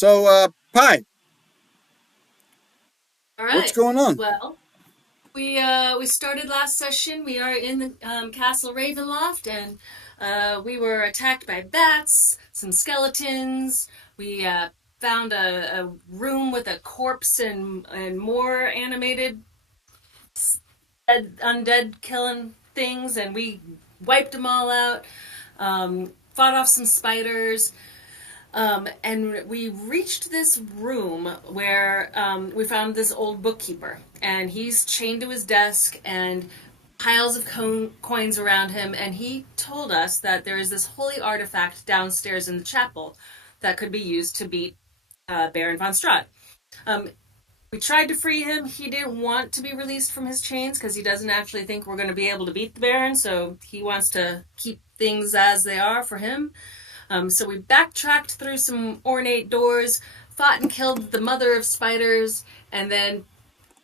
Pi, All what's right. going on? Well, we started last session. We are in the Castle Ravenloft, and we were attacked by bats, some skeletons. We found a room with a corpse and more animated undead killing things, and we wiped them all out. Fought off some spiders. And we reached this room where we found this old bookkeeper, and he's chained to his desk and piles of coins around him. And he told us that there is this holy artifact downstairs in the chapel that could be used to beat Baron von Strahd. Um, we tried to free him. He didn't want to be released from his chains because he doesn't actually think we're going to be able to beat the Baron, so he wants to keep things as they are for him. So we backtracked through some ornate doors, fought and killed the mother of spiders, and then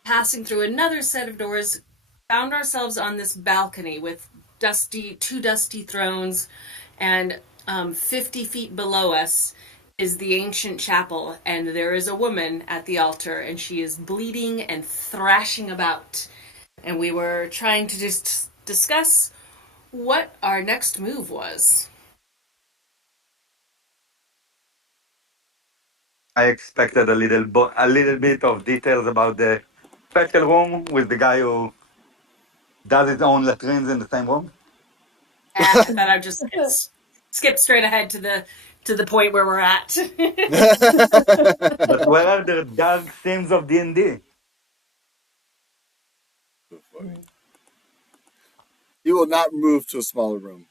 passing through another set of doors, found ourselves on this balcony with two dusty thrones, and 50 feet below us is the ancient chapel, and there is a woman at the altar, and she is bleeding and thrashing about. And we were trying to just discuss what our next move was. I expected a little bit of details about the special room with the guy who does his own latrines in the same room. I thought I'd just skip straight ahead to the point where we're at. But where are the dark themes of D&D? So funny. He will not move to a smaller room.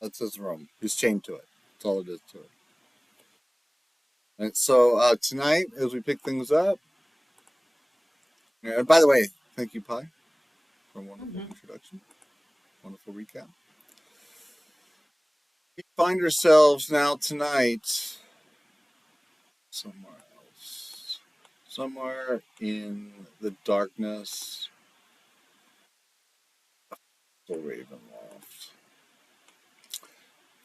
That's his room. He's chained to it. That's all it is to it. And so tonight, as we pick things up, and by the way, thank you, Pi, for a wonderful introduction, wonderful recap. We find ourselves now tonight somewhere else, somewhere in the darkness of the Ravenloft.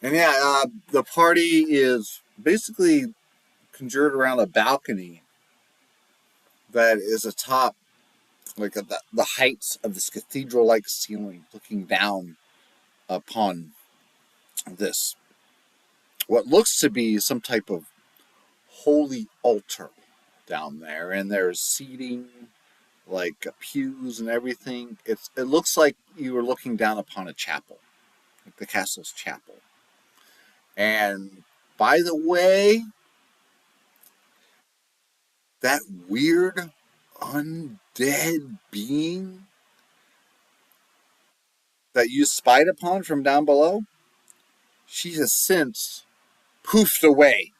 And yeah, the party is basically conjured around a balcony that is atop like the heights of this cathedral-like ceiling, looking down upon this what looks to be some type of holy altar down there, and there's seating like pews and everything. It looks like you were looking down upon a chapel, like the castle's chapel. And by the way, that weird undead being that you spied upon from down below, she has since poofed away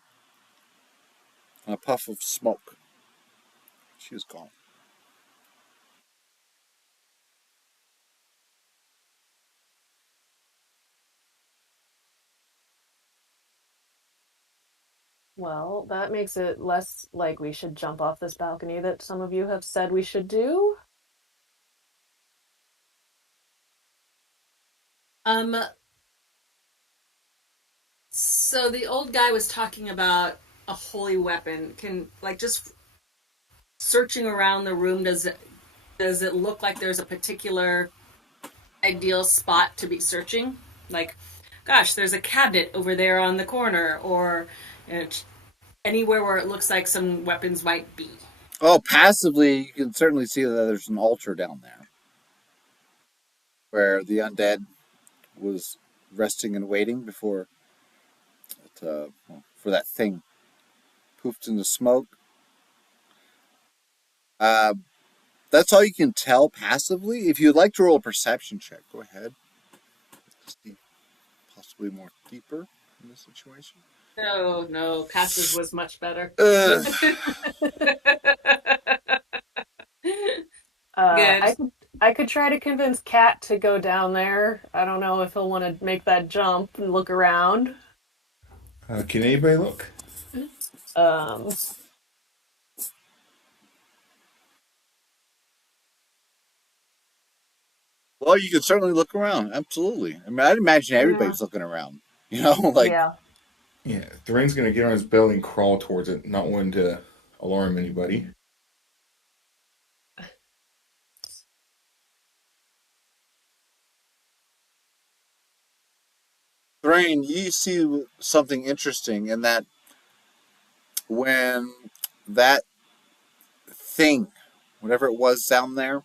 in a puff of smoke. She is gone. Well, that makes it less like we should jump off this balcony that some of you have said we should do. um, so the old guy was talking about a holy weapon. Can like just searching around the room, does it look like there's a particular ideal spot to be searching? Like, gosh, there's a cabinet over there on the corner, or you know, anywhere where it looks like some weapons might be. Oh, passively, you can certainly see that there's an altar down there where the undead was resting and waiting before for that thing poofed into smoke. Uh, that's all you can tell passively. If you'd like to roll a perception check, go ahead. See possibly more deeper in this situation. No, no, passive was much better. I Good. could I could try to convince Kat to go down there. I don't know if he'll want to make that jump and look around. Can anybody look? Um, Well, you can certainly look around. Absolutely. I mean, I'd imagine yeah, everybody's looking around. You know, like yeah. Yeah, Thoraine's gonna get on his belly and crawl towards it, not wanting to alarm anybody. Thrain, you see something interesting in that when that thing, whatever it was down there,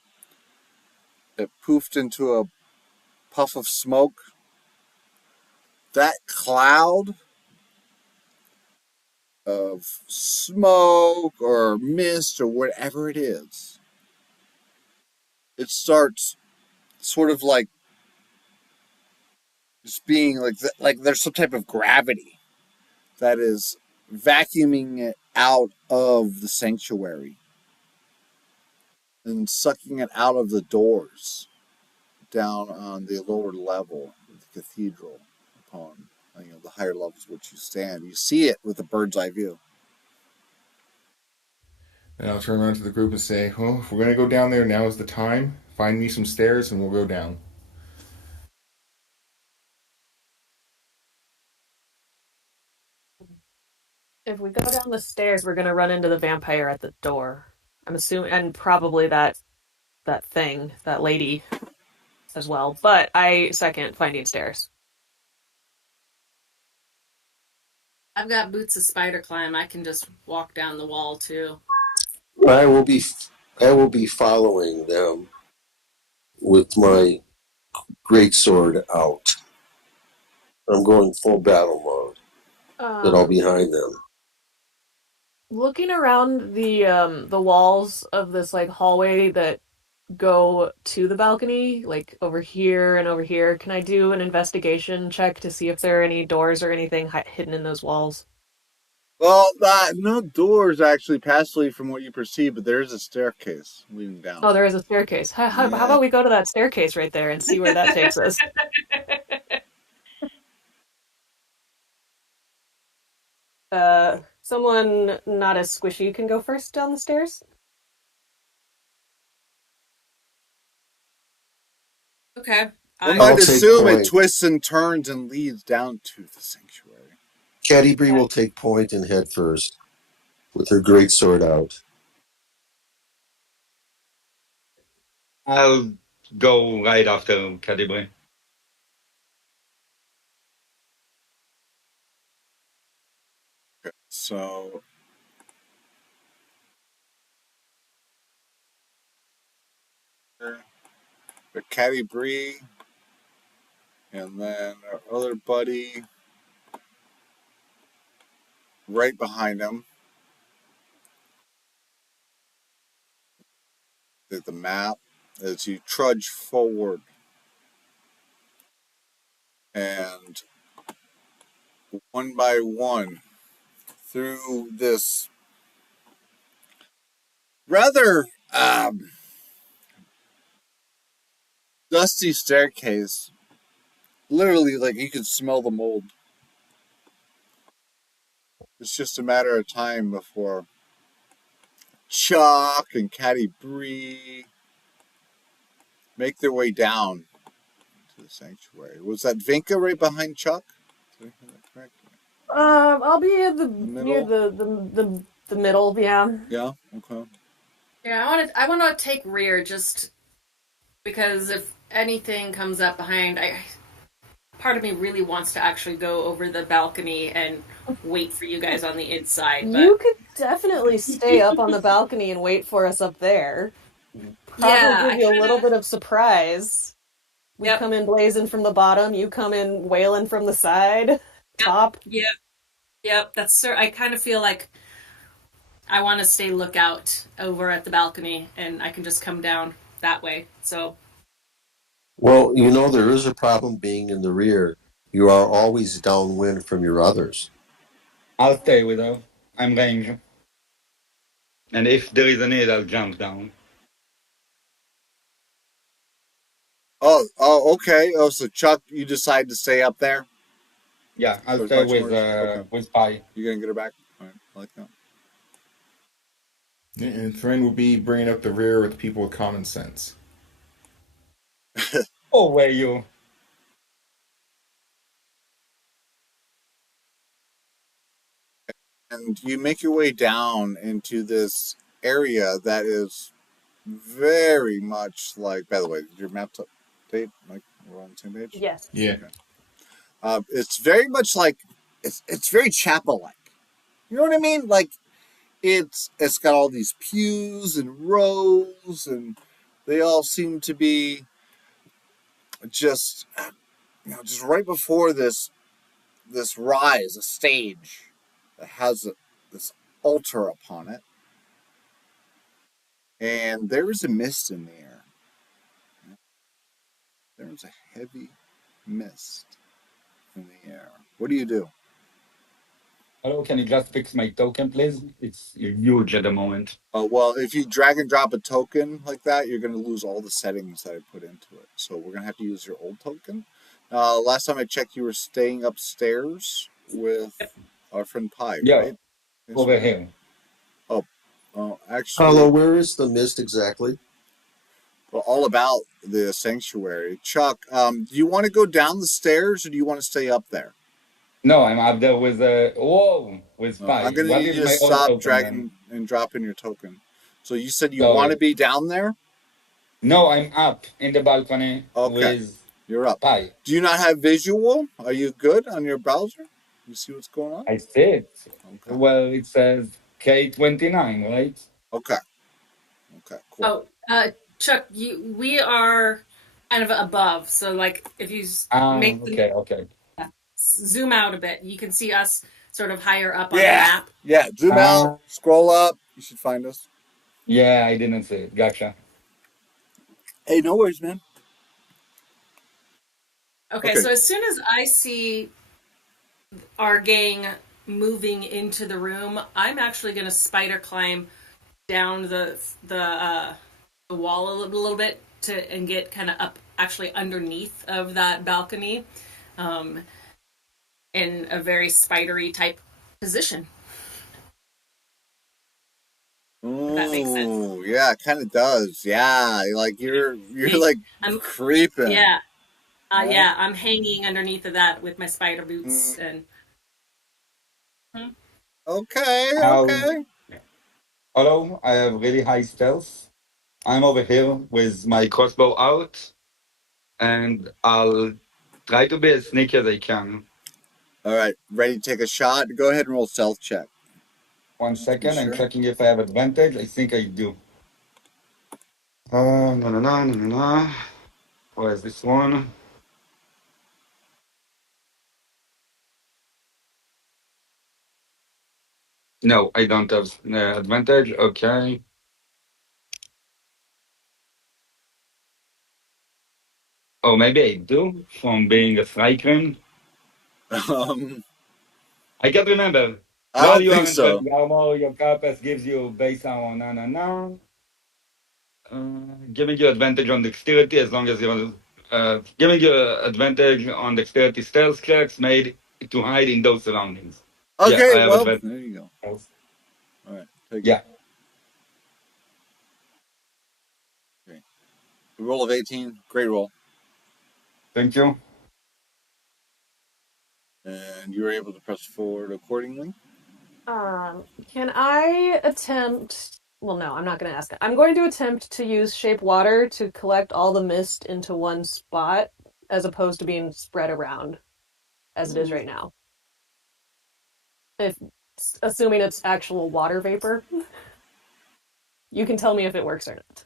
it poofed into a puff of smoke. That cloud of smoke or mist or whatever it is, it starts sort of like just being like there's some type of gravity that is vacuuming it out of the sanctuary and sucking it out of the doors down on the lower level of the cathedral upon the higher levels which you stand. You see it with a bird's eye view. And I'll turn around to the group and say, "Well, if we're gonna go down there, now is the time. Find me some stairs, and we'll go down." If we go down the stairs, we're gonna run into the vampire at the door. I'm assuming, and probably that thing, that lady as well. But I second finding stairs. I've got boots of spider climb. I can just walk down the wall too. I will be I will be following them with my greatsword out. I'm going full battle mode, but I'll Um, be behind them. Looking around the walls of this like hallway that go to the balcony, like over here and over here, can I do an investigation check to see if there are any doors or anything hidden in those walls? Well, no doors actually passively from what you perceive, but there is a staircase leading down. Oh, there is a staircase. How Yeah. about we go to that staircase right there and see where that takes us? Someone not as squishy can go first down the stairs. Okay. One I I will might take assume it point. twists and turns and leads down to the sanctuary. Caddy Bree will take point and head first with her greatsword out. I'll go right after Calibre. Okay. So the Caddy Bree, and then our other buddy right behind him. At the map as you trudge forward, and one by one through this rather dusty staircase. Literally, like you could smell the mold. It's just a matter of time before Chuck and Caddy Bree make their way down to the sanctuary. Was that Vinka right behind Chuck? Did I hear that correct? I'll be at the The near middle? the middle, yeah. Yeah, okay. Yeah, I want to take rear just because if anything comes up behind, I part of me really wants to actually go over the balcony and wait for you guys on the inside, but You could definitely stay up on the balcony and wait for us up there. Probably yeah, give I you a kind little of bit of surprise. We yep, come in blazing from the bottom, you come in wailing from the side, yep, top. yep, yep. I kind of feel like I want to stay lookout over at the balcony, and I can just come down that way. So Well, there is a problem being in the rear. You are always downwind from your others. I'll stay with her. I'm range. And if there is a need, I'll jump down. Oh, okay. Oh, so Chuck, you decide to stay up there Yeah, I'll for as stay much noise? Okay. with Pi. You gonna get her back? All right, I like that. And Thorraine will be bringing up the rear with people with common sense. Oh, where you? and you make your way down into this area that is very much like. By the way, did your map date? Like we're on the same page. Yes. Yeah. Okay. It's very much like it's very chapel-like. You know what I mean? Like it's got all these pews and rows, and they all seem to be just just right before this rise, a stage that has this altar upon it, and there is a mist in the air. There is a heavy mist in the air. What do you do? Hello, can you just fix my token, please? It's huge at the moment. Well, if you drag and drop a token like that, you're going to lose all the settings that I put into it. So we're going to have to use your old token. Last time I checked, you were staying upstairs with our friend Pi, Yeah, right? Thanks for over that. here. Oh, Carlo, actually, where is the mist exactly? well, all about the sanctuary. Chuck, do you want to go down the stairs or do you want to stay up there? No, I'm up there with with I'm Pi. going to What need is you to my old stop token then? dragging and dropping your token. So you said you want to So be down there? no, I'm up in the balcony Okay, with you're up. Pi. Do you not have visual? Are you good on your browser? You see what's going on? I see it. Okay. Well, it says K29, right? Okay. Okay. Cool. Oh, Chuck, we are kind of above. So, like, if you Ah, make the okay, okay. zoom out a bit, you can see us sort of higher up on the Yeah. map. Yeah. Zoom out. Ah, Scroll up. You should find us. yeah, I didn't see it. Gotcha. Hey, no worries, man. Okay, Okay. so as soon as I see our gang moving into the room, I'm actually going to spider climb down the wall a little bit to and get kind of up actually underneath of that balcony, um, in a very spidery type position. If that makes sense. Ooh, yeah, it kind of does. Yeah, like you're See, like I'm creeping, yeah, right? yeah, I'm hanging underneath of that with my spider Mm, boots and. okay. Now, Okay. hello, I have really high stealth. I'm over here with my crossbow out, and I'll try to be as sneaky as I can. All right. Ready to take a shot? Go ahead and roll stealth check. One Just to be second, I'm sure. checking if I have advantage. I think I do. No, no, no, no, no, no. Where's this one? No, I don't have advantage. Okay. Oh, maybe I do from being a Thrycrin. Um, I can't remember. I While don't you are think in so. threat armor, your carapace gives you based on no, no, no. Giving you advantage on dexterity as long as you're giving you advantage on dexterity stealth checks made to hide in those surroundings. Yeah, Okay. I have Well, advantage. there you go. All right. Take it. Yeah, Okay. A roll of 18. Great roll. thank you. And you were able to press forward accordingly. Can I attempt? Well, no, I'm not going to ask it. I'm going to attempt to use shape water to collect all the mist into one spot, as opposed to being spread around as it is right now. If assuming it's actual water vapor, you can tell me if it works or not.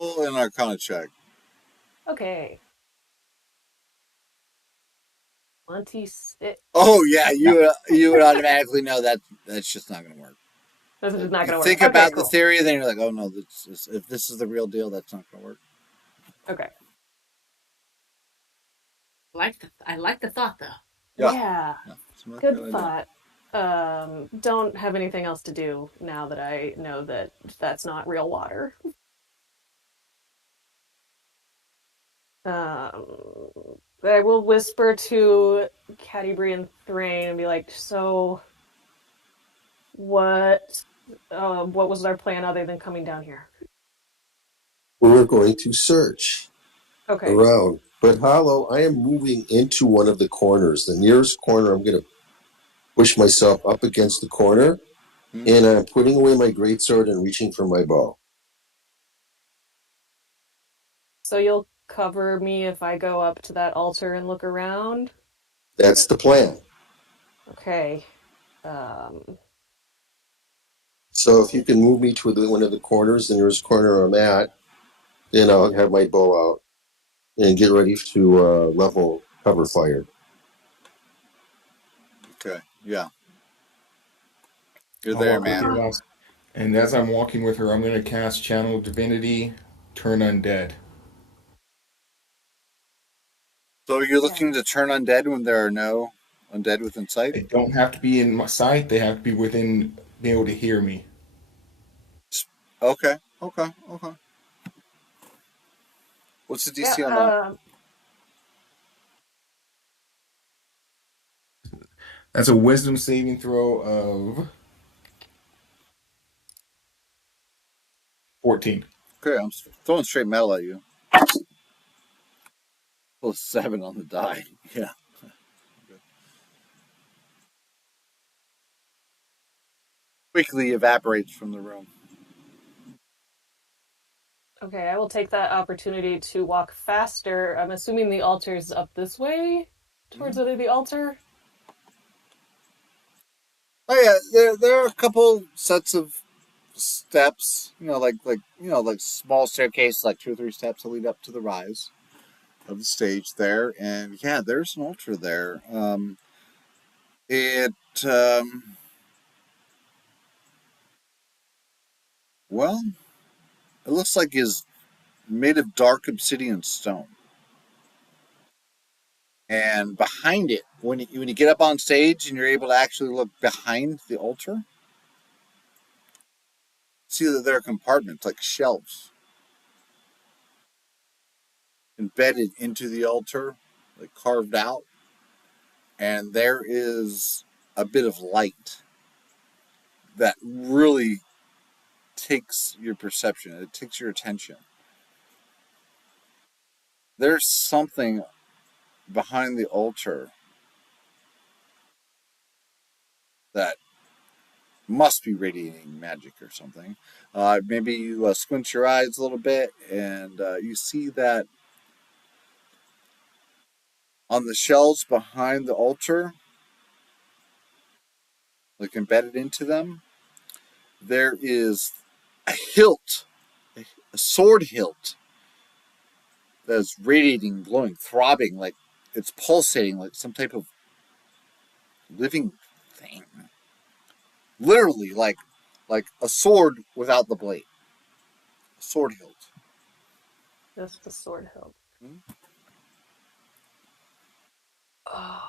Roll an Arcana check. Okay, 26. Oh yeah, Yeah. you would automatically know that that's just not going to work. This is Like not you going to think work. Okay, about the cool. theory, then you're like, oh no, if this is the real deal, that's not going to work. Okay. I like the thought though. Yeah, Yeah, yeah, seems like a good good idea. thought. Don't have anything else to do now that I know that that's not real water. I will whisper to Cadibri and Thrain and be like, so what was our plan other than coming down here? We were going to search Okay. around. But Hollow, I am moving into one of the corners. The nearest corner, I'm going to push myself up against the corner, and I'm putting away my greatsword and reaching for my bow. So you'll cover me if I go up to that altar and look around? That's the plan. Okay. Um, So if you can move me to one of the corners, the nearest corner I'm at, then I'll have my bow out and get ready to level cover fire. Okay. Yeah. You're I'll there, walk with man. her last. And as I'm walking with her, I'm going to cast Channel Divinity, Turn Undead. So you're yeah. looking to turn undead when there are no undead within sight? They don't have to be in my sight. They have to be within, being able to hear me. Okay. Okay. Okay. What's the Yeah, DC on that? That's a Wisdom saving throw of 14. Okay, I'm throwing straight metal at you. Plus 7 on the die. Yeah. Quickly evaporates from the room. okay, I will take that opportunity to walk faster. I'm assuming the altar's up this way towards the altar. Oh yeah, there are a couple sets of steps. Like small staircase, like 2 or 3 steps that lead up to the rise of the stage there. And yeah, there's an altar there. It well, it looks like is made of dark obsidian stone. And behind it, when you get up on stage and you're able to actually look behind the altar, see that there are compartments like shelves embedded into the altar, like carved out, and there is a bit of light that really takes your perception. It takes your attention. There's something behind the altar that must be radiating magic or something. Maybe you squint your eyes a little bit and you see that on the shelves behind the altar, like embedded into them, there is a hilt, a sword hilt that is radiating, glowing, throbbing, like it's pulsating, like some type of living thing. Literally, like a sword without the blade. A sword hilt. Just the sword hilt. Hmm? Oh,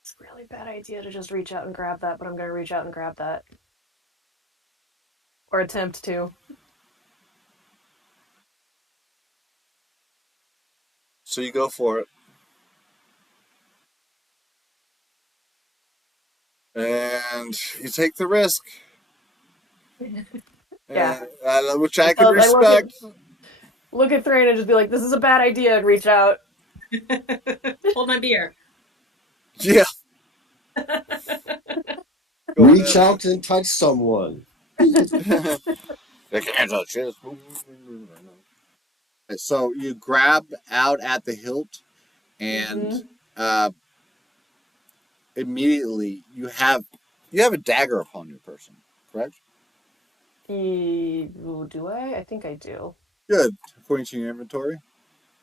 it's a really bad idea to just reach out and grab that, but I'm gonna reach out and grab that. Or attempt to. So you go for it, and you take the risk, Yeah. which I could I respect. look at Thrain and just be like, this is a bad idea, and reach out. Hold my beer. Yeah, going Reach in. out and touch someone. They can't touch this. So you grab out at the hilt, and Mm-hmm. uh, immediately you have a dagger upon your person, correct? Do I? I think I do. Good, according to your inventory.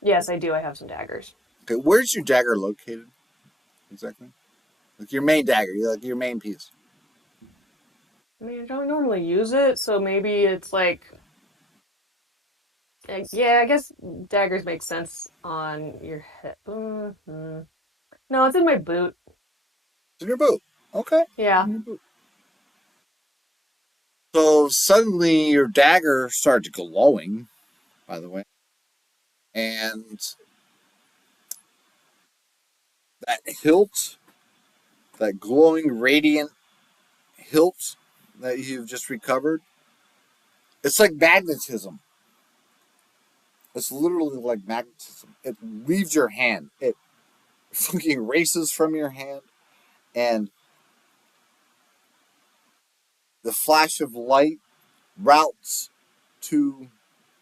Yes, I do. I have some daggers. Okay, where's your dagger located exactly? Like your main dagger, like your main piece. I mean, I don't normally use it, so maybe it's like, yeah, I guess daggers make sense on your head. Mm-hmm. No, it's in my boot. It's in your boot. Okay. Yeah. In your boot. So suddenly your dagger starts glowing, by the way, and that hilt, that glowing, radiant hilt that you've just recovered, it's like magnetism. It's literally like magnetism. It leaves your hand. It fucking races from your hand, and the flash of light routes to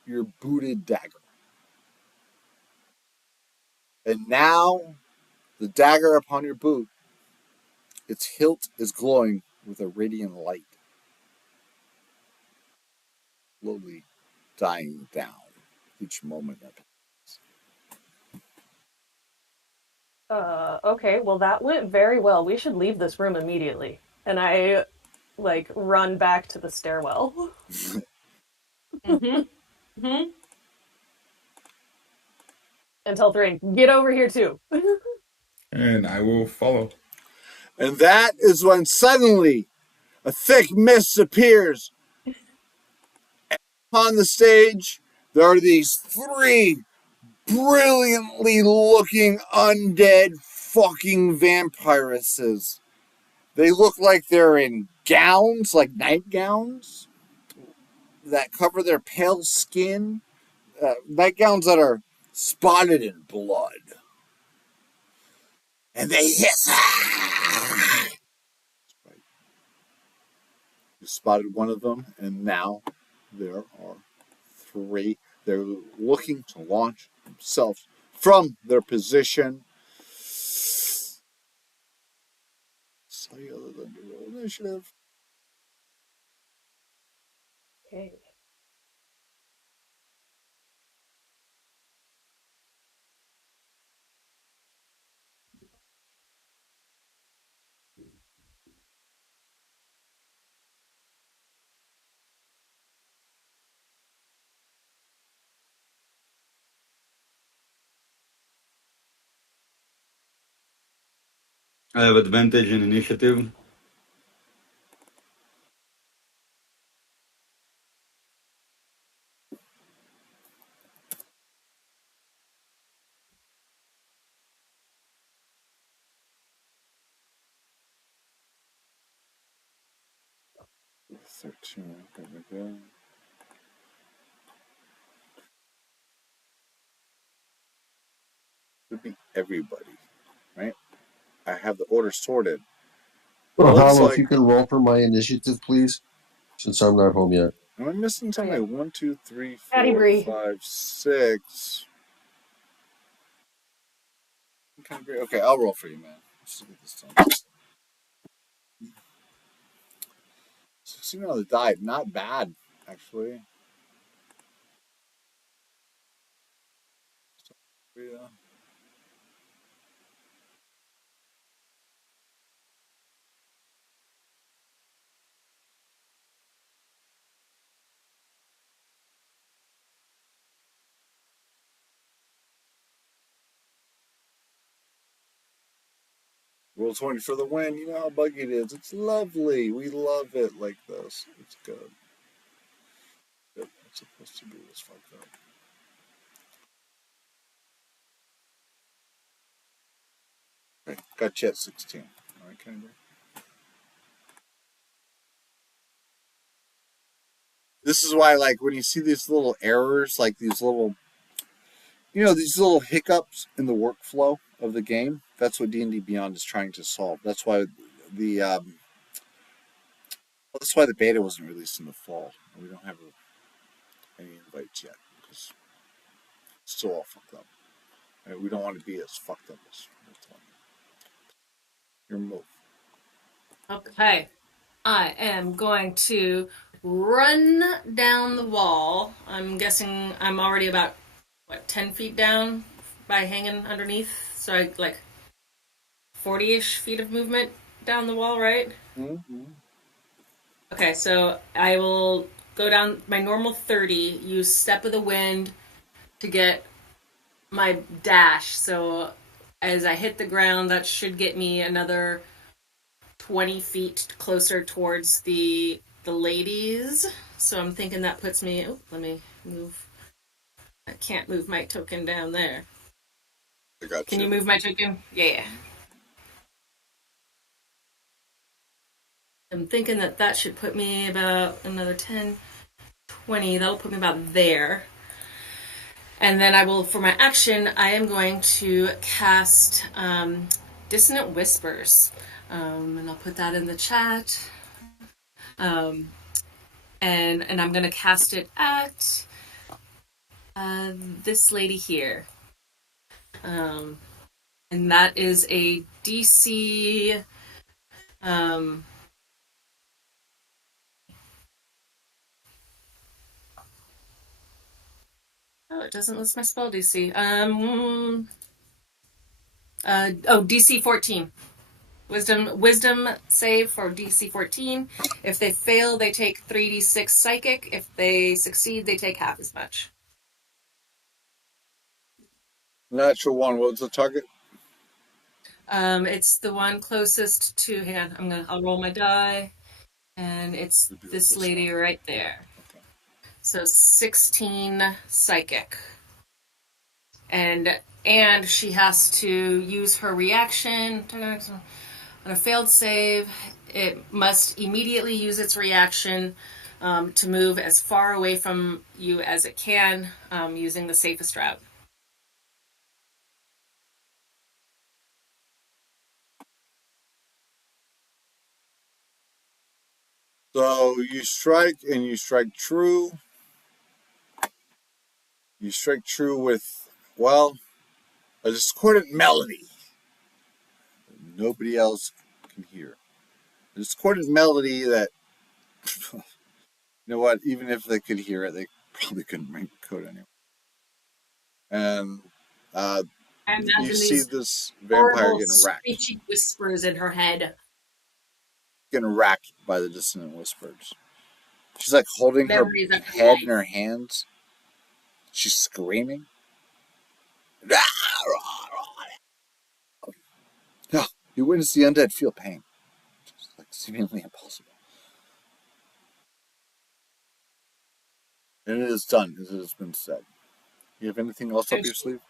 your booted dagger. And now, the dagger upon your boot, its hilt is glowing with a radiant light, slowly dying down each moment of it. Okay, well that went very well. We should leave this room immediately. And I like run back to the stairwell. Mm-hmm. Mm-hmm. And tell Thrain, get over here too. And I will follow. And that is when suddenly a thick mist appears upon the stage. There are these three brilliantly looking undead fucking vampiresses. They look like they're in gowns, like nightgowns, that cover their pale skin. Nightgowns that are spotted in blood. And they hiss. You spotted one of them, and now there are three. They're looking to launch themselves from their position. Sorry, other than the roll initiative. Okay. I have advantage in initiative. Section. There we go. Would be everybody, right? I have the order sorted. It Well, looks Hollow, if like. you can roll for my initiative, please, since I'm not home yet. Am I missing Oh yeah. somebody? 1, 2, 3, Patty 4, Bree. 5, 6. Okay, I'll roll for you, man. Let's get this done. 16 on the die. Not bad, actually. Yeah. Roll 20 for the win. You know how buggy it is. It's lovely. We love it like this. It's good. It's supposed to be this fucked up. Okay, got you at 16. All right, Kendra. This is why, like, when you see these little errors, like these little, these little hiccups in the workflow of the game, that's what D&D Beyond is trying to solve. The that's why the beta wasn't released in the fall. We don't have any invites yet because it's still all fucked up. Right? We don't want to be as fucked up as your move. Okay. I am going to run down the wall. I'm guessing I'm already about, 10 feet down by hanging underneath. So I, 40-ish feet of movement down the wall, right? Mm-hmm. Okay, so I will go down my normal 30, use Step of the Wind to get my dash. So as I hit the ground, that should get me another 20 feet closer towards the ladies. So I'm thinking that puts me. Oh, let me move. I can't move my token down there. I got Can you you. move my token? Yeah. I'm thinking that that should put me about another 10, 20. That'll put me about there. And then I will, for my action, I am going to cast Dissonant Whispers. And I'll put that in the chat. And I'm going to cast it at this lady here. And that is a DC. Oh, it doesn't list my spell DC. DC 14. Wisdom save for DC 14. If they fail, they take 3d6 psychic. If they succeed, they take half as much. Natural one. What was the target? It's the one closest to. Hang on, I'll roll my die, and it's this lady right there. Okay. So 16 psychic, and she has to use her reaction. On a failed save, it must immediately use its reaction to move as far away from you as it can, using the safest route. So you strike and you strike true. You strike true with, well, a discordant melody. Nobody else can hear. A discordant melody that, you know what, even if they could hear it, they probably couldn't make code anyway. And you see this vampire getting racked. Screechy whispers in her head. Getting racked by the dissonant whispers. She's like holding her head in her hands. She's screaming. No, you witness the undead feel pain. It's like seemingly impossible. And it is done, as it has been said. You have anything else up your sleeve?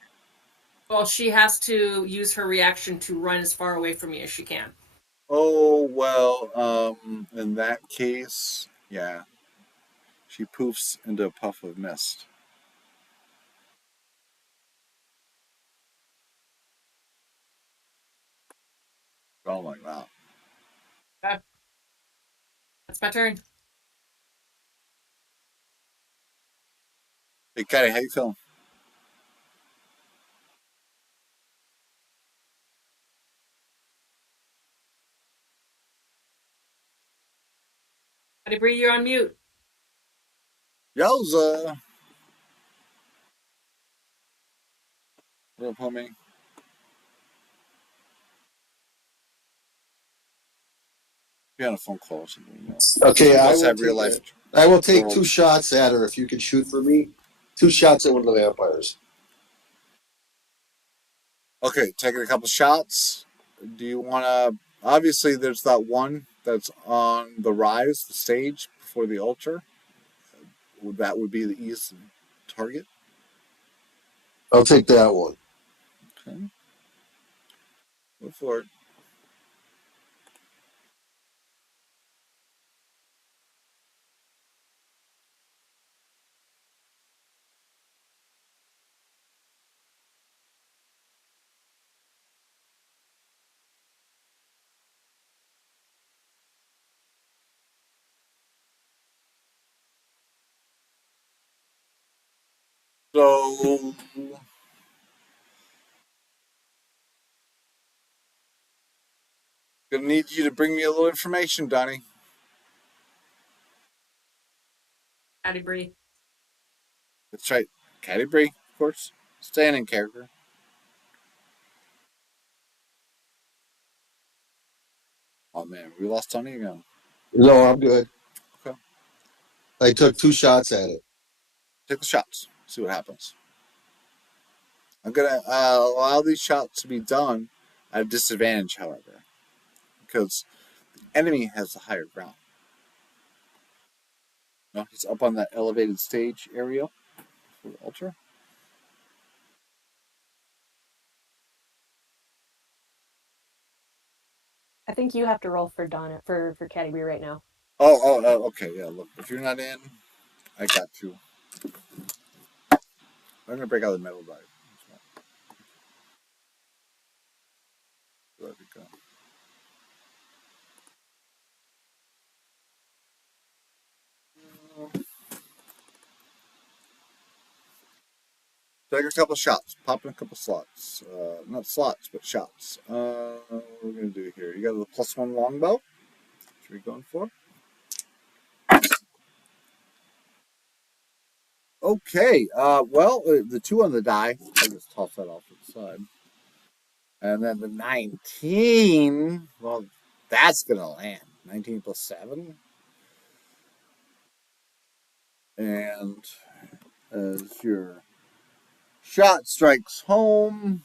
Well, she has to use her reaction to run as far away from you as she can. Oh, well, in that case, yeah. She poofs into a puff of mist. Oh my god. Okay. That's my turn. Hey, Caddy, how you feeling? Debris, you're on mute. Yowza! What up, homie? Be on a phone call or something, you know. Okay, I will take world. 2 shots at her if you can shoot for me. 2 shots at one of the vampires. Okay, taking a couple shots. Do you want to? Obviously, there's that one that's on the rise, the stage before the altar. That would be the easy target. I'll take that one. Okay. Go for it. So, gonna need you to bring me a little information, Donnie. Debris. That's right. Caddy Bree, of course. Staying in character. Oh man, we lost Tony again. No, I'm good. Okay. I took 2 shots at it. Take the shots. See what happens. I'm gonna allow these shots to be done at a disadvantage, however, because the enemy has the higher ground. No, he's up on that elevated stage area for the altar. I think you have to roll for Donna for category right now. Oh, okay, yeah. Look, if you're not in, I got you. I'm gonna break out the metal die. Let it go. Take a couple shots. Pop in a couple slots. Not slots, but shots. What are we gonna do here? You got the +1 longbow. What are we going for? Okay. The 2 on the die. I just toss that off to the side. And then the 19. Well, that's gonna land. 19 plus 7. And as your shot strikes home,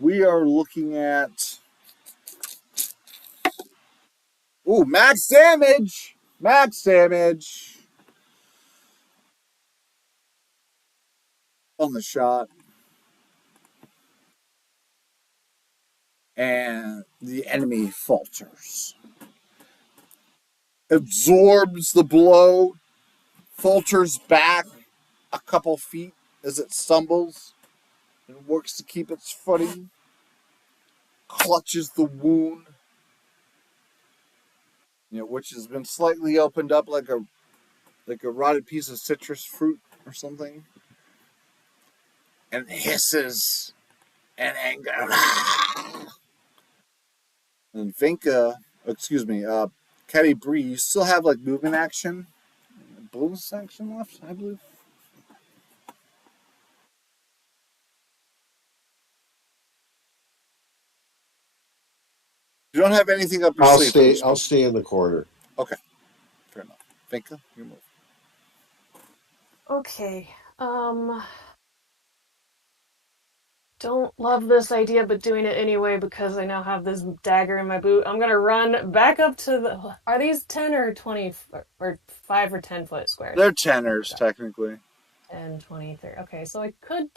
we are looking at max damage! Max damage on the shot. And the enemy falters. Absorbs the blow, falters back a couple feet as it stumbles and works to keep its footing, clutches the wound, which has been slightly opened up like a rotted piece of citrus fruit or something, and hisses in anger. And Caddy Bree, you still have like movement action, bonus action left, I believe. You don't have anything up your I'll sleeve for stay. this I'll one. stay in the corner. Okay, fair enough. Finka, you move. Okay. Don't love this idea, but doing it anyway because I now have this dagger in my boot. I'm gonna run back up to the. Are these 10 or 20 or 5 or 10 foot squares? They're tenors, technically. 10, 20, 30. Okay, so I could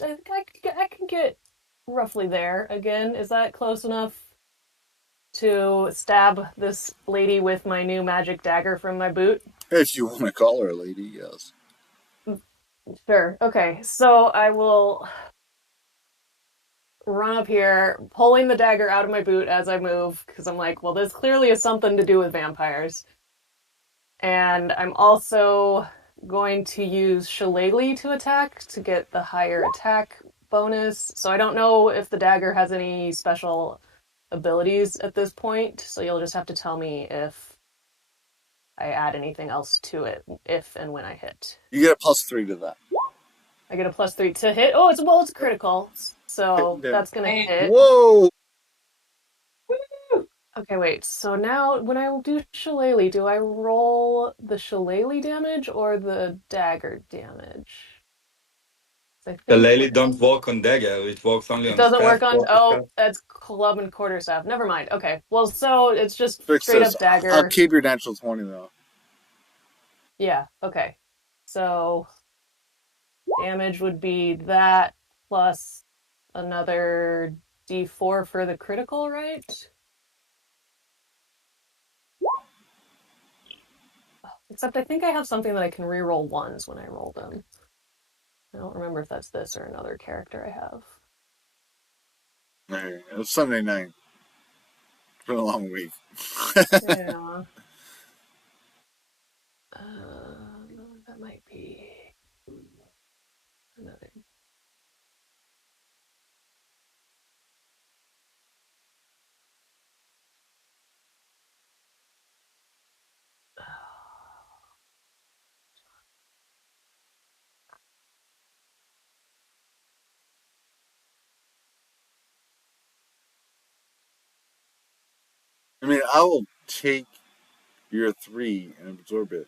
get roughly there again. Is that close enough to stab this lady with my new magic dagger from my boot? If you want to call her a lady, yes. Sure. Okay, so I will run up here, pulling the dagger out of my boot as I move, because I'm like, well, this clearly is something to do with vampires. And I'm also going to use Shillelagh to attack to get the higher attack bonus. So I don't know if the dagger has any special abilities at this point, so you'll just have to tell me if I add anything else to it, if and when I hit. You get a +3 to that. I get a +3 to hit. Oh, it's critical, so that's gonna hit. Whoa! Okay, wait. So now, when I do Shillelagh, do I roll the Shillelagh damage or the dagger damage? I The think lily don't work on dagger. It works only it on doesn't staff. work on. Oh, that's club and quarterstaff. Never mind. Okay. Well, so it's just Fix straight this. up I'll dagger. keep your natural 20 though. Yeah. Okay. So damage would be that plus another D4 for the critical, right? Except I think I have something that I can reroll ones when I roll them. I don't remember if that's this or another character I have. Hey, it's Sunday night. It's been a long week. Yeah. That might be another. I mean, I will take your 3 and absorb it.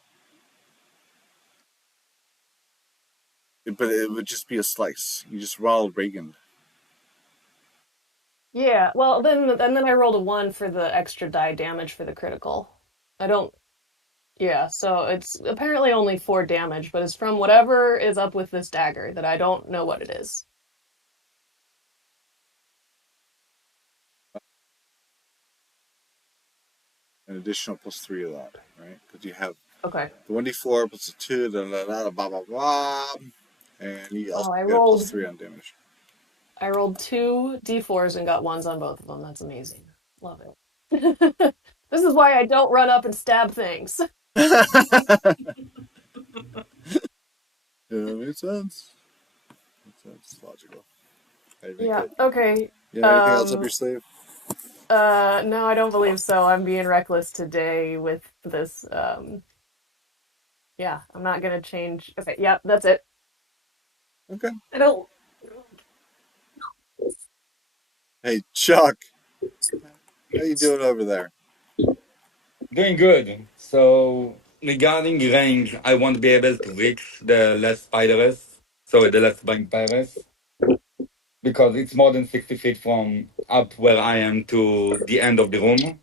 But it would just be a slice. You just Ronald Reagan. Yeah. Well, then I rolled a 1 for the extra die damage for the critical. I don't. Yeah. So it's apparently only 4 damage, but it's from whatever is up with this dagger that I don't know what it is. An additional +3 of that, right? Because you have Okay. the 1d4 plus the 2, blah, blah, blah, blah, blah. And you also Wow, I get a rolled +3 on damage. I rolled two d4s and got ones on both of them. That's amazing. Love it. This is why I don't run up and stab things. Yeah, that makes sense. That's logical. I think Yeah. it. Okay. You have anything else up your Um. sleeve? No, I don't believe so. I'm being reckless today with this. Yeah, I'm not gonna change. Okay. Yeah, that's it. Okay. I don't. Hey, Chuck, how you doing over there? Doing good. So regarding range, I won't be able to reach the last spiders, so the last vampires, because it's more than 60 feet from up where I am to the end of the room.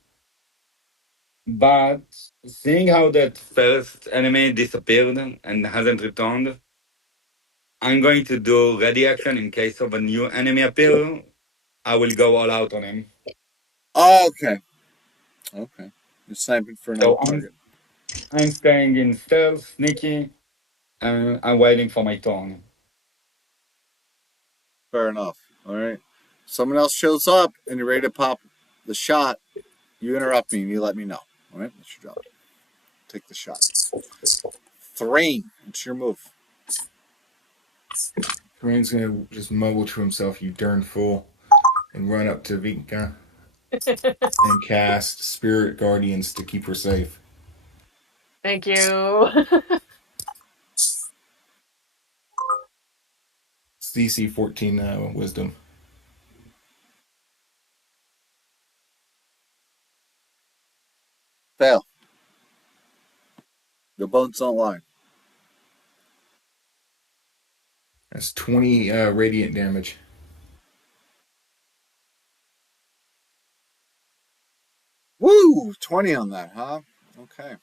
But seeing how that first enemy disappeared and hasn't returned, I'm going to do ready action in case of a new enemy appear. I will go all out on him. Oh, okay. Okay. You're sniping for another So target. I'm staying in stealth, sneaky, and I'm waiting for my turn. Fair enough. All right. Someone else shows up and you're ready to pop the shot. You interrupt me and you let me know. All right. That's your job. Take the shot. Thrain. It's your move. Kareem's gonna just mumble to himself, "You darn fool," and run up to Vika and cast Spirit Guardians to keep her safe. Thank you. It's DC 14 Wisdom. Fail. The bones don't lie. That's 20 radiant damage. Woo! 20 on that, huh? Okay.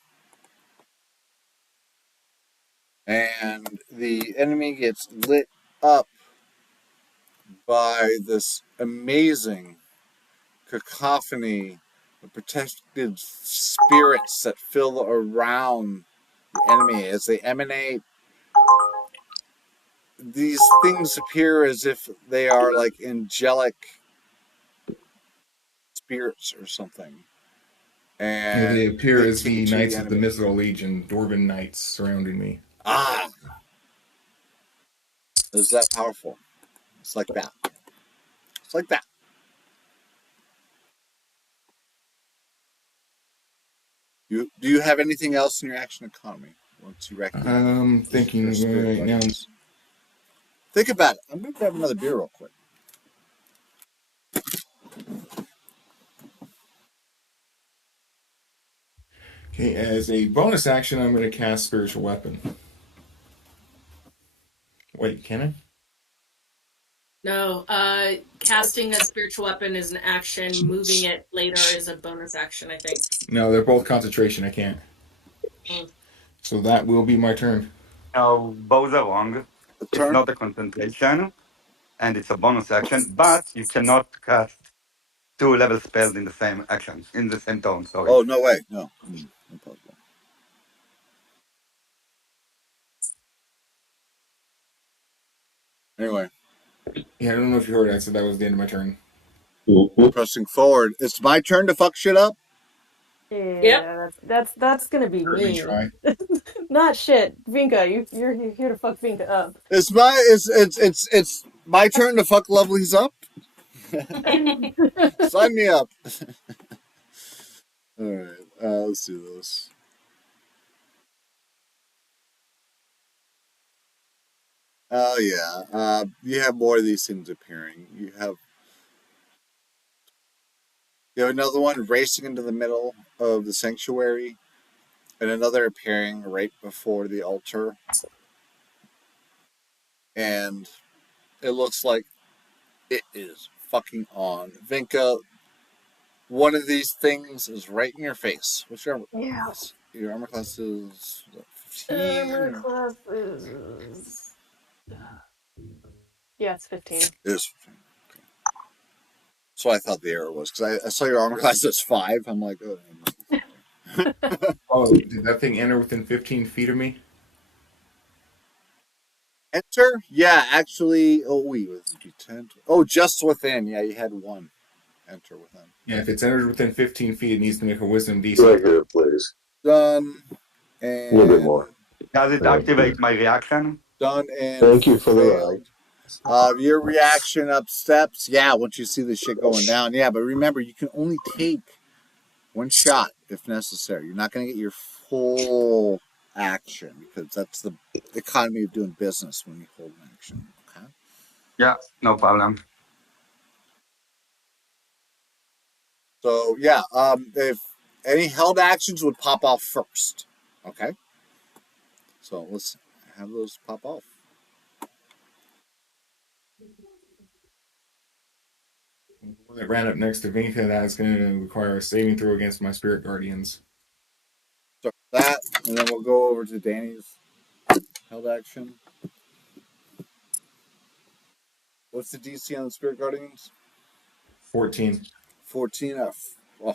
And the enemy gets lit up by this amazing cacophony of protected spirits that fill around the enemy as they emanate. These things appear as if they are like angelic spirits or something, Yeah, and they appear they as take it the to the Knights of the enemy. Mithril Legion, Dwarven Knights surrounding me. Ah, is that powerful? It's like that. It's like that. Do you have anything else in your action economy once you recognize I'm their thinking spirit right now. guardians? Think about it. I'm going to grab another beer real quick. Okay, as a bonus action, I'm going to cast Spiritual Weapon. Wait, can I? No, casting a spiritual weapon is an action. Moving it later is a bonus action, I think. No, they're both concentration. I can't. Mm. So that will be my turn. No, both are wrong. A It's turn? not a concentration, and it's a bonus action, but you cannot cast two level spells in the same action, in the same turn, sorry. Oh, no way. No. Impossible. Anyway, Yeah, I don't know if you heard. I said that was the end of my turn. pressing forward. It's my turn to fuck shit up? Yep. Yeah, that's gonna be Let me me. try. Not shit, Vinka. You're here to fuck Vinka up. It's my turn to fuck lovelies up? Sign me up. All right. Let's do this. Oh, yeah. You have more of these things appearing. You have another one racing into the middle of the sanctuary, and another appearing right before the altar. And it looks like it is fucking on. Vinka, one of these things is right in your face. What's your armor Yeah. class? Your armor class is what, My 15? class is yeah, it's 15. It is 15. Okay. So I thought the error was because I saw your armor class is 5. I'm like, oh. Oh, did that thing enter within 15 feet of me? Enter? Yeah, actually. Oh, wait, was it D10? Oh, just within. Yeah, you had one enter within. Yeah, if it's entered within 15 feet, it needs to make a wisdom DC. Right here, please. Done A little bit and more. Does it Thank you. activate my reaction? done and Thank you for the light. failed. Your reaction up steps. Yeah, once you see the shit going down. Yeah, but remember, you can only take one shot if necessary. You're not going to get your full action because that's the economy of doing business when you hold an action. Okay. Yeah, no problem. So yeah, if any held actions would pop off first. Okay. So let's have those pop off. The one that ran up next to Vinka, that's going to require a saving throw against my spirit guardians. Start with that, and then we'll go over to Danny's held action. What's the DC on the Spirit Guardians? 14. 14 F. Oh.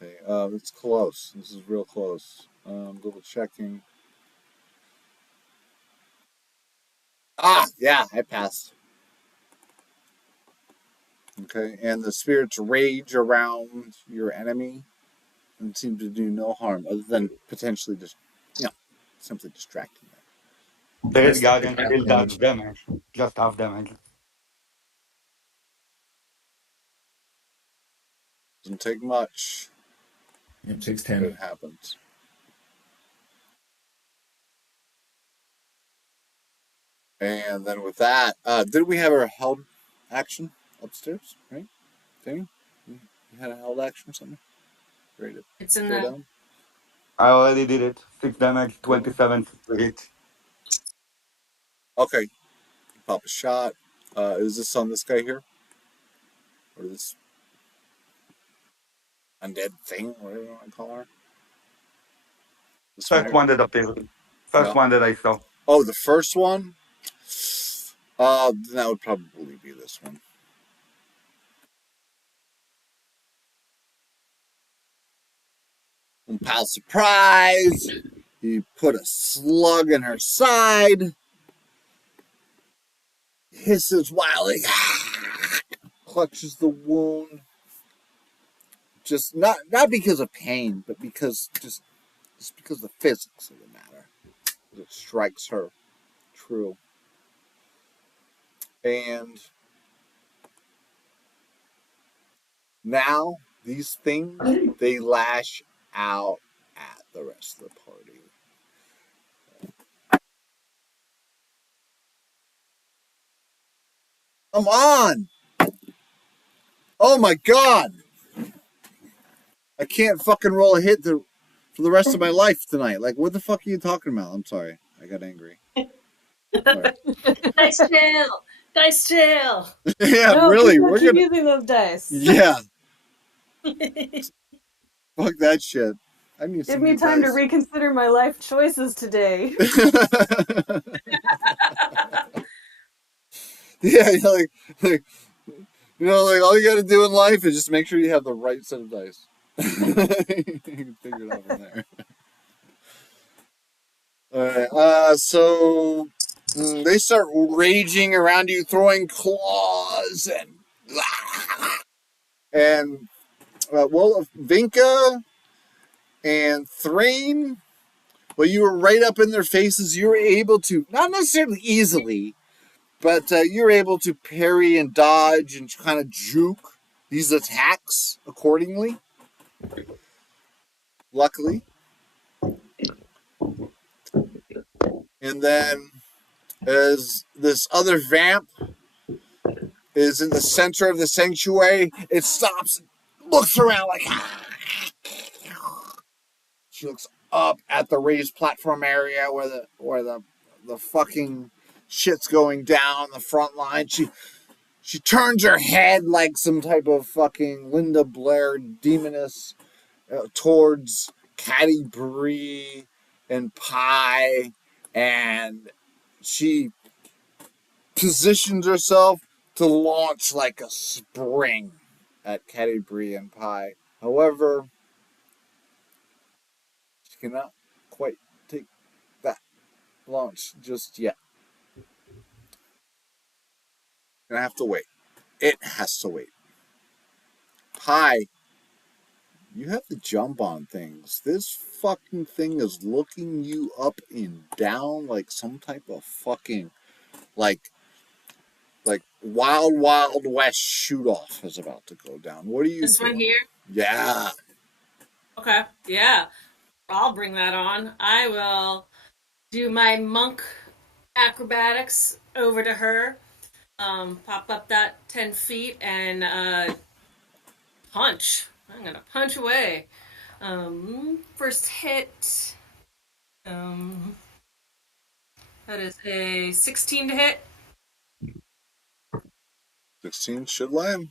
Okay, it's close. This is real close. Double checking. Ah, yeah, I passed. Okay, and the spirits rage around your enemy and seem to do no harm other than potentially just, you know, simply distracting them. Spirit That's Guardian half still does damage. damage. Just half damage. Doesn't take much, It takes but 10. it happens. And then with that, did we have our held action upstairs, right? Danny? You had a held action or something? Ready to It's in throw the. down? I already did it. 6 damage, Cool. 27 spirit. Okay, pop a shot. Is this on this guy here? Or this undead thing, whatever you want to call her? This one First here? one that appeared. First Yeah. one that I saw. Oh, the first one? Then that would probably be this one. And pal surprise! He put a slug in her side, hisses wildly, clutches the wound. Just not because of pain, but because just because of the physics of the matter. It strikes her true. And now these things they lash out at the rest of the party. Come on! Oh my god! I can't fucking roll a hit for the rest of my life tonight. Like, what the fuck are you talking about? I'm sorry. I got angry. Sorry. Dice jail! Dice jail! Yeah, No, really. keep, We're keep gonna. using those dice. Yeah, fuck that shit. I need Give some me new time to dice. reconsider my life choices today. Yeah, like like all you got to do in life is just make sure you have the right set of dice. You can figure it out from there. All right. They start raging around you, throwing claws and well, Vinka and Thrain. Well, you were right up in their faces. You were able to not necessarily easily, but you're able to parry and dodge and kind of juke these attacks accordingly. Luckily, and then as this other vamp is in the center of the sanctuary, it stops, looks around like. She looks up at the raised platform area where the fucking shit's going down the front line. She turns her head like some type of fucking Linda Blair demoness towards Caddy Bree and Pie, and she positions herself to launch like a spring at Caddy Bree and Pie. However, she cannot quite take that. launch just yet. Gonna have to wait. It has to wait. Hi, you have to jump on things. This fucking thing is looking you up and down like some type of fucking like wild wild west shoot off is about to go down. What are you This one doing? here. Yeah. Okay. Yeah. I'll bring that on. I will do my monk acrobatics over to her. Pop up that 10 feet and punch. I'm gonna punch away. First hit. Um, that is a 16 to hit. 16 should land.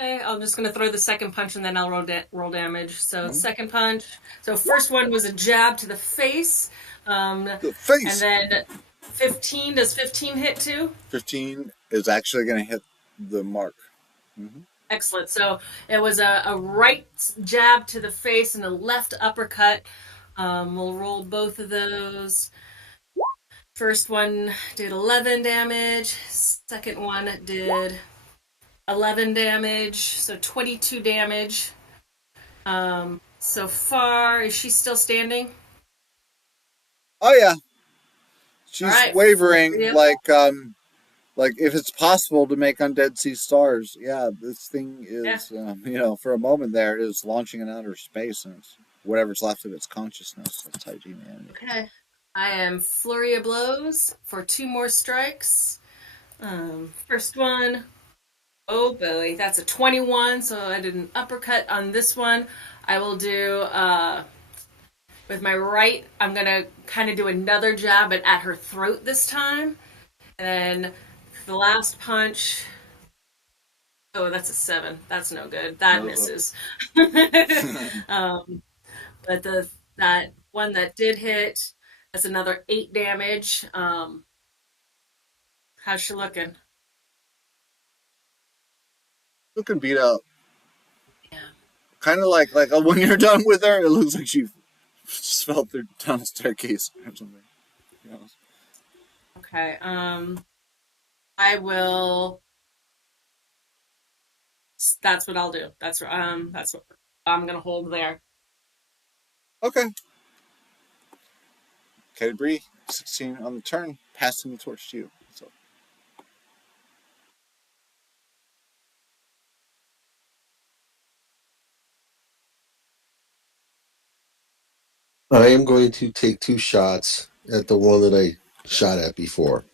Okay, I'm just gonna throw the second punch and then I'll roll damage. So Hmm? second punch. So first one was a jab to the face, The and face. then 15. Does 15 hit too? 15 is actually going to hit the mark. Mm-hmm. Excellent. So it was a right jab to the face and a left uppercut. We'll roll both of those. First one did 11 damage. Second one did 11 damage. So 22 damage. So far, is she still standing? Oh yeah, All she's right. wavering Yep. like if it's possible to make undead sea stars. Yeah, this thing Yeah. is for a moment there it is launching in outer space and it's whatever's left of its consciousness. That's humanity. Okay. I am flurry of blows for two more strikes. First one. Oh boy, that's a 21. So I did an uppercut on this one. I will do with my right. I'm gonna kind of do another jab, but at her throat this time. And then the last punch. Oh, that's a 7. That's no good. That No, misses. um, but that one that did hit, that's another 8 damage. How's she looking? looking beat up. Yeah. Kind of like when you're done with her, it looks like she just fell through down a staircase or something. You know? Okay. I will. That's what I'll do. That's what I'm gonna hold there. Okay. Category 16 on the turn, passing the torch to you. So I am going to take 2 shots at the one that I shot at before.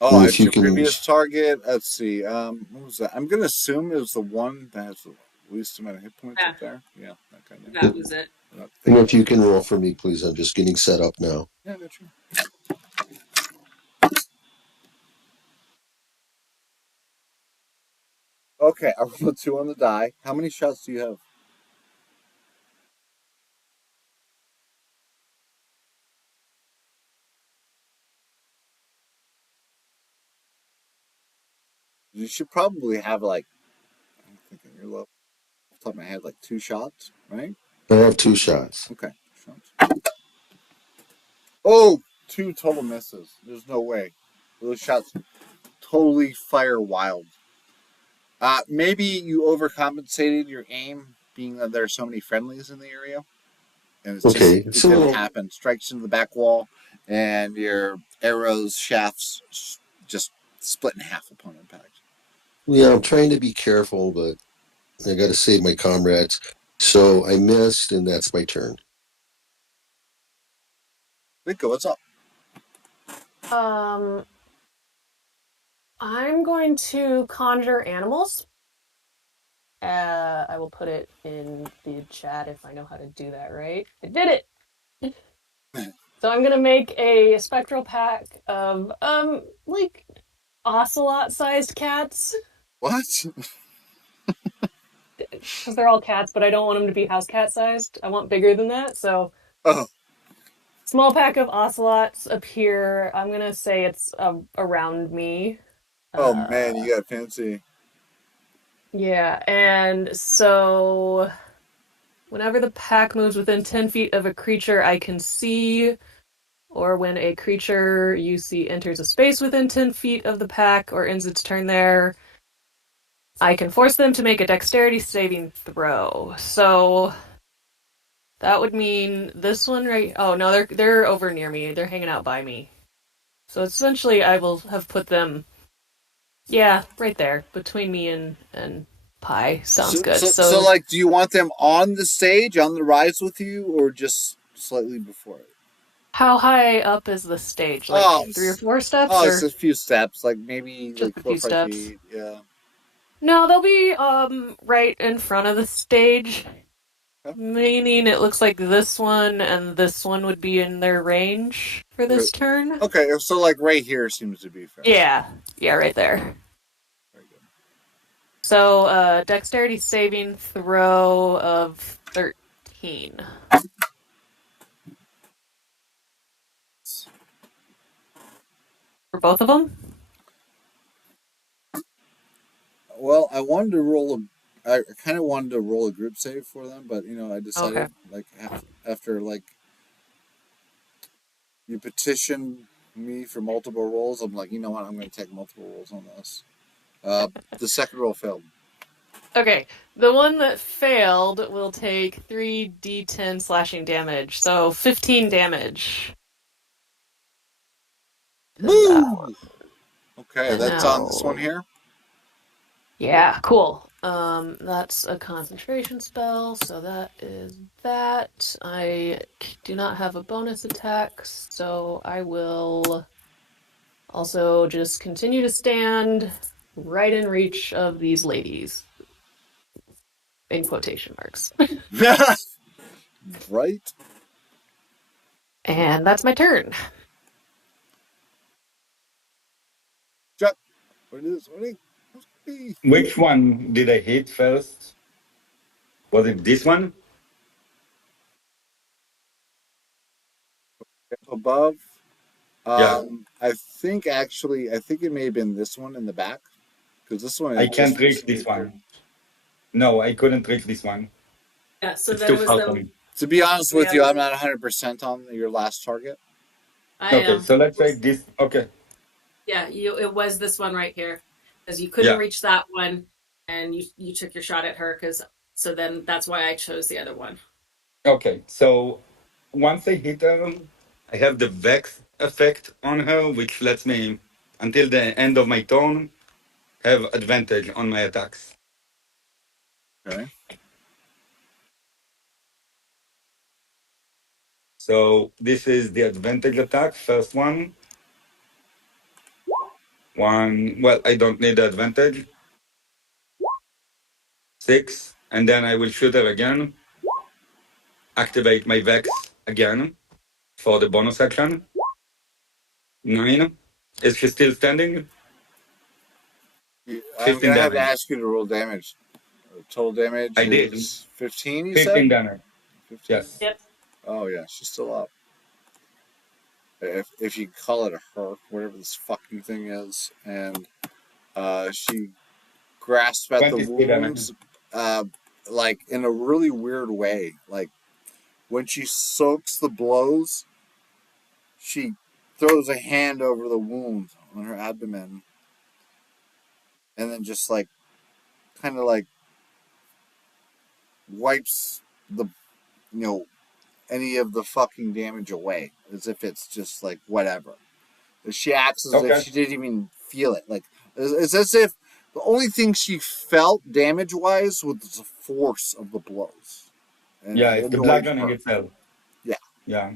oh, And if at you your can, previous target, let's see. What was that? I'm gonna assume it was the one that has the least amount of hit points Yeah, up there. Yeah, that kind of. that was it. I'm not and thinking. if you can roll for me, please. I'm just getting set up now. Yeah, that's true. Okay, I rolled a 2 on the die. How many shots do you have? You should probably have like I'm thinking you're low. Off the top of my head, like 2 shots, right? I have 2 shots. Okay. Shots. Oh, 2 total misses. There's no way. Those shots totally fire wild. Maybe you overcompensated your aim, being that there are so many friendlies in the area, and Okay, it it's a didn't little. happen. Strikes into the back wall, and your arrows shafts just split in half upon impact. Yeah, I'm trying to be careful, but I got to save my comrades. So I missed, and that's my turn. Rico, what's up? Um, I'm going to conjure animals. I will put it in the chat if I know how to do that right. I did it! So I'm gonna make a spectral pack of like ocelot-sized cats What? because they're all cats, but I don't want them to be house cat sized. I want bigger than that. So Oh, small pack of ocelots appear. I'm gonna say it's around me. oh man, Uh, you got fancy. yeah, and so Whenever the pack moves within 10 feet of a creature I can see, or when a creature you see enters a space within 10 feet of the pack or ends its turn there, I can force them to make a dexterity saving throw. So that would mean this one right. Oh no, they're over near me. They're hanging out by me. So essentially, I will have put them, yeah, right there between me and Pi. Sounds good. So, So like, do you want them on the stage, on the rise with you, or just slightly before it? how high up is the stage? Like Oh, 3 or 4 steps, oh, it's or a few steps, like maybe just like a four or few five steps? feet. Yeah. No, they'll be right in front of the stage. Okay. Meaning it looks like this one and this one would be in their range for this turn. Okay, so like right here seems to be fair. Yeah, yeah, right there. Very good. So, dexterity saving throw of 13 for both of them. Well, I wanted to roll a. I kind of wanted to roll a group save for them, but I Okay. decided like after like you petitioned me for multiple rolls, I'm like, you know what, I'm going to take multiple rolls on this. The second roll failed. Okay. The one that failed will take 3d10 slashing damage. So 15 damage to that one. Woo! Okay, And that's on this one now, here. yeah, cool. That's a concentration spell, so that is that. I do not have a bonus attack, so I will also just continue to stand right in reach of these ladies. In quotation marks. Right. And that's my turn. Chuck, what is what is it? Which one did I hit first? Was it this one? Above. Yeah. I think it may have been this one in the back because this one I had can't just reach recently this appeared. one. No, I couldn't reach this one. Yeah, so It's then too it was far for the me. To be honest with yeah, you, I'm not 100% on your last target. I Okay, am. so let's say this. Okay, Yeah, you it was this one right here because you couldn't yeah. reach that one, and you took your shot at her because so then that's why I chose the other one. Okay, so once I hit her, I have the Vex effect on her, which lets me, until the end of my turn, have advantage on my attacks. Okay. So this is the advantage attack. First one. One, well, I don't need the advantage. 6. And then I will shoot her again. Activate my Vex again for the bonus action. 9. Is she still standing? I'm 15 gonna have to damage. ask you to roll damage. Total damage I did. is 15. You said 15 damage. 15. Yes. Yep. Oh yeah, she's still up. If you call it a her, whatever this fucking thing is, and she grasps at the 23 damage. wounds, uh, like in a really weird way. Like when she soaks the blows, she throws a hand over the wound on her abdomen, and then just like kind of like wipes the you know any of the fucking damage away as if it's just like whatever. She acts as if Okay. she didn't even feel it. Like it's as if the only thing she felt damage wise was the force of the blows, and Yeah, it it's the annoyed bludgeoning her. itself. Yeah. Yeah.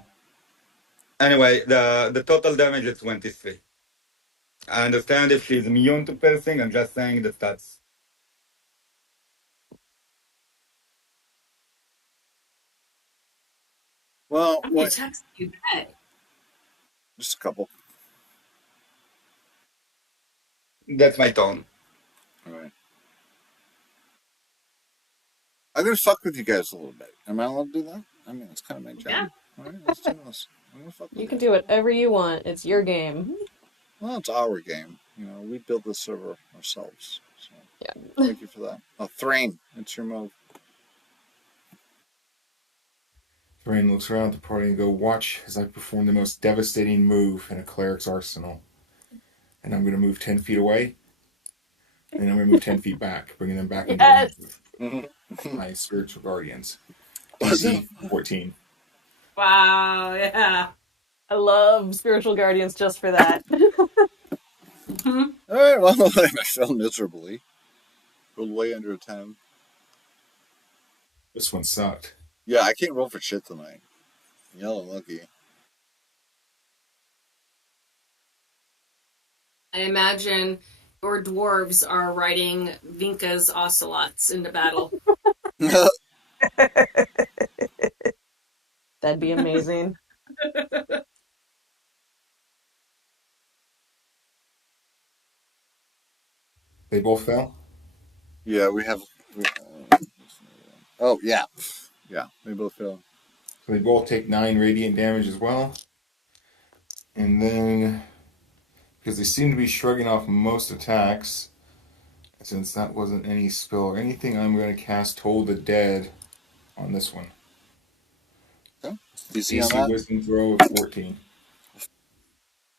Anyway, the total damage is 23. I understand if she's immune to piercing. I'm just saying the stats. Well, How many what? attacks did you get? Just a couple. That's my turn. All right. I'm gonna fuck with you guys a little bit. Am I allowed to do that? I mean, it's kind of my Yeah. job. All right, let's do this. I'm gonna fuck with You you can guys do a little bit. whatever you want. It's your game. Well, it's our game. We built this server ourselves. So Yeah. thank you for that. Oh, Thrain, it's your move. Thrain looks around at the party and go, "Watch as I perform the most devastating move in a cleric's arsenal." And I'm going to move 10 feet away, and I'm going to move 10 feet back, bringing them back into range Yes. of my spiritual guardians. Was it? DC 14. Wow, yeah. I love spiritual guardians just for that. Mhm. All right, well, I fell miserably. Rolled way under a 10. This one sucked. Yeah, I can't roll for shit tonight. Y'all are lucky. I imagine your dwarves are riding Vinka's ocelots into battle. That'd be amazing. They both fell. Yeah, we have. Oh, yeah. Yeah, they both fell. So they both take 9 radiant damage as well. And then, because they seem to be shrugging off most attacks, since that wasn't any spell or anything, I'm going to cast Toll the Dead on this one. Okay. DC on AC that? Wisdom throw of 14.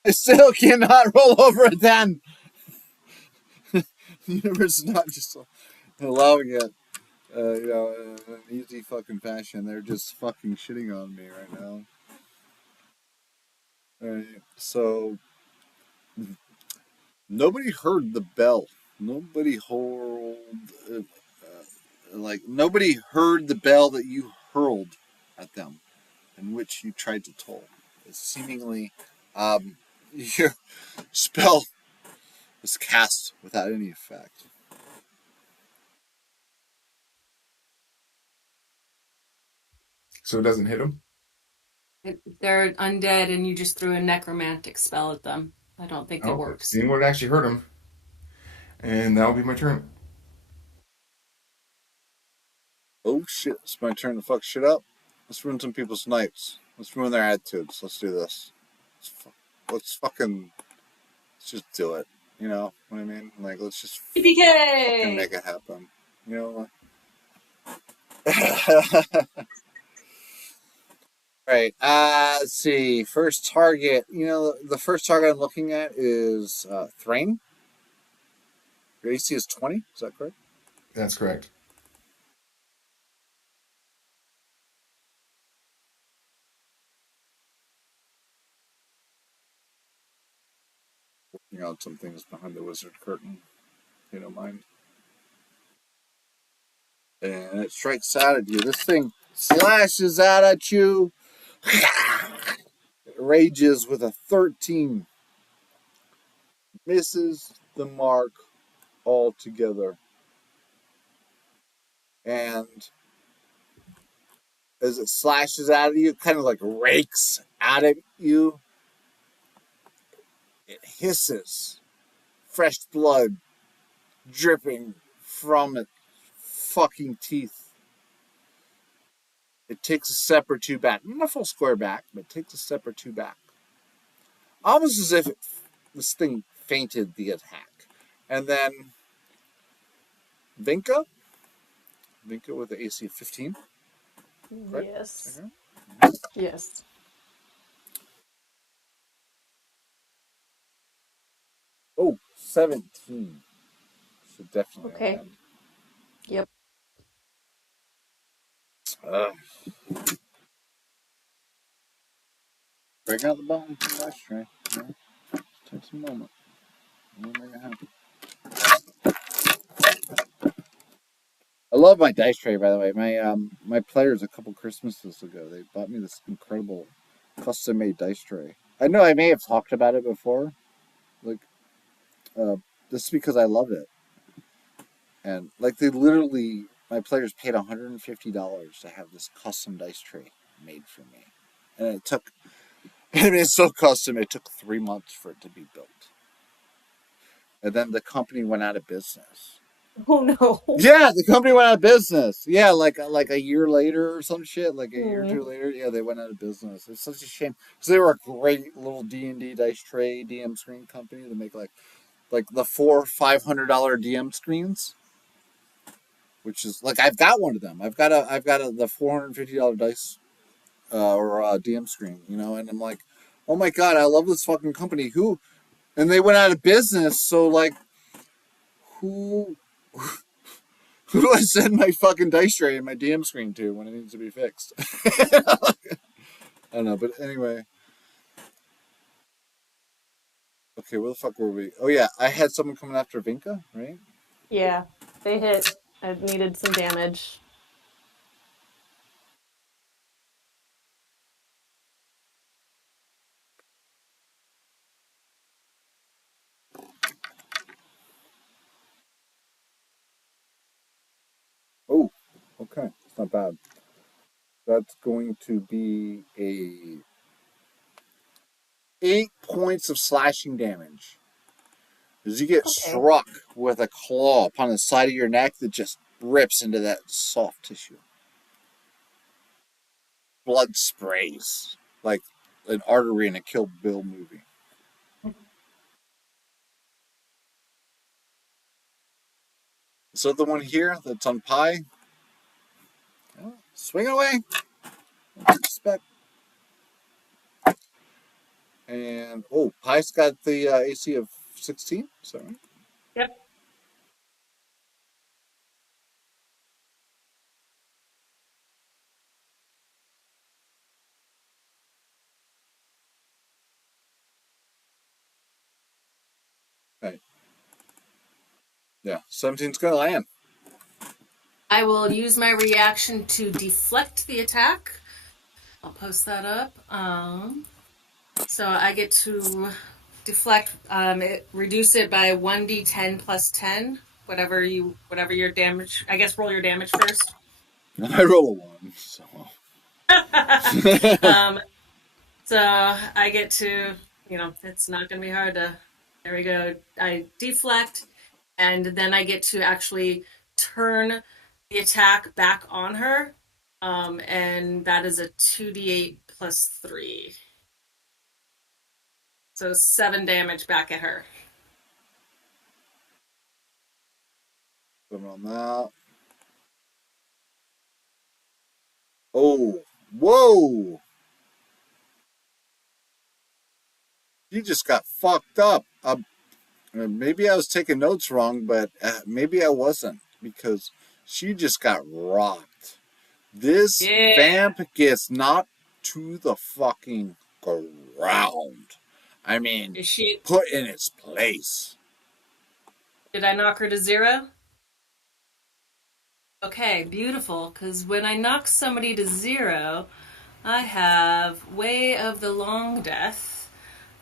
I still cannot roll over a 10. The universe is not just allowing it, in an easy fucking fashion. They're just fucking shitting on me right now. Alright, so nobody heard the bell. Nobody nobody heard the bell that you hurled at them, in which you tried to toll. It's seemingly, your spell was cast without any effect. So it doesn't hit them? They're undead, and you just threw a necromantic spell at them. I don't think it Oh, works. seeing what actually hurt him. And that'll be my turn. Oh shit, it's my turn to fuck shit up. Let's ruin some people's nights. Let's ruin their attitudes. Let's do this. Let's fucking, let's just do it. You know what I mean? Like, let's just fucking TPK! make it happen. You know? Right. Let's see. First target. The first target I'm looking at is Thrain. Your AC is 20. Is that correct? That's correct. Some things behind the wizard curtain. If you don't mind. And it strikes out at you. This thing slashes out at you. It rages with a 13. Misses the mark altogether. And as it slashes out at you, it kind of like rakes out at you. It hisses. Fresh blood dripping from its fucking teeth. It takes a step or two back. Not a full square back, but it takes a step or two back. Almost as if this thing fainted the attack. And then Vinka. Vinka with the AC of 15. Correct? Yes. Okay. Yes. Oh, 17. So definitely Okay. land. Yep. Ugh. Break out the bottom from the dice tray. Takes a moment. We'll make it happen. I love my dice tray, by the way. My players a couple Christmases ago, they bought me this incredible custom made dice tray. I know I may have talked about it before. Like, uh, this is because I love it. And like they literally, my players paid $150 to have this custom dice tray made for me, and it took. I mean, it's so custom. It took 3 months for it to be built, and then the company went out of business. Oh no. Yeah, the company went out of business. Yeah, like a year later or some shit. Like a year or Hmm. two later, yeah, they went out of business. It's such a shame because they were a great little D&D dice tray DM screen company to make like the $400-500 DM screens, which is like I've got one of them. I've got the $450 dice or DM screen, and I'm like, oh my god, I love this fucking company. Who? And they went out of business. So like, who? Who do I send my fucking dice tray and my DM screen to when it needs to be fixed? I don't know, but anyway. Okay, where the fuck were we? Oh yeah, I had someone coming after Vinka, right? Yeah, they hit. I needed some damage. Oh, okay, it's not bad. That's going to be a 8 points of slashing damage as you get Okay. struck with a claw upon the side of your neck that just rips into that soft tissue. Blood sprays like an artery in a Kill Bill movie. So the one here that's on Pi, swing away. Expect. And oh, Pi's got the AC of 16. Is that right? Yep. Right. Yeah, 17's gonna land. I will use my reaction to deflect the attack. I'll post that up. So I get to deflect. Reduce it by 1d10 plus 10. Whatever your damage. I guess roll your damage first. I roll a one, so um, so I get to, it's not going to be hard to. There we go. I deflect, and then I get to actually turn the attack back on her. And that is a 2d8 plus 3. So 7 damage back at her. put on that. Oh, whoa! You just got fucked up. Maybe I was taking notes wrong, but maybe I wasn't because she just got rocked. This Yeah. vamp gets knocked to the fucking ground. I mean, Is she? put in its place. Did I knock her to 0? Okay, beautiful. Because when I knock somebody to 0, I have Way of the Long Death.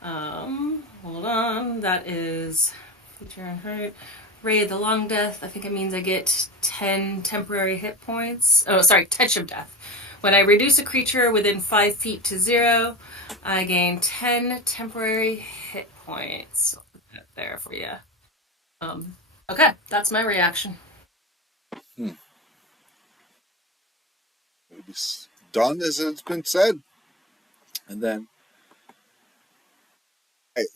Hold on. That is feature and hurt. Ray of the Long Death. I think it means I get 10 temporary hit points. Oh, sorry, Touch of Death. When I reduce a creature within 5 feet to 0, I gain 10 temporary hit points. I'll put that there for you. Okay, that's my reaction. Hmm. It's done as it's been said. And then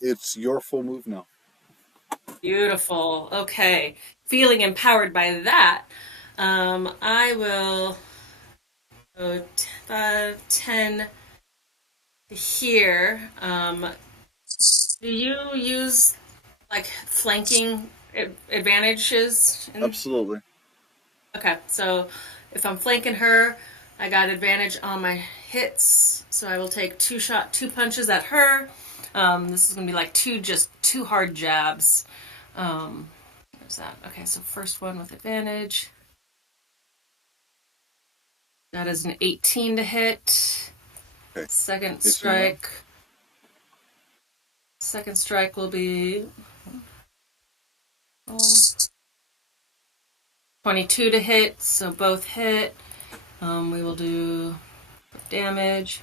it's your full move now. Beautiful. Okay. Feeling empowered by that, I will go 10 here. Do you use like flanking advantages? Absolutely. Okay, so if I'm flanking her, I got advantage on my hits, so I will take two punches at her. This is gonna be like two hard jabs. There's that. Okay, so first one with advantage. That is an 18 to hit. Okay. Second Yes, ma'am. strike. Second strike will be 22 to hit, so both hit. We will do damage.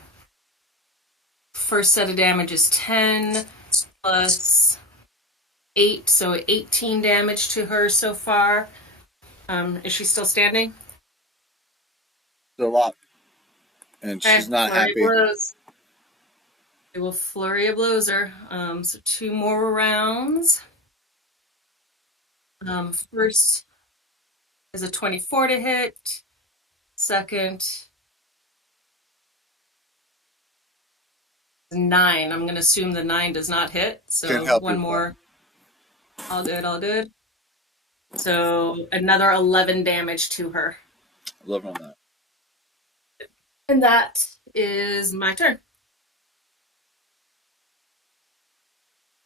First set of damage is 10 plus 8, so 18 damage to her so far. Is she still standing? Still up. And Okay, she's not flurry of happy. blows. It will flurry of blows her. So 2 more rounds. First is a 24 to hit. Second 9. I'm going to assume the 9 does not hit. Can't So help one you with that. more. All good, all good. So another 11 damage to her. 11 on that. And that is my turn.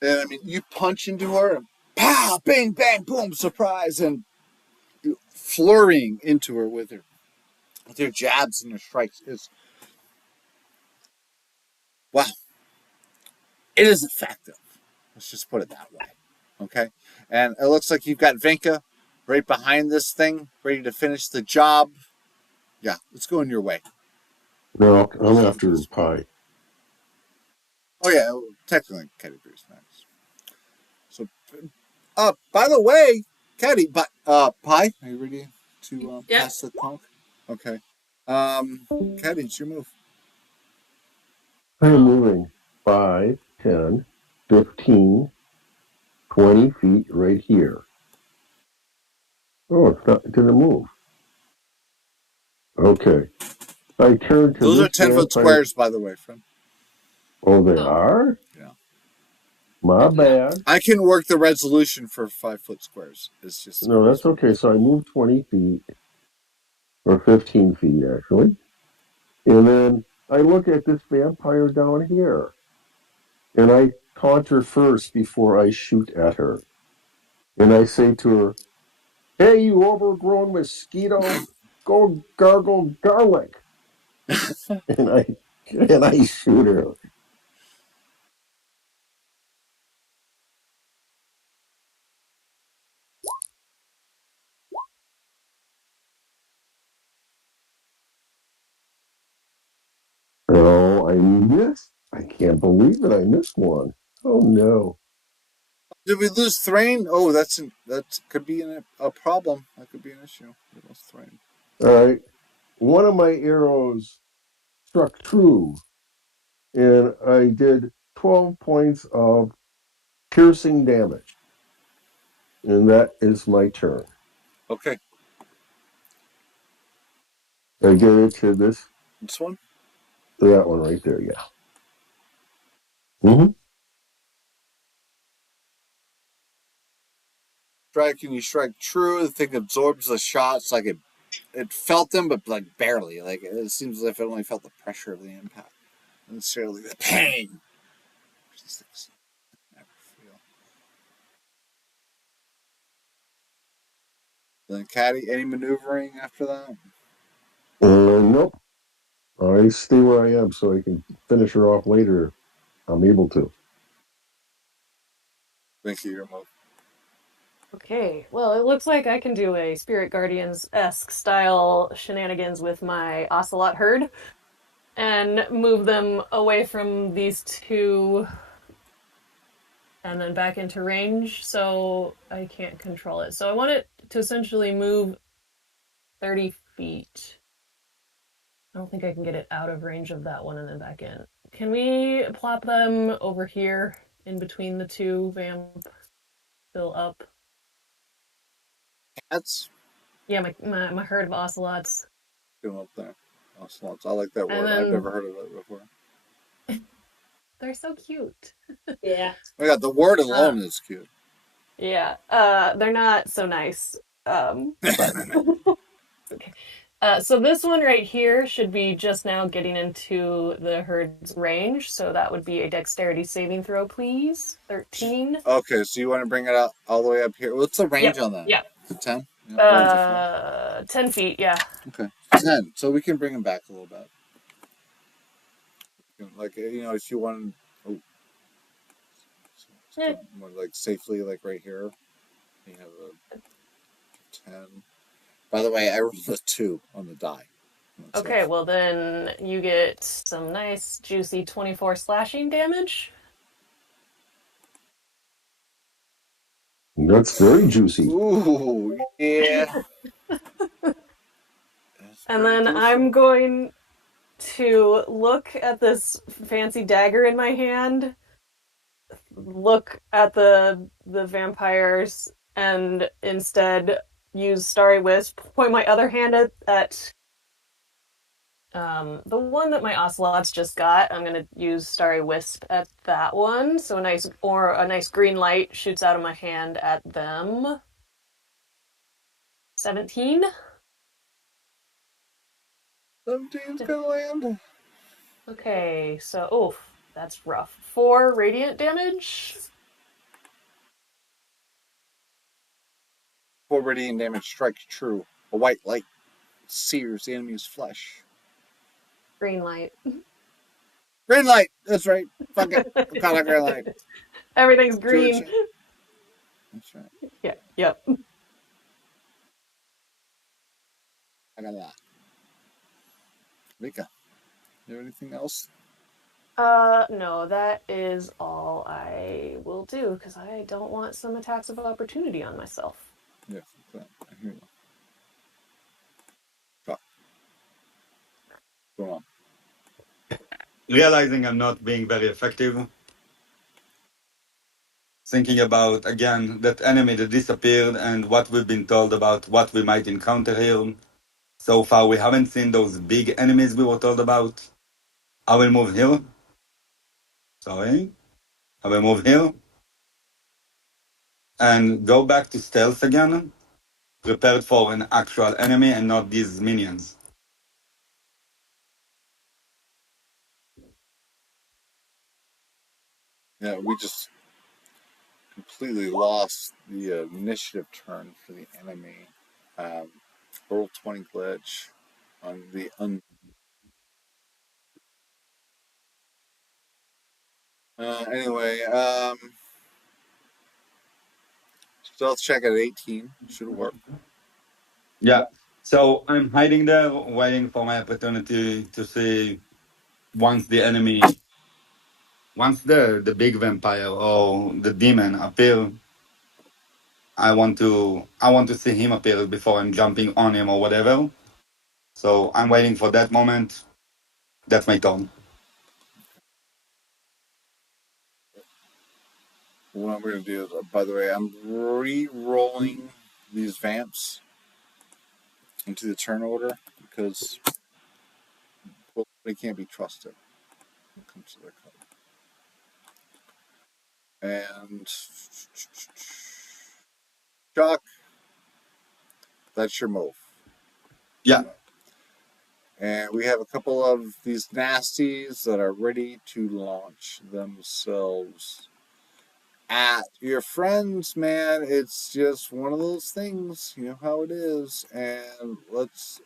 And I mean, you punch into her, and pow, bang, bang, boom, surprise, and flurrying into her with your jabs and your strikes is, wow, it is effective. Let's just put it that way. Okay? And it looks like you've got Vinka right behind this thing, ready to finish the job. Yeah, it's going your way. No, I'm after Pie. Oh, yeah, technically, Caddy Brew's next. So, by the way, Caddy, Pie, are you ready to Yep. pass the conch? Okay. Caddy, it's your move. I'm moving 5, 10, 15, 20 feet right here. Oh, it's not, it didn't move. Okay. I turn to Those are this 10-foot vampire. squares, by the way, friend. Oh, they Oh, are? Yeah. My good to know. bad. I can work the resolution for 5-foot squares. It's just No, that's okay. So I move 20 feet, or 15 feet, actually. And then I look at this vampire down here. And I taunt her first before I shoot at her. And I say to her, "Hey, you overgrown mosquito, go gargle garlic." and I shoot her. Oh, I missed. I can't believe it. I missed one. Oh no. Did we lose Thrain? Oh, that could be a problem. That could be an issue. We lost Thrain. All right. One of my arrows struck true, and I did 12 points of piercing damage. And that is my turn. Okay, I get it to this one. that one right there, yeah. Mm-hmm. Striking, you strike true. The thing absorbs the shots like it felt them, but like barely. Like it seems as if it only felt the pressure of the impact, not necessarily the pain. Never feel. Then Caddy, any maneuvering after that? Nope. I stay where I am so I can finish her off later. I'm able to. Thank you, your move. Okay, well, it looks like I can do a Spirit Guardians-esque style shenanigans with my Ocelot herd and move them away from these two and then back into range, so I can't control it. So I want it to essentially move 30 feet. I don't think I can get it out of range of that one and then back in. Can we plop them over here in between the two vamp still up? Cats. Yeah, my herd of ocelots. Go up there. Ocelots. I like that And word. I've then never heard of it before. they're so cute. Yeah. Oh yeah, the word alone is cute. Yeah, they're not so nice. But okay. So this one right here should be just now getting into the herd's range. So that would be a dexterity saving throw, please. 13. Okay, so you want to bring it out all the way up here. What's the range Yep. on that? Yep. The 10? Yeah, range of 10 feet. Yeah. okay. 10. So we can bring him back a little bit. Like, if you want, oh, Eh. more like safely, like right here. You have a 10. By the way, I rolled a 2 on the die. Okay. Well, then you get some nice, juicy 24 slashing damage. That's very juicy. Ooh, yeah. And then I'm going to look at this fancy dagger in my hand, look at the vampires, and instead use Starry Wisp, point my other hand at The one that my ocelots just got, I'm gonna use Starry Wisp at that one. So a nice green light shoots out of my hand at them. 17. 17's gonna land. Okay, so oof, that's rough. 4 radiant damage. 4 radiant damage strikes true. A white light sears the enemy's flesh. Green light. Green light! That's right. Fuck it. We call it green light. Everything's George. green. That's right. Yeah, yep. I got that. Mika, you have anything else? No, that is all I will do because I don't want some attacks of opportunity on myself. Yes, I hear you. Talk. Go on. Realizing I'm not being very effective, thinking about again that enemy that disappeared and what we've been told about what we might encounter here. So far, we haven't seen those big enemies we were told about. I will move here. Sorry. I will move here and go back to stealth again, prepared for an actual enemy and not these minions. Yeah, we just completely lost the initiative turn for the enemy. Roll 20 glitch on the anyway, stealth check at 18 should work. Yeah. So I'm hiding there, waiting for my opportunity to see once the enemy, once the big vampire or the demon appear. I want to see him appear before I'm jumping on him or whatever. So I'm waiting for that moment. That's my turn. What I'm going to do is, by the way, I'm re-rolling these vamps into the turn order because they can't be trusted when it comes to their code. And Chuck, that's your move. Yeah. And we have a couple of these nasties that are ready to launch themselves at your friends, man. It's just one of those things. You know how it is. And let's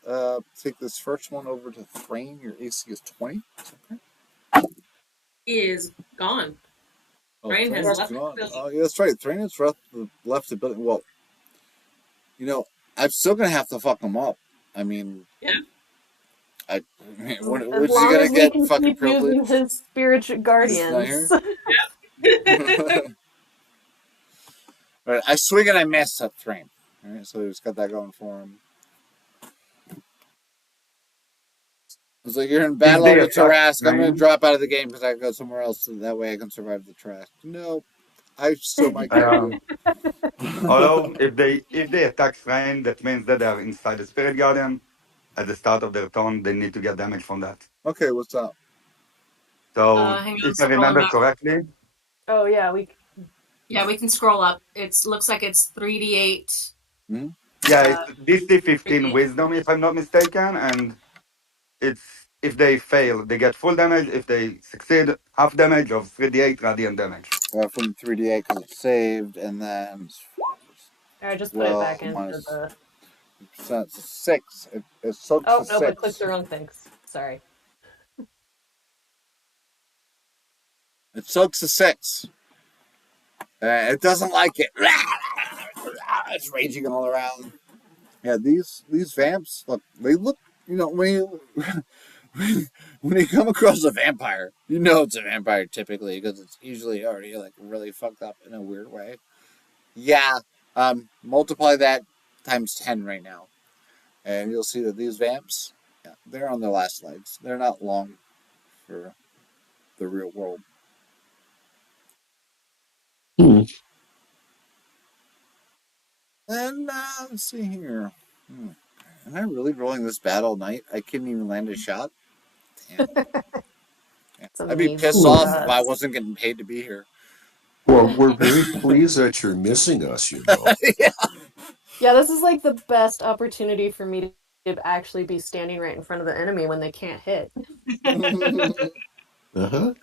take this first one over to Thrain. Your AC is 20. Is gone. Oh, Rain has Thrain's left the gone. building. Oh, yeah, that's right. Thrain has left the building. Well, you know, I'm still going to have to fuck him up. I mean, Yeah. As what's he long going as to we get? can Fucking keep using privilege? his spirit He's not guardians. here. All right, I swing and I miss at Thrain. All right, so he's got that going for him. It's like you're in If battle they over attack Tarask. I'm going to Ryan, drop out of the game because I go somewhere else so that way I can survive the Tarask. No, I still might kill you. although if they attack Ryan, that means that they are inside the spirit guardian. At the start of their turn, they need to get damage from that. Okay, what's up? So Hang on, if I scrolling remember back. correctly, Oh yeah, we. Yeah, we can scroll up. It looks like it's 3d8. Hmm? yeah, Uh, it's DC 15 3d8. wisdom if I'm not mistaken, and it's if they fail, they get full damage. If they succeed, half damage of 3d8 radiant damage. From 3D8 because it's saved, and then I just put it back well into minus the. percent. It's a 6. It soaks Oh a nope, I clicked 6. the wrong things. Sorry. It soaks a 6. It doesn't like it. It's raging all around. Yeah, these vamps look. You know when you when you come across a vampire, you know it's a vampire typically because it's usually already like really fucked up in a weird way. Yeah, multiply that times 10 right now, and you'll see that these vamps, yeah, they're on their last legs. They're not long for the real world. Hmm. And let's see here. Am I really rolling this bad all night? I couldn't even land a shot. Damn. Yeah. It's I'd be amazing pissed to off if I us. wasn't getting paid to be here. Well, we're very pleased that you're missing us, you know. Yeah. Yeah, this is like the best opportunity for me to actually be standing right in front of the enemy when they can't hit. Uh-huh.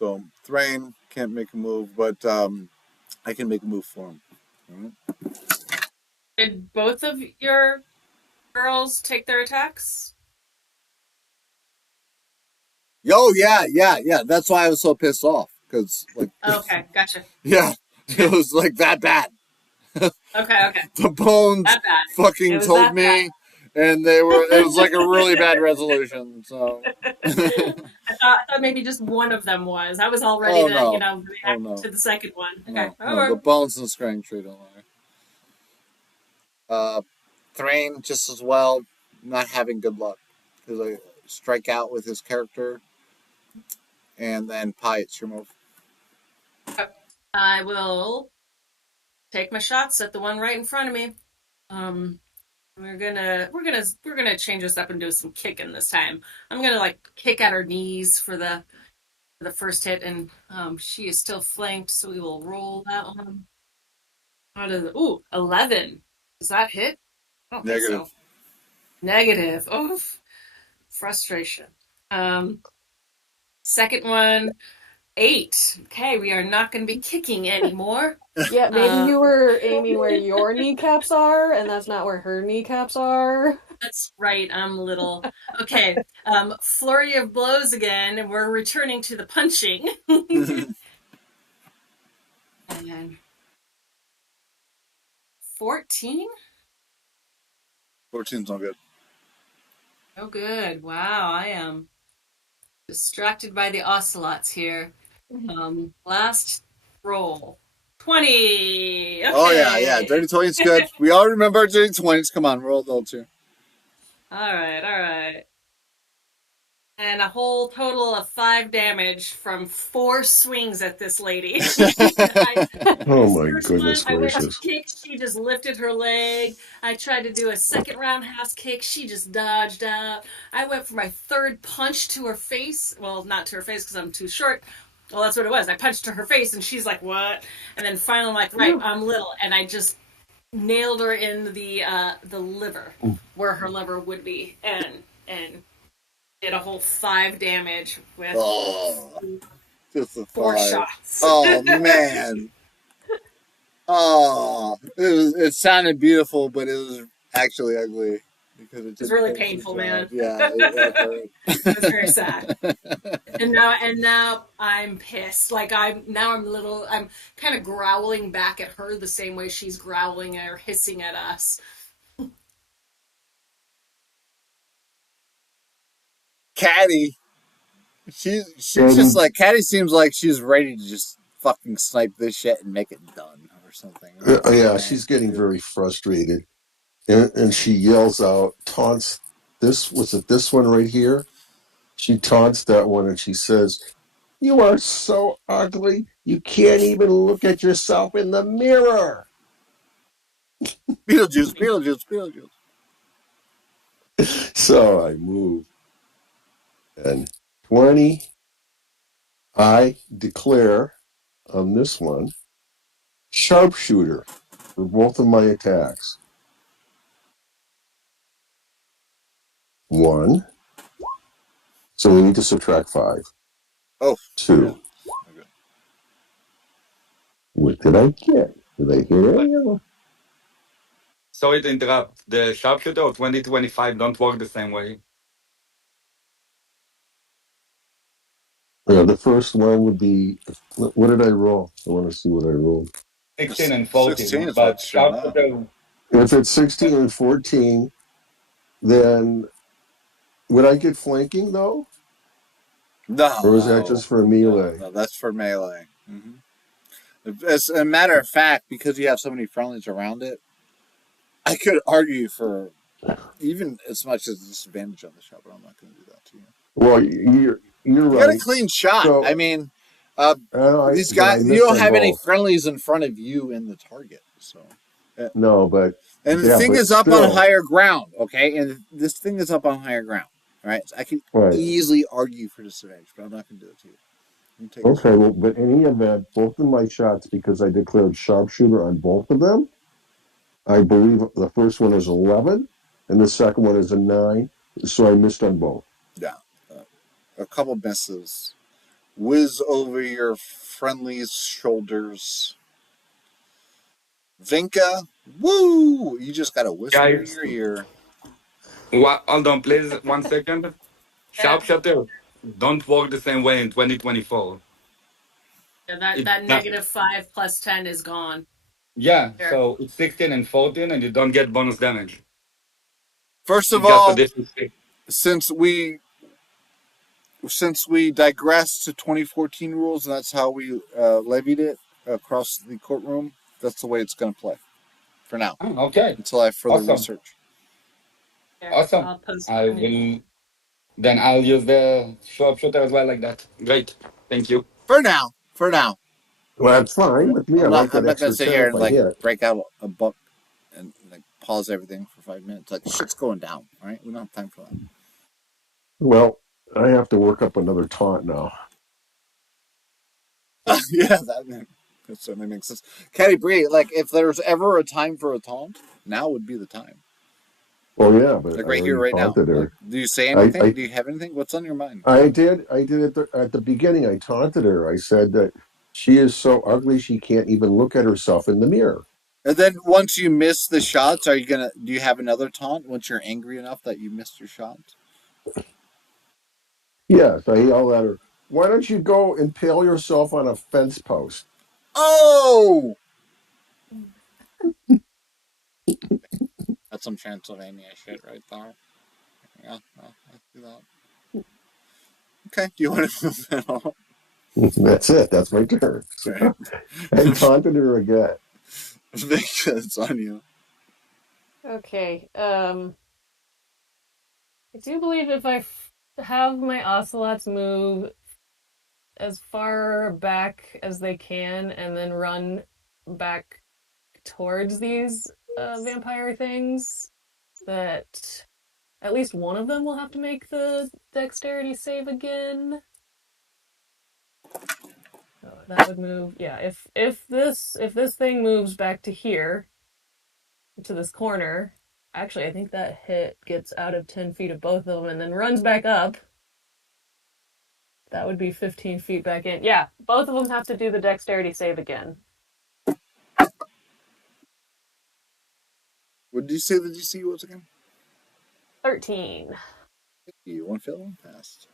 So Thrain can't make a move, but I can make a move for him. All Did both of your girls take their attacks? Yo, yeah. That's why I was so pissed off because, like, Okay, gotcha. yeah, Yeah. it was like that bad. Okay. The bones That bad. It fucking was told that me, and they were. It was like a really bad resolution. So, bad. I thought maybe just one of them was. I was all ready oh to, no, oh react no, to the second one. Okay. no, the bones and screen tree don't lie. Thrain just as well, not having good luck because I strike out with his character, and then Pi, it's your move. I will take my shots at the one right in front of me. Um, we're gonna change this up and do some kicking this time. I'm gonna like kick at her knees for the first hit, and she is still flanked, so we will roll that one. How does ooh 11? Does that hit? I don't think Negative. so. Negative. Oh, frustration. Um, second one 8. Okay, we are not going to be kicking anymore. Yeah, maybe Um, you were aiming where your kneecaps are, and that's not where her kneecaps are. that's right. I'm little. Okay. Flurry of blows again, and we're returning to the punching. And 14? 14's not good. Oh, good. Wow, I am distracted by the ocelots here. Last roll. 20. Oh yeah. Okay. Dirty 20's good. We all remember dirty 20s. Come on, we're all adults here. All right, all right. And a whole total of 5 damage from 4 swings at this lady. Oh This my first one, goodness I went to gracious. kick, she just lifted her leg. I tried to do a second roundhouse kick, she just dodged out. I went for my third punch to her face. Well, not to her face because I'm too short. Well, that's what it was. I punched to her face, and she's like, "What?" And then finally, I'm like, "Right, I'm little," and I just nailed her in the liver, where her liver would be, and did a whole 5 damage with Oh, just a 4 5. shots. Oh man. Oh, it sounded beautiful, but it was actually ugly because it It's didn't really finish the painful, job. man. Yeah, it It was very sad. hurt. And now I'm pissed. Like I'm kind of growling back at her the same way she's growling or hissing at us. Caddy, she's just And like Caddy seems like she's ready to just fucking snipe this shit and make it done or something. yeah, she's getting very frustrated. And she yells out, taunts was it this one right here? She taunts that one and she says, "You are so ugly, you can't even look at yourself in the mirror." Beetlejuice. So I move. And 20, I declare on this one, sharpshooter for both of my attacks. 1. So we need to subtract 5. Oh, 2. yeah. Okay. What did I get? Did I hear any of them? Sorry to interrupt. The sharpshooter or 2025 don't work the same way. Yeah, the first one would be, what did I roll? I want to see what I rolled. 16 and 16 14. is But what's showing up. sharpshooter, If it's 16 and 14, then would I get flanking though? Or is that just for melee? No, that's for melee. As a matter of fact, because you have so many friendlies around it, I could argue for even as much as disadvantage on the shot, but I'm not going to do that to you. Well, you're You got a right. clean shot. I So mean, these but I guys, you missed don't on have any both. friendlies in front of you in the target. So, No, but And the Yeah, thing but is up on still, higher ground, okay? And this thing is up on higher ground, right? So I can right. easily argue for disadvantage, but I'm not going to do it to you. I'm take a Okay, swing. well, but in any event, both of my shots, because I declared sharpshooter on both of them, I believe the first one is 11 and the second one is a 9. So I missed on both. Yeah. Uh, a couple misses. Whiz over your friendly's shoulders. Vinka, woo! You just got a whisper in Guys, your ear. hold on, please. 1 second. Yeah, Sharpshooter, don't work the same way in 2024. yeah, that It, that not, -5 plus 10 is gone. yeah, There. so it's 16 and 14, and you don't get bonus damage. First of It's just a all, different stick. since we digressed to 2014 rules and that's how we levied it across the courtroom, that's the way it's going to play for now Oh, okay. until I further Awesome. research. There. Awesome. I'll post I the new. will, then I'll use the sharpshooter as well like that. Great. Thank you. For now, for now. Well, that's fine with me. I I'm not. like I'm that not going to extra sit 10 here if and I like hit. break out a book and like pause everything for 5 minutes. Like shit's going down. All right, we don't have time for that. Well, I have to work up another taunt now. Yeah, that certainly makes sense. Caddy Bree, like if there's ever a time for a taunt, now would be the time. Well, yeah, but Like I right here, already right now. taunted Like, her. do you say I, anything? I, Do you have anything? What's on your mind? I did. I did at the beginning. I taunted her. I said that she is so ugly she can't even look at herself in the mirror. And then once you miss the shots, are you gonna? Do you have another taunt once you're angry enough that you missed your shot? Yes, I yelled at her. Why don't you go impale yourself on a fence post? Oh, that's some Transylvania shit right there. Yeah, well, let's do that. Okay, do you want to move that on? That's it. That's my turn. All right, I taunted her again. Vic, it's on you. Okay. I do believe if have my ocelots move as far back as they can and then run back towards these vampire things, that at least one of them will have to make the dexterity save again. So that would move. Yeah, if this thing moves back to here, to this corner, actually I think that hit gets out of 10 feet of both of them and then runs back up. That would be 15 feet back in. Yeah, both of them have to do the dexterity save again. What did you say the DC was again? 13. You one fail, one passed.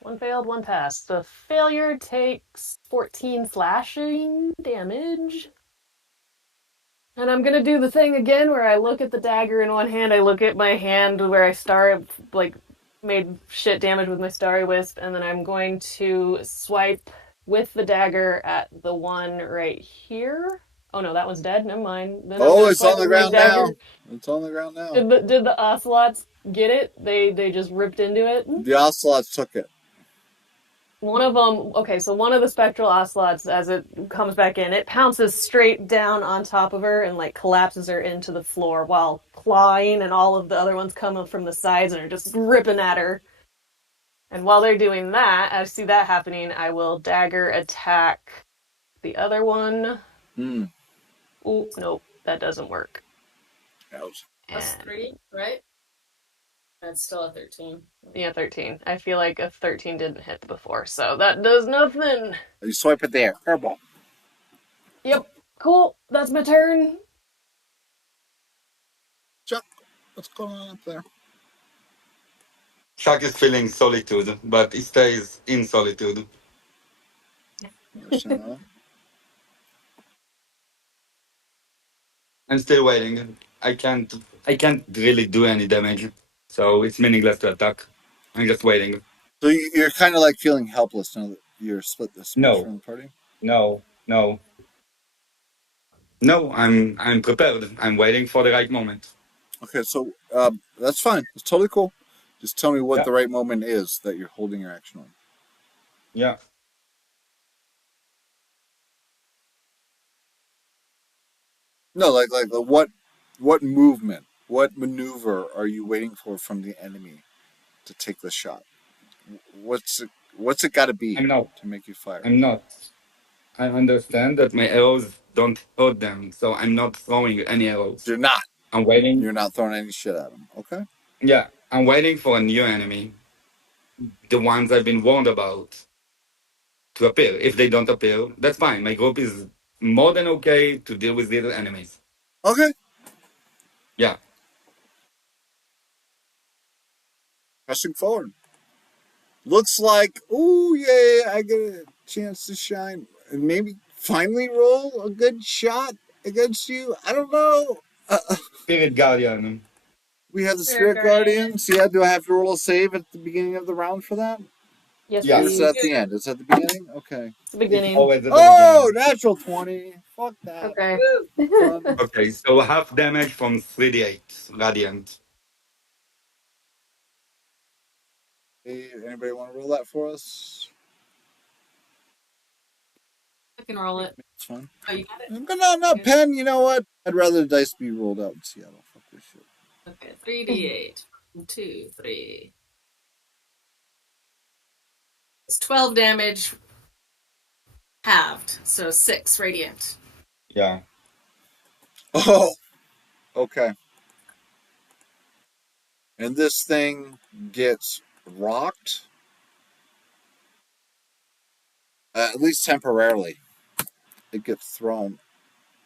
One failed, one passed. The failure takes 14 slashing damage. And I'm gonna do the thing again where I look at the dagger in one hand, I look at my hand where like, made shit damage with my starry wisp, and then I'm going to swipe with the dagger at the one right here. Oh no, that one's dead. Never mind. Then I'm Oh, gonna it's swipe on the with my ground now. dagger. It's on the ground now. Did the ocelots get it? They just ripped into it. The ocelots took it. One of them, okay, so one of the spectral ocelots, as it comes back in, it pounces straight down on top of her and like collapses her into the floor while clawing, and all of the other ones come up from the sides and are just ripping at her. And while they're doing that, I see that happening, I will dagger attack the other one. Hmm. Oh, nope, that doesn't work. Ouch. Plus And 3, right? That's still a 13. yeah, 13. I feel like a 13 didn't hit before, so that does nothing. You swipe it there. Airball. Yep, cool. That's my turn. Chuck, what's going on up there? Chuck is feeling solitude, but he stays in solitude. Understand that? I'm still waiting. I can't really do any damage. So it's meaningless to attack. I'm just waiting. So you're kind of like feeling helpless now that you're split this much No, from the party. no, no. No, I'm prepared. I'm waiting for the right moment. Okay, so that's fine. It's totally cool. Just tell me what Yeah, the right moment is that you're holding your action on. yeah. No, like what What movement, what maneuver are you waiting for from the enemy to take the shot? What's it, what's it got to be I'm not. to make you fire? I'm not. I understand that my arrows don't hurt them, so I'm not throwing any arrows. You're not. I'm waiting. You're not throwing any shit at them. Okay. Yeah, I'm waiting for a new enemy, the ones I've been warned about, to appear. If they don't appear, that's fine. My group is more than okay to deal with little enemies. Okay. Yeah, Pressing forward. Looks like, oh yeah, I get a chance to shine and maybe finally roll a good shot against you. I don't know. Spirit Guardian. We have the Spirit Spirit Guardian. Guardian. So yeah, do I have to roll a save at the beginning of the round for that? Yes, Or is it Yes, at please. the end? It's at the beginning? Okay. It's the it's beginning. always at the Oh, beginning. natural 20. Fuck that. Okay. Woo! Done. Okay, so half damage from 3d8 radiant. Hey, anybody want to roll that for us? I can roll it. It's fine. Oh, you got it? No, no, Okay. pen. You know what? I'd rather the dice be rolled out in Seattle. Fuck this shit. Okay. 3d8. 2, 3. It's 12 damage halved, so 6 radiant. Yeah. Oh, okay. And this thing gets rocked, at least temporarily. It gets thrown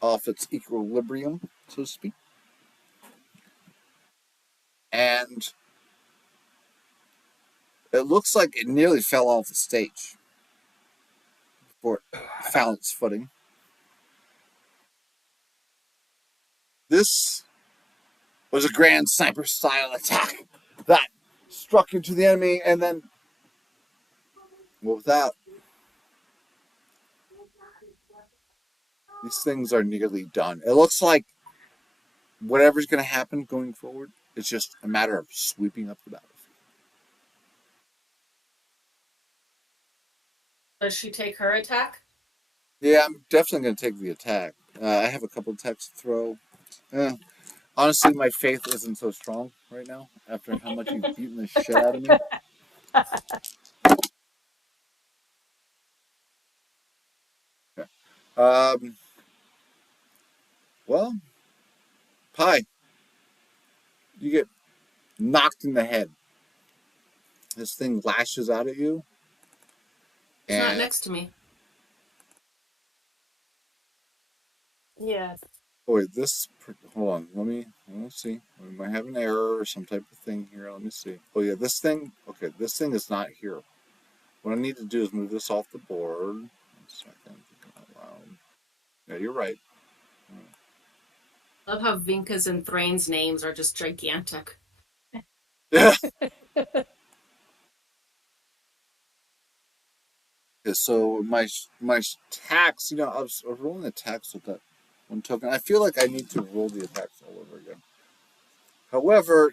off its equilibrium, so to speak, and it looks like it nearly fell off the stage before it found its footing. This was a grand sniper style attack that struck into the enemy, and then, well, with that, these things are nearly done. It looks like whatever's going to happen going forward, it's just a matter of sweeping up the battlefield. Does she take her attack? Yeah, I'm definitely going to take the attack. I have a couple of attacks to throw. Eh, honestly, my faith isn't so strong right now after how much you've beaten the shit out of me. Okay. Well, Pie, you get knocked in the head. This thing lashes out at you, It's not and next to me. Yeah. oh wait, this. Hold on, let's see. We might have an error or some type of thing here. Let me see. Oh yeah, this thing. Okay, this thing is not here. What I need to do is move this off the board. 1 second, thinking out loud. Yeah, you're right. I love how Vinka's and Thrain's names are just gigantic. Yeah. Okay, so my tax, I was rolling the tax with that one token. I feel like I need to roll the attacks all over again. However,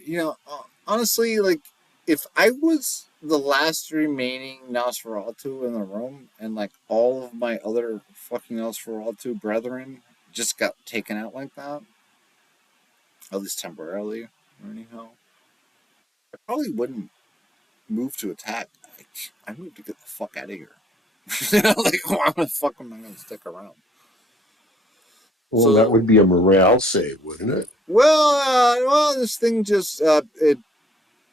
honestly, like if I was the last remaining Nosferatu in the room, and like all of my other fucking Nosferatu brethren just got taken out like that, at least temporarily, or anyhow, I probably wouldn't move to attack. I moved to get the fuck out of here. Like, why the fuck am I going to stick around? Well, that So, would be a morale save, wouldn't it? well, this thing just it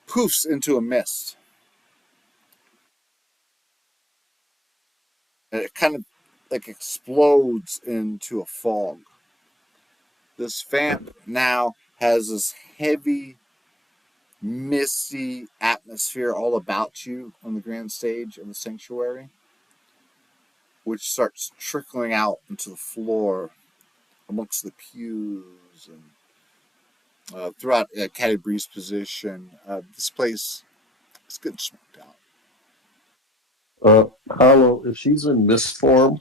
poofs into a mist. And it kind of like explodes into a fog. This vamp now has this heavy, misty atmosphere all about you on the grand stage of the sanctuary, which starts trickling out into the floor amongst the pews and throughout Caddy Bree's position. This place is getting smoked out. Hollow, if she's in mist form,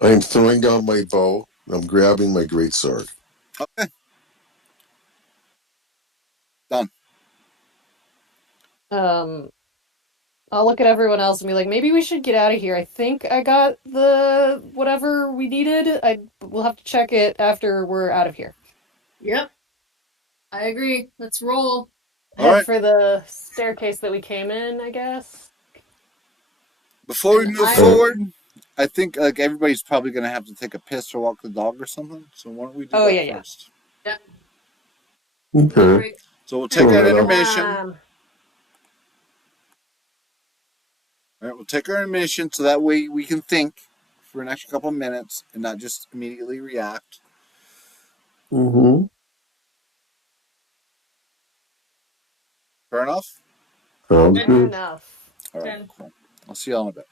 I'm throwing down my bow and I'm grabbing my greatsword. Okay, done. Um, I'll look at everyone else and be like, maybe we should get out of here. I think I got the whatever we needed. We'll have to check it after we're out of here. Yep, I agree. Let's roll. All Head right. for the staircase that we came in, I guess. Before we And move I Uh, forward, I think like everybody's probably going to have to take a piss or walk the dog or something. So why don't we do Oh that yeah, yeah. first? yeah, pee okay. break. So we'll take Time. our Right on. intermission. All right, we'll take our intermission so that way we can think for an extra couple minutes and not just immediately react. Mm-hmm. Fair enough? Sounds Good. Fair good. enough. All right, 10. cool. I'll see y'all in a bit.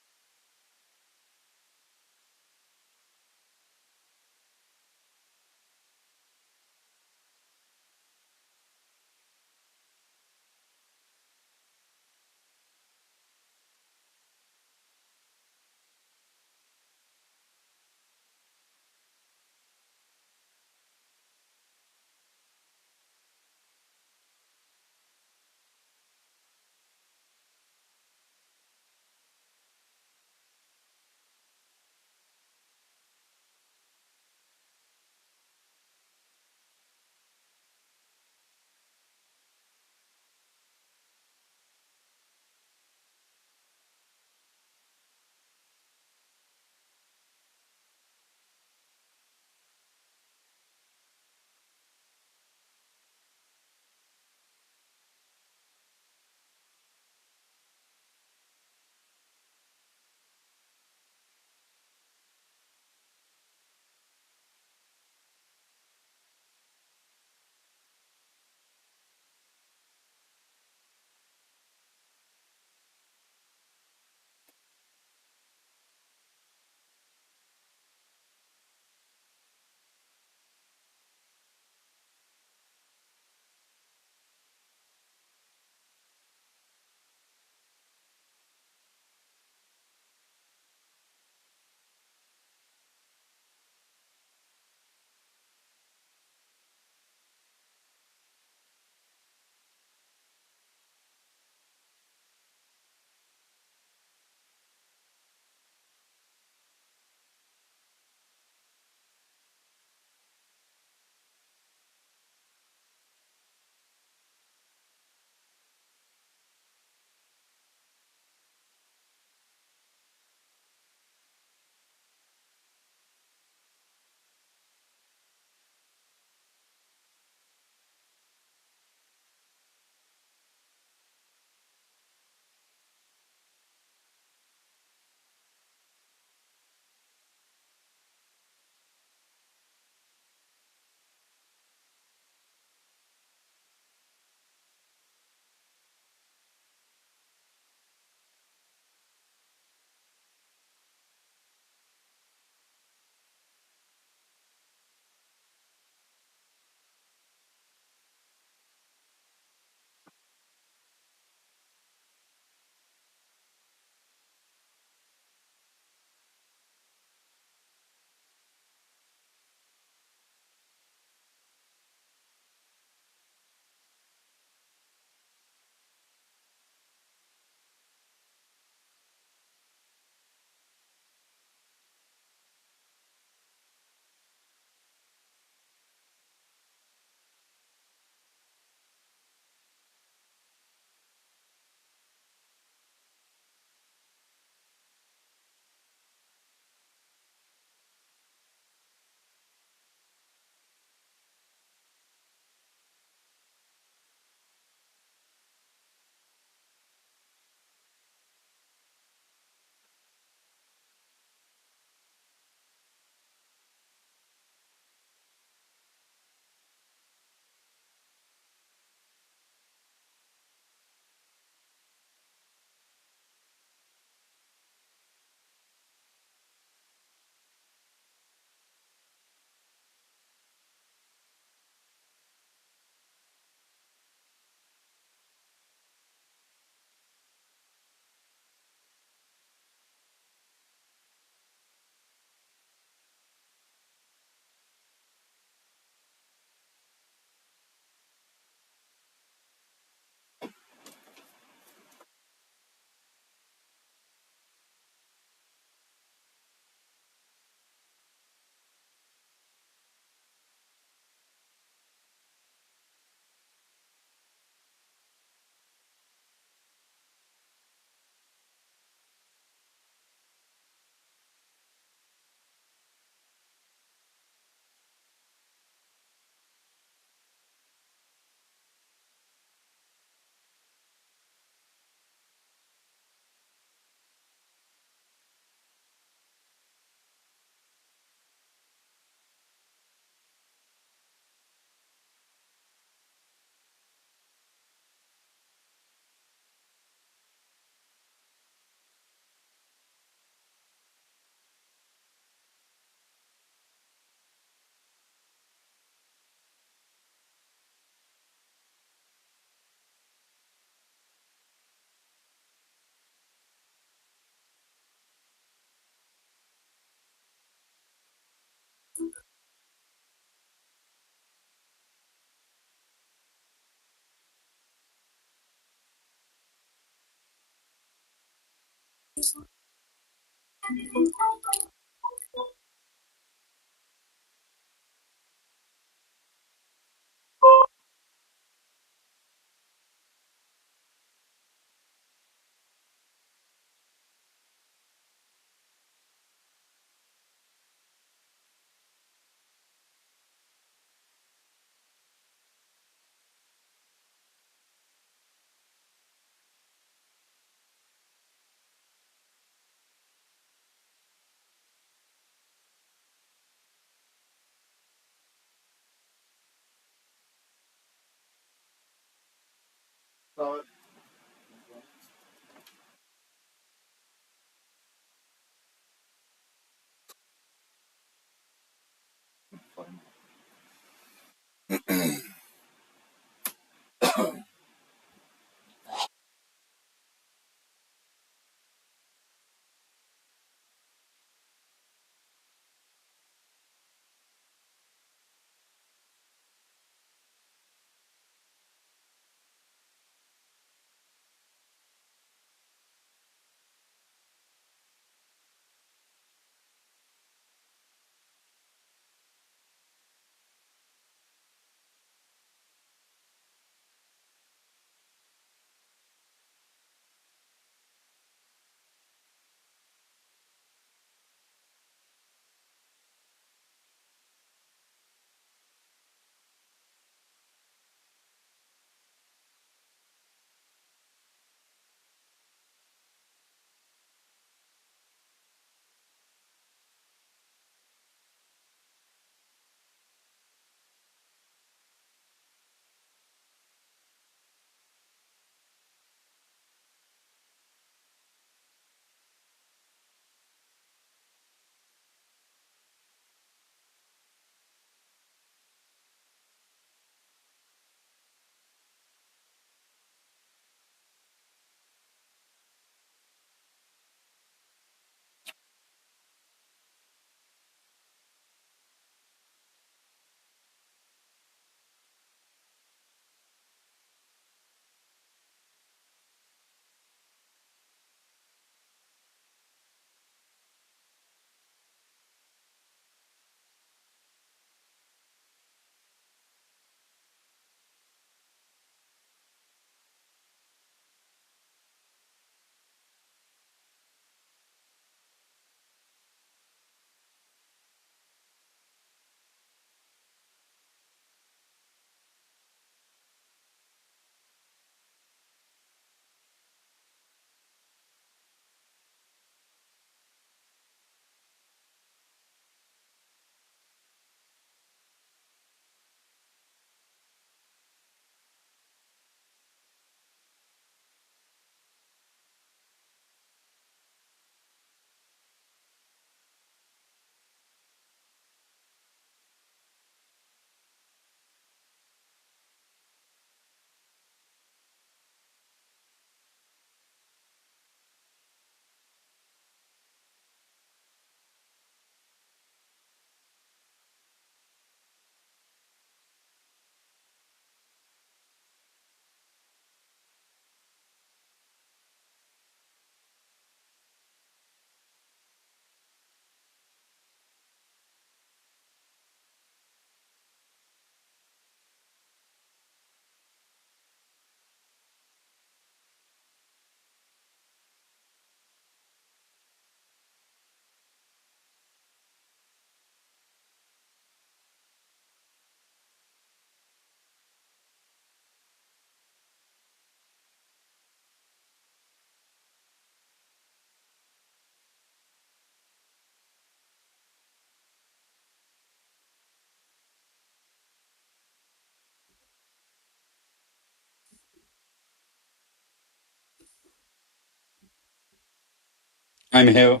I'm here.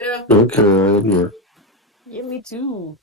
Yeah. Okay, I'm here. Yeah, me too.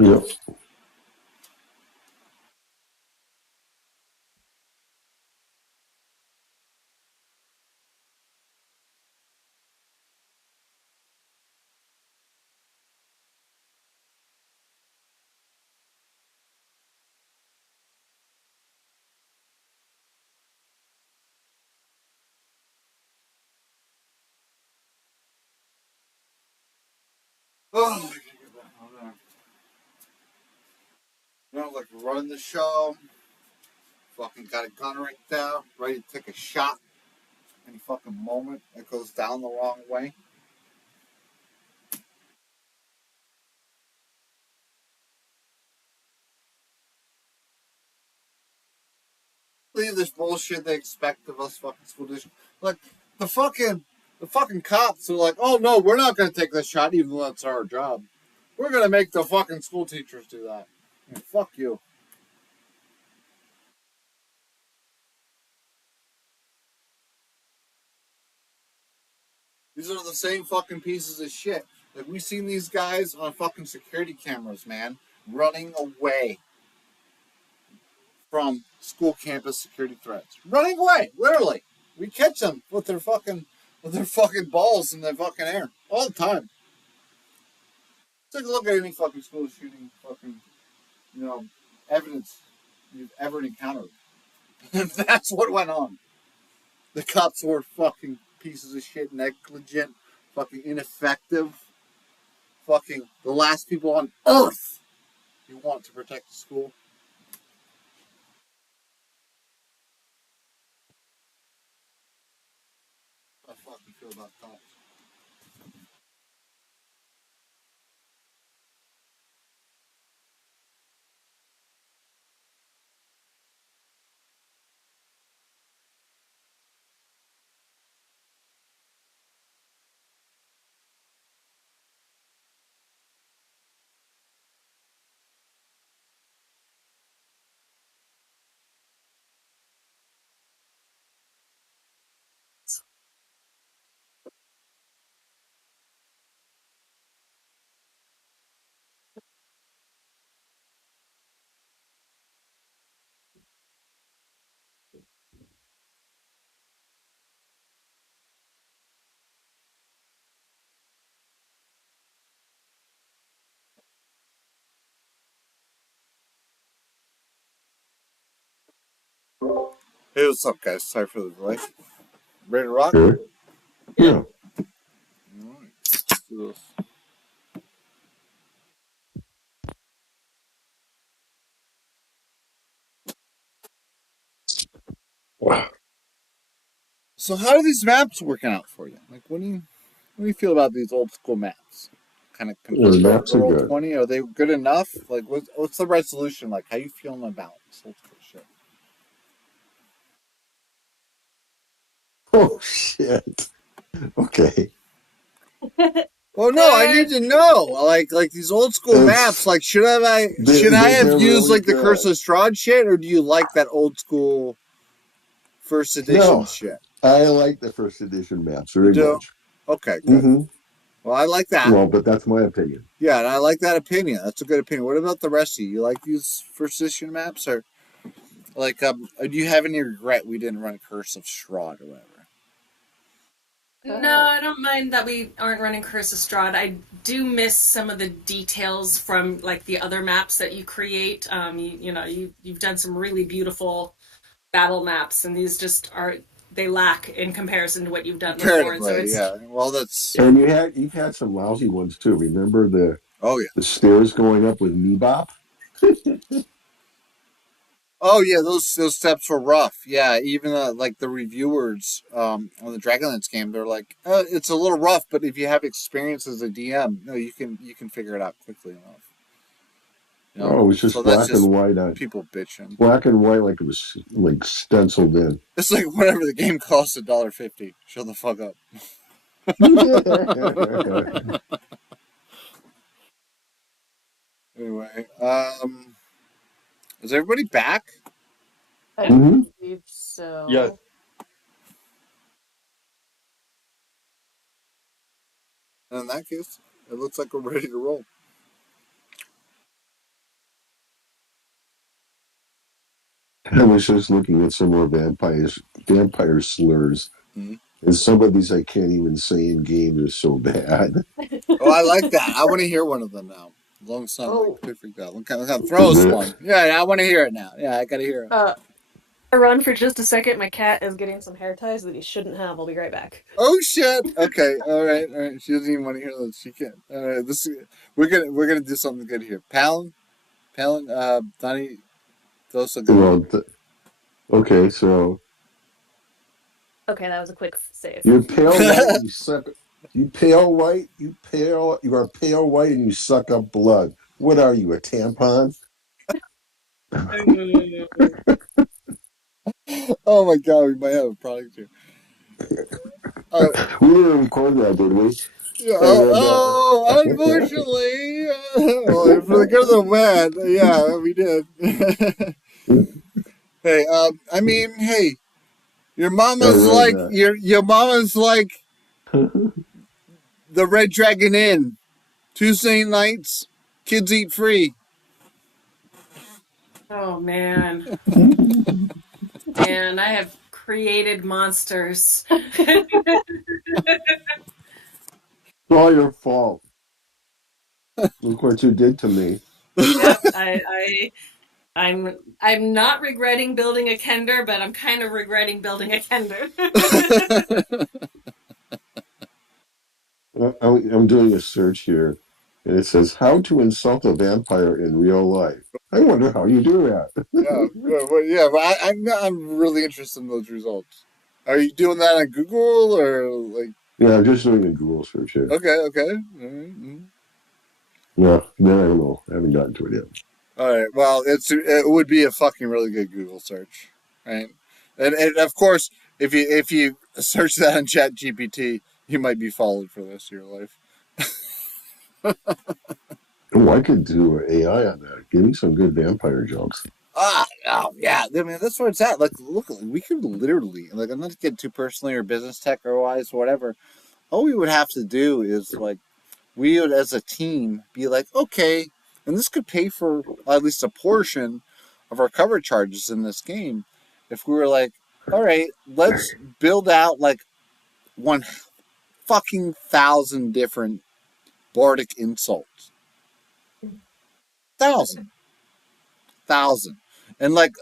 Yep. Oh, like running the show. Fucking got a gun right there, ready to take a shot any fucking moment. It goes down the wrong way. Leave this bullshit they expect of us fucking school district. Like the fucking cops are like, oh no, we're not gonna take this shot even though it's our job. We're gonna make the fucking school teachers do that. Yeah, fuck you. These are the same fucking pieces of shit. Like we seen these guys on fucking security cameras, man, running away from school campus security threats. Running away, literally. We catch them with their fucking balls in the fucking air all the time. Take a look at any fucking school shooting fucking, you know, evidence you've ever encountered. That's what went on. The cops were fucking pieces of shit, negligent, fucking ineffective, fucking the last people on earth you want to protect the school. How I fucking feel about cops. Hey, what's up, guys? Sorry for the delay. Ready to rock? Okay. Yeah. Yeah. All right. Let's do this. Wow. So, how are these maps working out for you? Like, what do you feel about these old school maps? Kind of The compared to maps the are roll good. 20? Are they good enough? Like, what's the resolution like? How you feeling about this old school shit? Oh shit. Okay. Well, no, I They're need to know. Like these old school maps. It's Like, should I have they're used really like the Curse good. of Strahd shit, or do you like that old school first edition No, shit? I like the first edition maps You very do? much. Okay, good. Mm-hmm. Well, I like that. Well, but that's my opinion. Yeah, and I like that opinion. That's a good opinion. What about the rest of you? You like these first edition maps, or like do you have any regret we didn't run Curse of Strahd or whatever? No, I don't mind that we aren't running Curse of Strahd. I do miss some of the details from like the other maps that you create. You've done some really beautiful battle maps, and these just are they lack in comparison to what you've done before. And so Comparatively, it's yeah. Well, that's And you've had some lousy ones too. Remember oh yeah, the stairs going up with Meebop? oh yeah. Those steps were rough. Yeah, even like the reviewers on the Dragonlance game, they're like, it's a little rough, but if you have experience as a DM, no, you can figure it out quickly enough. You know, Oh, it was so just that's black just and white on people bitching. black and white like it was like stenciled in. It's like whatever the game costs $1.50. Shut the fuck up. Anyway, is everybody back? I Hmm. believe Yes. so. And in that case, it looks like we're ready to roll. I was just looking at some more vampire slurs, Mhm. and some of these I can't even say in game. They're so bad. Oh, I like that. I want to hear one of them now. Long son, like Oh, too freaked out. Look, throw us one. Yeah, I want to hear it now. Yeah, I gotta hear it. uh, I run for just a second. My cat is getting some hair ties that he shouldn't have. I'll be right back. Oh shit. Okay. All right. All right. She doesn't even want to hear this. She can't. All right. We're gonna do something good here. Palin. Donnie, throw us a good one. Well, okay, so Okay, that was a quick save. you're pale white and you suck. You pale white. You pale. You are pale white and you suck up blood. What are you, a tampon? Mm. Oh my god, we might have a product here. Uh, We didn't record that, did we? yeah, And then, unfortunately, well, for the good of the man, yeah, we did. Hey, I mean, hey, and then, your mama's like the Red Dragon Inn. Tuesday nights, kids eat free. Oh man. Man, I have created monsters. it's all your fault. Look what you did to me. Yep, I'm not regretting building a Kender, but I'm kind of regretting building a Kender. I'm doing a search here, and it says how to insult a vampire in real life. I wonder how you do that. Yeah, but I'm really interested in those results. Are you doing that on Google or like? Yeah, I'm just doing a Google search here. Okay, okay. Mm-hmm. No, then I don't know. I haven't gotten to it yet. All right. Well, it would be a fucking really good Google search, right? And of course, if you search that on Chat GPT, you might be followed for the rest of your life. Oh, I could do an AI on that. Give me some good vampire jokes. Oh, yeah. I mean, that's where it's at. Like, look, we could literally, like, I'm not getting too personally or business tech or wise, whatever. All we would have to do is, like, we would, as a team, be like, okay, and this could pay for at least a portion of our cover charges in this game. If we were like, all right, let's build out like 1,000 different bardic insults. 1,000. And like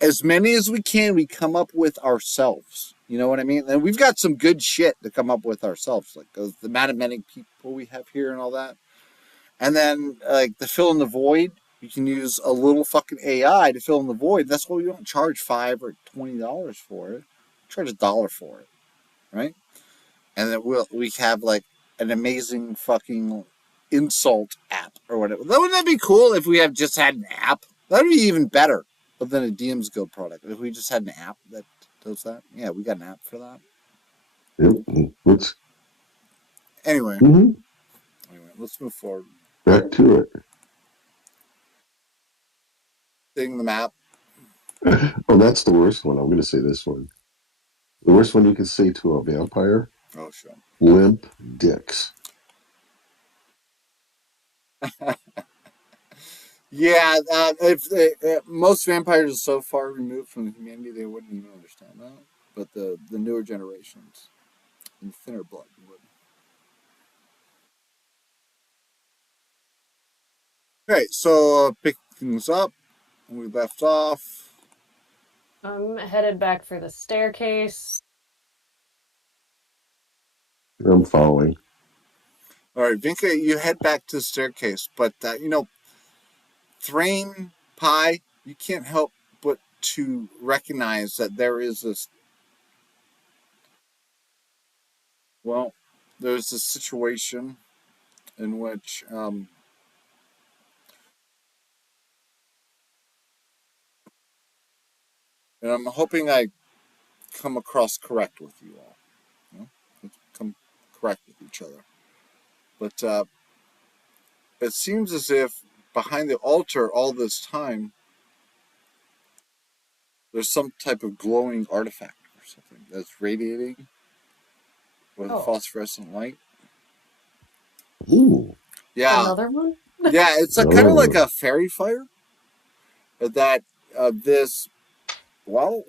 as many as we can, we come up with ourselves. You know what I mean? And we've got some good shit to come up with ourselves, like the amount of many people we have here and all that. And then, like, to fill in the void, you can use a little fucking AI to fill in the void. That's why we don't charge $5 or $20 for it. We charge $1 for it, right? And then we have like an amazing fucking insult app or whatever. Wouldn't that be cool if we have just had an app? That'd be even better than a DM's Guild product. If we just had an app that does that, yeah, we got an app for that. Yep. Let's Anyway, mhm, let's move forward. back to it. Seeing the map. Oh, that's the worst one. I'm going to say this one. The worst one you can say to a vampire: Oh, sure. limp dicks. Yeah, if most vampires are so far removed from the humanity, they wouldn't even understand that. But the newer generations and thinner blood would. Okay, so pick things up. We left off. I'm headed back for the staircase. I'm following. All right, Vinka, you head back to the staircase, but Thrain Pie, you can't help but to recognize that there is this. Well, there's a situation in which, and I'm hoping I come across correct with you all. You know? Let's come correct with each other. But it seems as if behind the altar all this time, there's some type of glowing artifact or something that's radiating with a Oh, phosphorescent light. Ooh. Yeah, another one? yeah, it's kind of like Oh. a fairy fire that this. Well,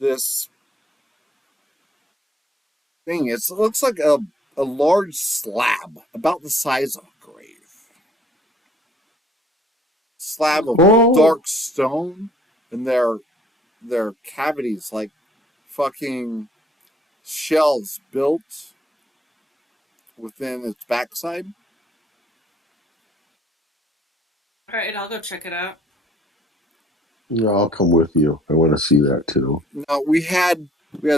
this thing, it looks like a large slab about the size of a grave. Slab of Oh, dark stone, and their cavities like fucking shells built within its backside. All right, I'll go check it out. yeah, I'll come with you. I want to see that too. Now we had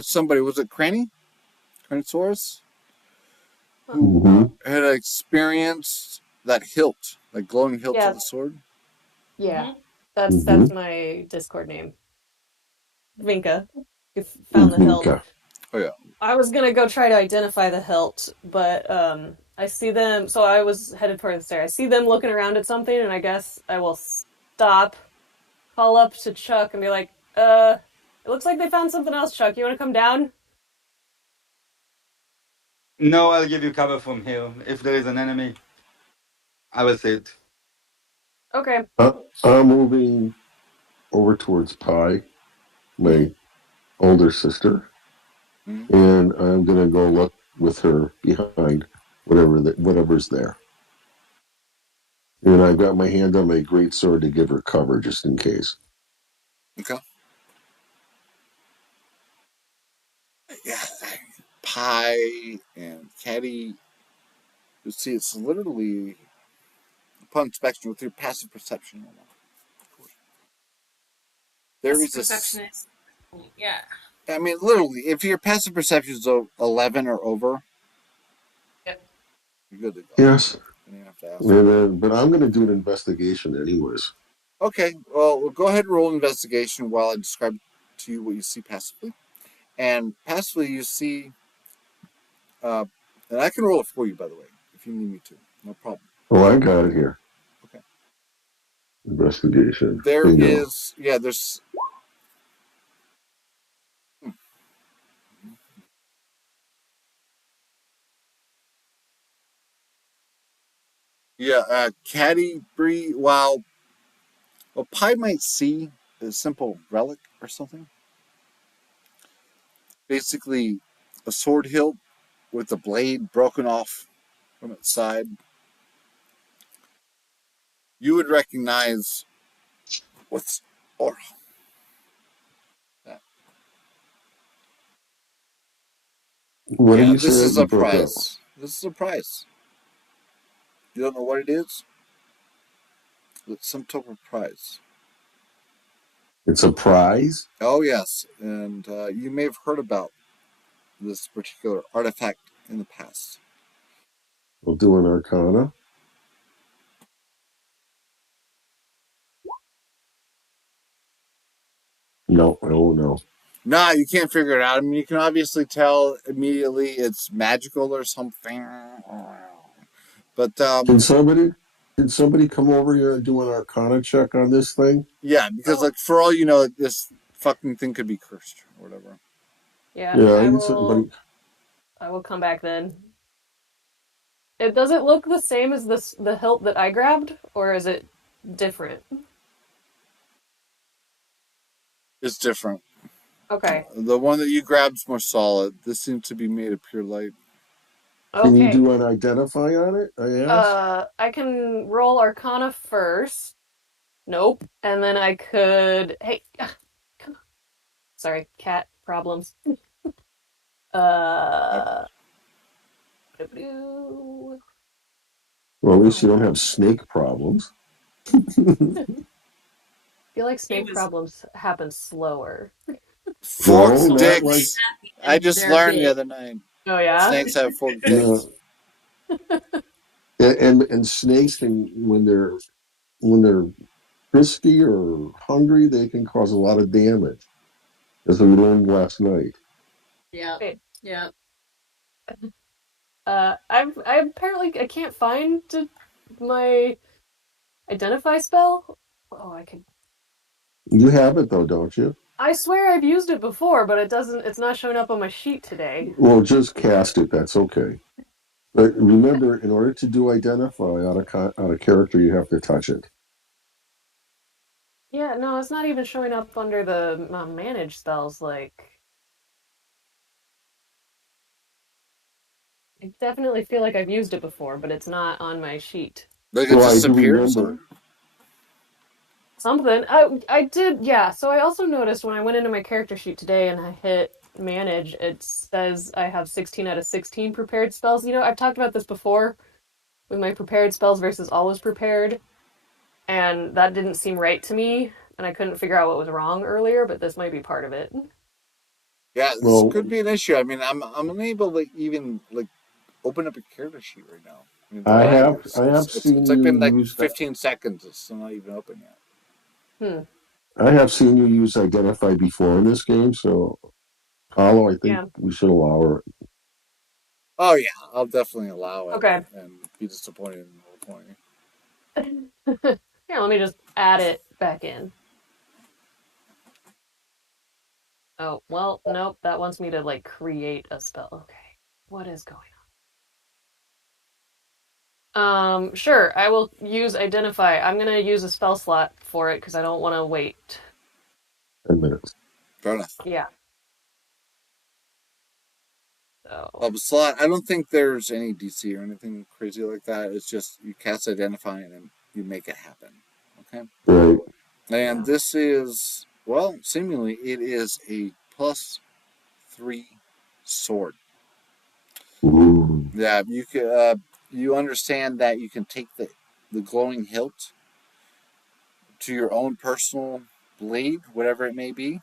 somebody, was it Cranisaurus, who Mm-hmm. had experienced that hilt, that glowing hilt of Yeah, the sword. yeah. Mm-hmm. Mm-hmm. That's my Discord name. Vinka. You found the hilt. Vinka. Oh yeah. I was gonna go try to identify the hilt, but I see them. So I was headed toward the stair. I see them looking around at something, and I guess I will stop, call up to Chuck, and be like, it looks like they found something else, Chuck. You want to come down?" No, I'll give you cover from here. If there is an enemy, I will see it. Okay. I'm moving over towards Pi, Mm-hmm. my older sister, Mm-hmm. and I'm gonna go look with her behind whatever's there. And I've got my hand on my great sword to give her cover just in case. Okay. Yeah. Pie and Caddy. You see, it's literally upon inspection with your passive perception. There Passive is a. perception is, yeah. I mean, literally, if your passive perception is 11 or over, Yep. you're good to go. Yes, You don't have to ask for it. but I'm gonna do an investigation anyways. Okay, well, we'll go ahead and roll investigation while I describe to you what you see passively. And passively, you see, uh, and I can roll it for you, by the way, if you need me to. No problem. Oh, I got it here. Okay. Investigation. There Bingo. is, yeah, there's, yeah, Caddy Bree, well, Pi might see a simple relic or something. Basically, a sword hilt with the blade broken off from its side. You would recognize what's or What did yeah, you this say? is You a broke up. prize. This is a prize. You don't know what it is? It's some type of prize. It's a prize. Oh yes, and you may have heard about this particular artifact in the past. We'll do an Arcana. No, oh no. Nah, you can't figure it out. I mean, you can obviously tell immediately it's magical or something. But Can somebody can somebody come over here and do an Arcana check on this thing? yeah, because Oh, like for all you know, this fucking thing could be cursed or whatever. yeah. Yeah, I I need somebody. will. I will come back then. It does it look the same as the hilt that I grabbed, or is it different? It's different. Okay. The one that you grabbed is more solid. This seems to be made of pure light. Can you Okay. do an identify on it? I asked. I can roll Arcana first. Nope. And then I could. Hey, come on. Sorry, cat problems. Yep. Uh, oh, Well, at least you don't have snake problems. I feel like He snake was problems happen slower. Forked No, also not very like dicks. happy I and just they're learned the big. other night. Oh yeah. Snakes have forked dicks. no. And snakes can when they're frisky or hungry, they can cause a lot of damage, as we learned last night. Yeah. Wait. Yeah. I apparently I can't find my identify spell. Oh, I could. You have it though, don't you? I swear I've used it before, but it doesn't. It's not showing up on my sheet today. Well, just cast it. That's okay. But remember, in order to do identify on a character, you have to touch it. Yeah, no, it's not even showing up under the manage spells. Like, I definitely feel like I've used it before, but it's not on my sheet. Like it Well, I do disappeared or something? remember. Something. I did, yeah. So I also noticed when I went into my character sheet today and I hit manage, it says I have 16 out of 16 prepared spells. You know, I've talked about this before with my prepared spells versus always prepared, and that didn't seem right to me, and I couldn't figure out what was wrong earlier, but this might be part of it. Yeah, this Well, could be an issue. I mean, I'm unable to even like open up a character sheet right now. I mean, the I line have is I have it's seen like you been like use that. 15 seconds. It's still not even open yet. Hmm. I have seen you use identify before in this game, so Hollow, I think Yeah. we should allow her. Oh yeah, I'll definitely allow it Okay. and be disappointed in roll 20. Here, let me just add it back in. Oh, well, nope, that wants me to like create a spell. Okay. What is going on? Sure, I will use identify. I'm gonna use a spell slot for it because I don't want to wait. 10 minutes. Fair enough. Yeah. So, But slot, I don't think there's any DC or anything crazy like that. It's just you cast identify and then you make it happen. Okay. Right. And yeah. this is well, seemingly it is a +3 sword. Ooh. Yeah, you can. You understand that you can take the glowing hilt to your own personal blade, whatever it may be,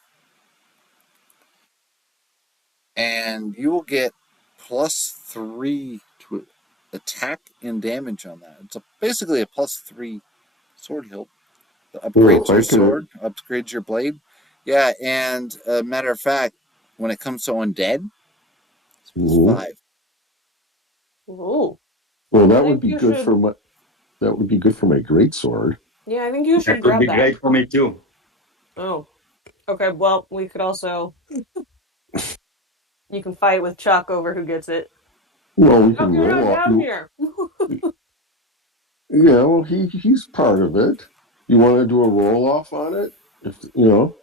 and you will get +3 to attack and damage on that. It's basically a +3 sword hilt. It Oh, upgrades your I can. sword, upgrades your blade. Yeah, and matter of fact, when it comes to undead, it's Ooh. +5. Ooh. Well, I that would think be you good for should. my. That would be good for my great sword. Yeah, I think you That should would grab be that. great for me too. Oh. Okay, well, we could also. You can fight with Chuck over who gets it. Well, we Chuck, can you're roll not off. down here. Yeah, well, he's part of it. You want to do a roll off on it? If you know,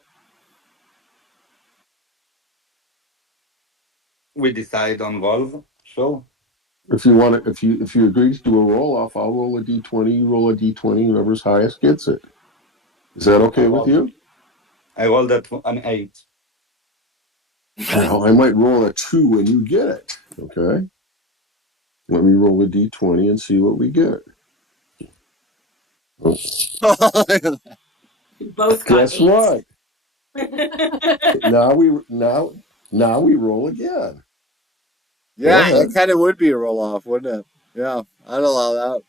We decide on rolls. Sure. if you want to, if you agree to do a roll off, I'll roll a d20. You roll a d20. Whoever's highest gets it. Is that I okay with rolled. you? I rolled that an 8. Well, I might roll a 2 and you get it. Okay. Let me roll a d20 and see what we get. We both got Guess eights. what? Now we roll again. Go Yeah, it ahead. kind of would be a roll off, wouldn't it? Yeah, I'd allow that.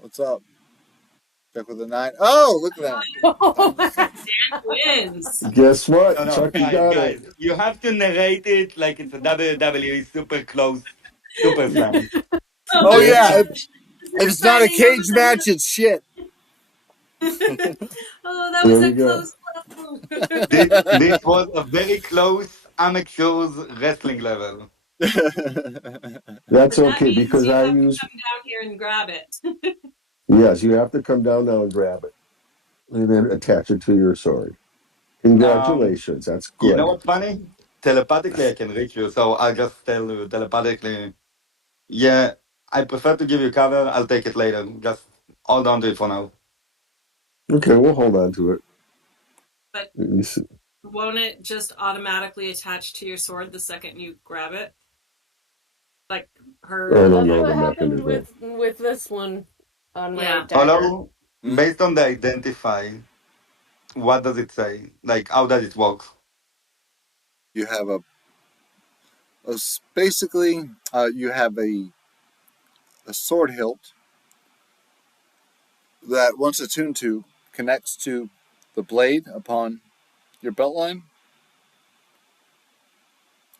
What's up? Check with a 9. Oh, look at that. 9 to 6. Wins. Guess No, what? no, Chucky guys, got it. guys, you have to narrate it like it's a WWE super close, super slam. Oh Oh, my yeah. It's If gosh. it's not a Signing of cage match, it's shit. Oh, that was there a we go. close call. This was a very close amateurs wrestling level. That's And that okay means because you I have to use come down here and grab it. yes, you have to come down now and grab it and then attach it to your sword. Um, Congratulations. That's you know good. what's funny? Telepathically, I can reach you, so I'll just tell you telepathically. Yeah, I prefer to give you cover. I'll take it later. Just hold on to it for now. Okay, we'll hold on to it. But Let me see. won't it just automatically attach to your sword the second you grab it? Like I her don't That's know and the what happened mechanism. with this one on my yeah. dagger. Although, based on the identify, what does it say? Like, how does it work? You have basically, you have a sword hilt that, once attuned to, connects to the blade upon your belt line,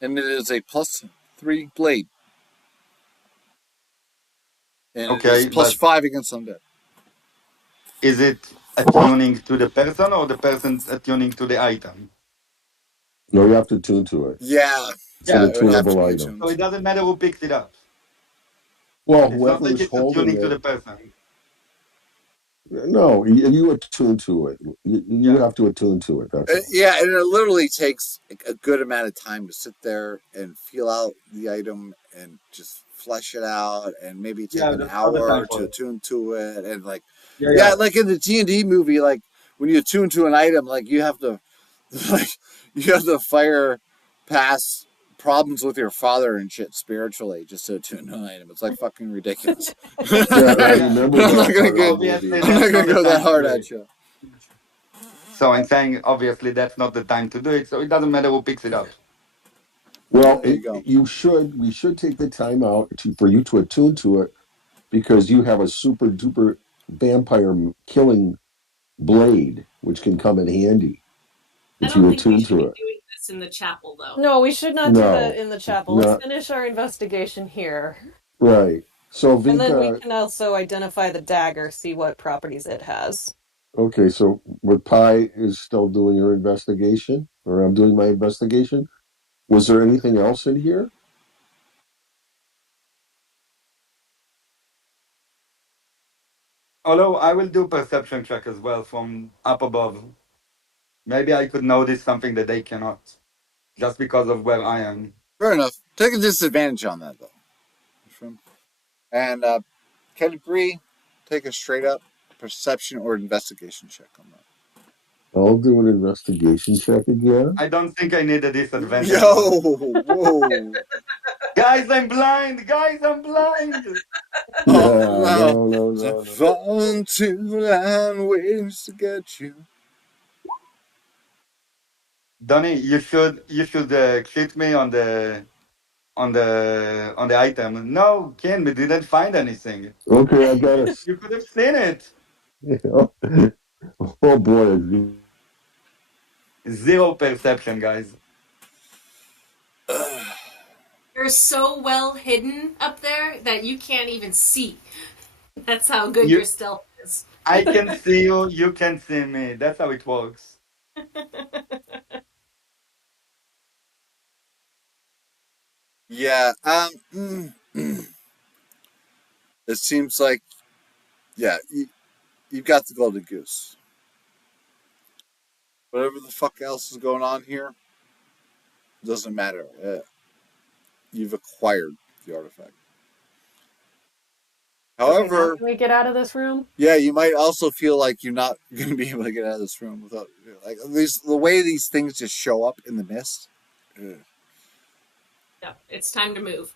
and it is a +3 blade, and it is Okay, but +5 against undead. is it attuning to the person or the person attuning to the item? No, you have to tune to it. Yeah, It's an yeah, it would have to attunable be item. So attuned. it doesn't matter who picks it up. Well, It's not whoever like is it's holding attuning to it, the person. No, you attune to it. You Yeah. have to attune to it. That's all. Yeah, and it literally takes a good amount of time to sit there and feel out the item and just flesh it out, and maybe take Yeah, an there's all the hour time to for it. attune to it, and like, Yeah, yeah, yeah. like in the D&D movie, like when you attune to an item, like you have to, like, you have to fire past problems with your father and shit spiritually just to attune to an item. It's like fucking ridiculous. I'm Yeah, I Yeah. remember not that gonna part of the go. Obviously, movie. I'm not that's gonna not the go that time to hard do at it. you. So I'm saying, obviously, that's not the time to do it. So it doesn't matter who picks it up. Well, There you go. you should. We should take the time out for you to attune to it because you have a super duper vampire killing blade, which can come in handy I if don't you think we attune should to be it. doing this in the chapel, though. No, we should not do that No, in the chapel. Let's not finish our investigation here. right. So And then we Vinka, can also identify the dagger, see what properties it has. okay. So what Pi is still doing her investigation, or I'm doing my investigation. Was there anything else in here? Although I will do perception check as well from up above. Maybe I could notice something that they cannot, just because of where I am. Fair enough. Take a disadvantage on that though. And can Bree take a straight up perception or investigation check on that? I'll do an investigation check again. I don't think I need a disadvantage one. Yo, whoa. Guys, I'm blind! Guys, I'm blind! Oh No, no. no, no, The no, no. phone to line waits to get you. Donnie, you should cheat me on the item. No, Ken, we didn't find anything. Okay, I got it. You could have seen it. Oh boy, Zero perception, guys. You're so well hidden up there that you can't even see. That's how good your You, stealth is. I can see you. You can see me. That's how it works. Yeah, it seems like, yeah, you've got the golden goose. Whatever the fuck else is going on here, doesn't matter. You've acquired the artifact. Okay, now However, can we get out of this room? yeah, you might also feel like you're not going to be able to get out of this room without, like, the way these things just show up in the mist. Yeah, it's time to move.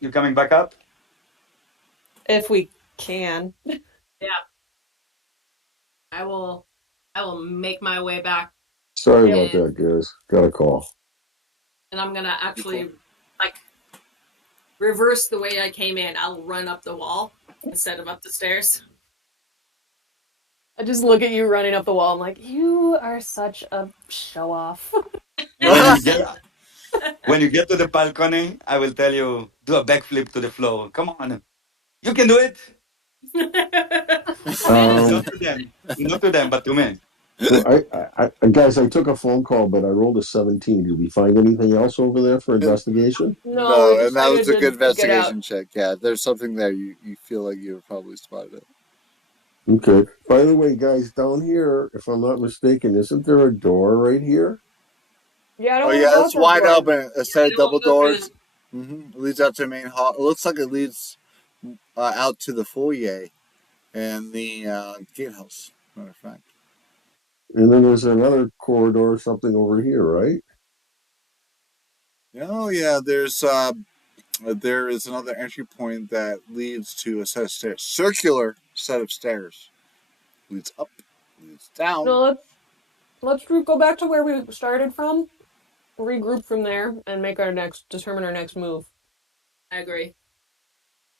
You coming back up? If we can. Yeah, I will. I will make my way back, sorry Yep. about that, guys. Got a call. and I'm gonna actually like reverse the way I came in. I'll run up the wall instead of up the stairs. I just look at you running up the wall. I'm like, you are such a show off. When you get when you get to the balcony, I will tell you do a backflip to the floor. Come on, you can do it. Um, Not to them, not to them, but to me. well, guys, I took a phone call, but I rolled a 17. Did we find anything else over there for investigation? No, we No, and that decided was a good to get out. investigation check. Yeah, there's something there you feel like you probably spotted it. Okay. By the way, guys, down here, if I'm not mistaken, isn't there a door right here? Yeah, I don't Oh want to yeah, go out it's that wide door. open. A I set of don't want double to go through doors. It leads out to the main hall. It looks like it leads out to the foyer and the gatehouse. Matter of fact. And then there's another corridor or something over here, right? Oh yeah, there is another entry point that leads to a set of stairs. Circular set of stairs. Leads up, leads down. No, let's go back to where we started from, regroup from there, and determine our next move, I agree.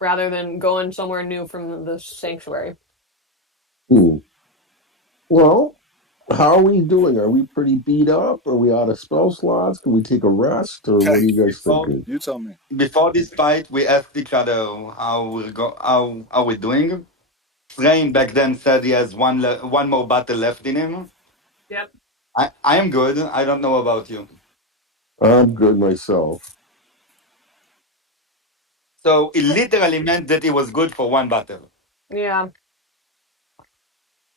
rather than going somewhere new from the sanctuary. Hmm. Well, how are we doing? Are we pretty beat up? Are we out of spell slots? Can we take a rest, or what are you guys Before thinking? You tell me. before this fight, we asked each other how are we doing. Rain back then said he has one more battle left in him. Yep. I am good. I don't know about you. I'm good myself. So it literally meant that he was good for one battle. Yeah.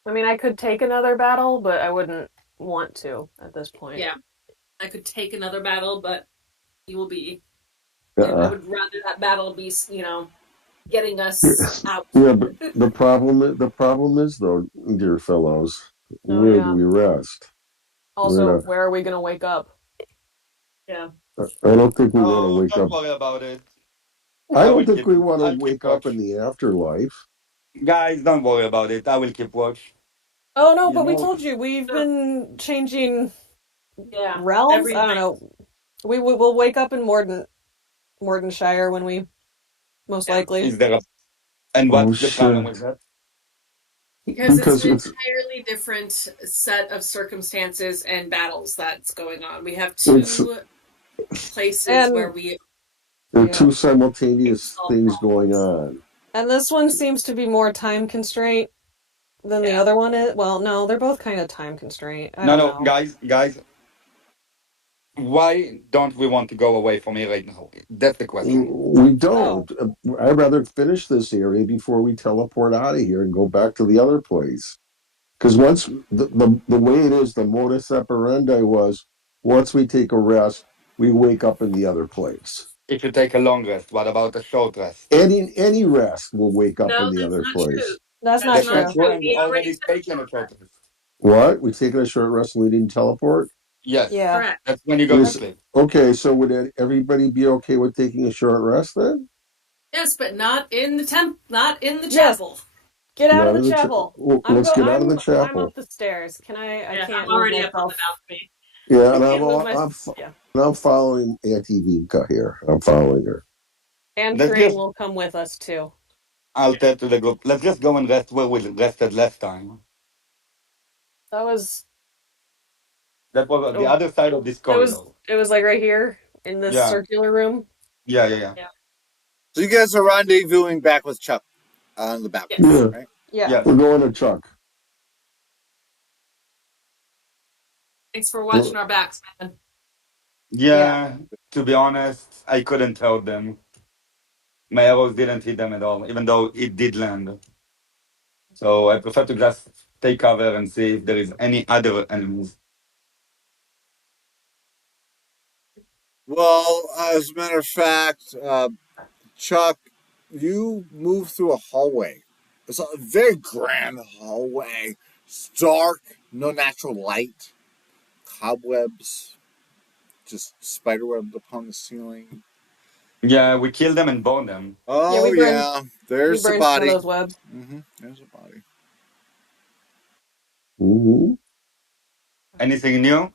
I mean, I could take another battle, but I wouldn't want to at this point. Yeah, I could take another battle, but you will be. I Uh, would rather that battle be, getting us out. yeah, but the problem is though, dear fellows, Oh where do yeah. we rest? We're Also, gonna. where are we gonna wake up? Yeah. I don't think we want to Oh, wake don't up. worry about it. I I don't will think keep. we want to I'll keep wake up in watch. the afterlife. Guys, don't worry about it. I will keep watch. Oh no, You but we know. told you we've been changing Yeah. realms. Every I don't night. know. Will wake up in Mordenshire when we most Yeah. likely. Is there a and Oh what's the problem shit! with that? Because it's Because an it's entirely different set of circumstances and battles that's going on. We have it's two places where And we there are yeah. two simultaneous solve things going problems. on. And this one seems to be more time constraint than the Yeah. other one is. Well, no, they're both kind of time constraint. I No, don't no, know. guys. Why don't we want to go away from here right now? That's the question. We Oh, don't. I'd rather finish this area before we teleport out of here and go back to the other place. Because once the way it is, the modus operandi was once we take a rest, we wake up in the other place. If you take a long rest, what about a short rest? Any rest will wake up No, in the that's other not true. place. that's not That's That's not not true. true, true. and we We already already took a taken a short rest. short rest. What? We taking a short rest and we didn't teleport? Yes, Yeah. Correct. that's when you go to Is sleep. okay. So would everybody be okay with taking a short rest then? Yes, but not in the not in the Yes. chapel. Get out of Not the in the. chapel. Let's get out of the I'm chapel. up the stairs. Can I Yeah, can't I'm move already up on the myself. balcony. Yeah, I and can't move my yeah. I'm following Auntie Vinka here. I'm following her. And Let's Crane just, will come with us too. I'll tell to the group, let's just go and rest where we rested last time. That was That was on the oh, other side of this it was corridor. it was like right here in this Yeah, circular room. yeah. Yeah. So you guys are rendezvousing back with Chuck on the balcony, Yes. Yeah, right? Yeah. Yes. we're going to Chuck. Thanks for watching our backs, man. Yeah. Yeah, to be honest, I couldn't tell them. My arrows didn't hit them at all, even though it did land. So I prefer to just take cover and see if there is any other enemies. Well, as a matter of fact, Chuck, you move through a hallway. It's a very grand hallway. It's dark, no natural light, cobwebs, just spiderwebs upon the ceiling. Yeah, we kill them and bone them. Yeah, Oh yeah, we there's the burned some of body. those webs. There's a body. Mm-hmm. Anything new?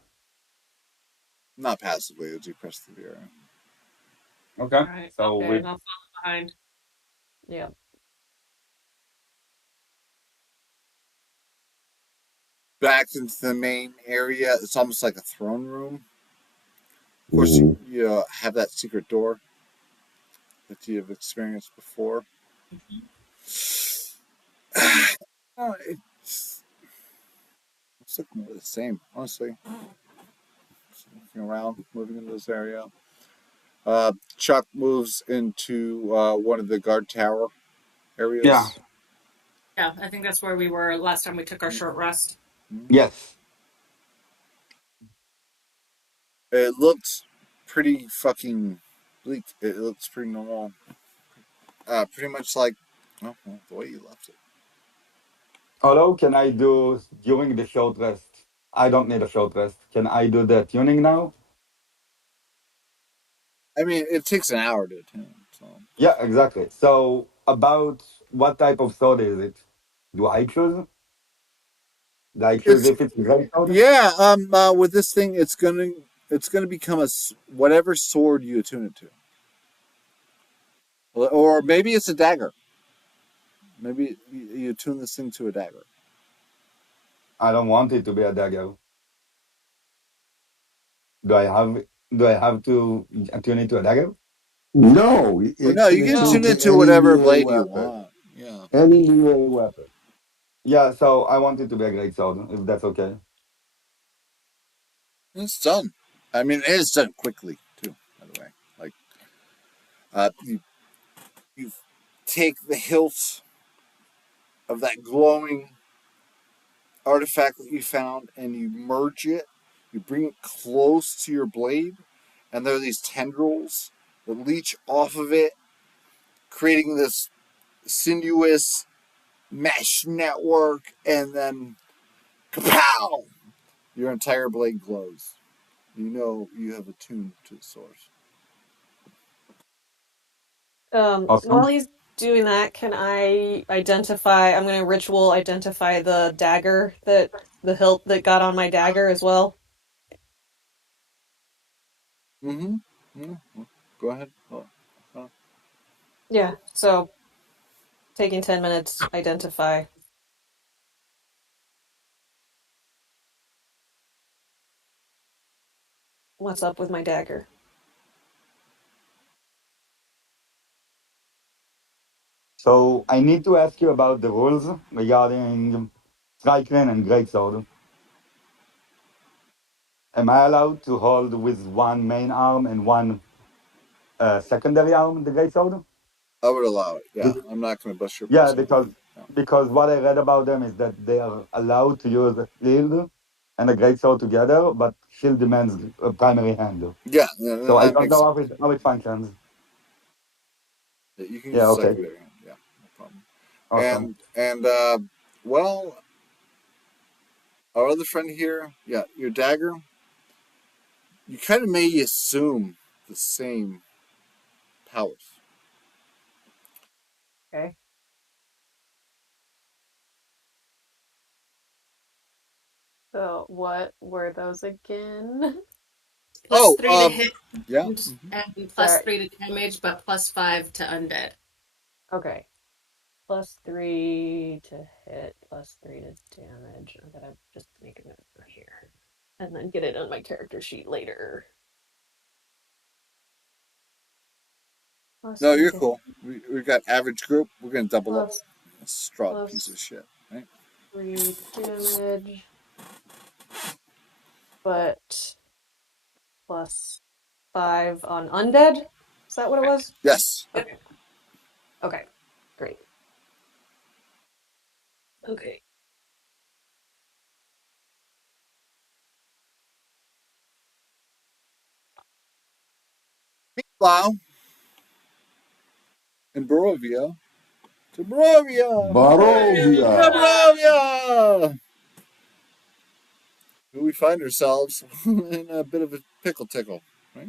Not passively as you press the arrow. Okay. All right. So Okay, we I'll follow behind. Yeah. Back into the main area. It's almost like a throne room. Of course, Mm-hmm. you have that secret door that you have experienced before. It's looking the same, honestly. Just looking around, moving into this area. Chuck moves into one of the guard tower yeah. areas. Yeah, I think that's where we were last time we took our short rest. Yes. It looks pretty fucking bleak. It looks pretty normal. Pretty much like well, the way you left it. Hello, can I do during the short rest? I don't need a short rest. Can I do the tuning now? I mean, it takes an hour to attend. So Yeah, exactly. So about what type of sword is it? Do I choose? Do I choose it's if it's a great sword? yeah. With this thing, it's gonna become whatever sword you attune it to, or maybe it's a dagger. Maybe you tune this thing to a dagger. I don't want it to be a dagger. Do I have do I have to tune it to a dagger? No, Well, it no, you can can attune tune No. it to to any whatever melee blade you weapon. want. Yeah, Any melee weapon. Yeah, so I want it to be a great sword, if that's okay. it's done. I mean, it is done quickly too. By the way, like you take the hilt of that glowing artifact that you found, and you merge it. You bring it close to your blade, and there are these tendrils that leech off of it, creating this sinuous mesh network, and then kapow! Your entire blade glows. You know you have attuned to the source. While Awesome. he's doing that, can I identify, I'm gonna ritual identify the dagger that the hilt that got on my dagger as well? Mm-hmm. Yeah. Go ahead. Yeah, so taking 10 minutes, identify what's up with my dagger. So I need to ask you about the rules regarding Strikeland and Greatsword. Am I allowed to hold with one main arm and one secondary arm the Greatsword? I would allow it. Yeah, Be- I'm not going to bust your yeah, balls open. because Yeah. because what I read about them is that they are allowed to use a shield and a greatsword together, but shield demands a primary hand. Yeah, yeah, So I that don't makes know sense. how it functions. Yeah, you can use Yeah, a okay, secondary hand. Yeah, no problem. awesome. Well, our other friend here, yeah, your dagger, you kind of may assume the same powers. Okay. So what were those again? Plus Oh, 3 to hit yeah. and plus Sorry. 3 to damage, but plus 5 to undead. Okay. +3 to hit, +3 to damage. I'm gonna just make a note here. And then get it on my character sheet later. Plus No, 3 you're to cool. We got average group. We're gonna double up. plus Straw piece of plus shit, right? 3 damage, but +5 on undead. Is that what it Correct. was? Yes. Yep. Okay. Okay. Great. Okay. Meanwhile, in Barovia, to Barovia, hooray, to Barovia. Barovia! We find ourselves in a bit of a pickle tickle, right?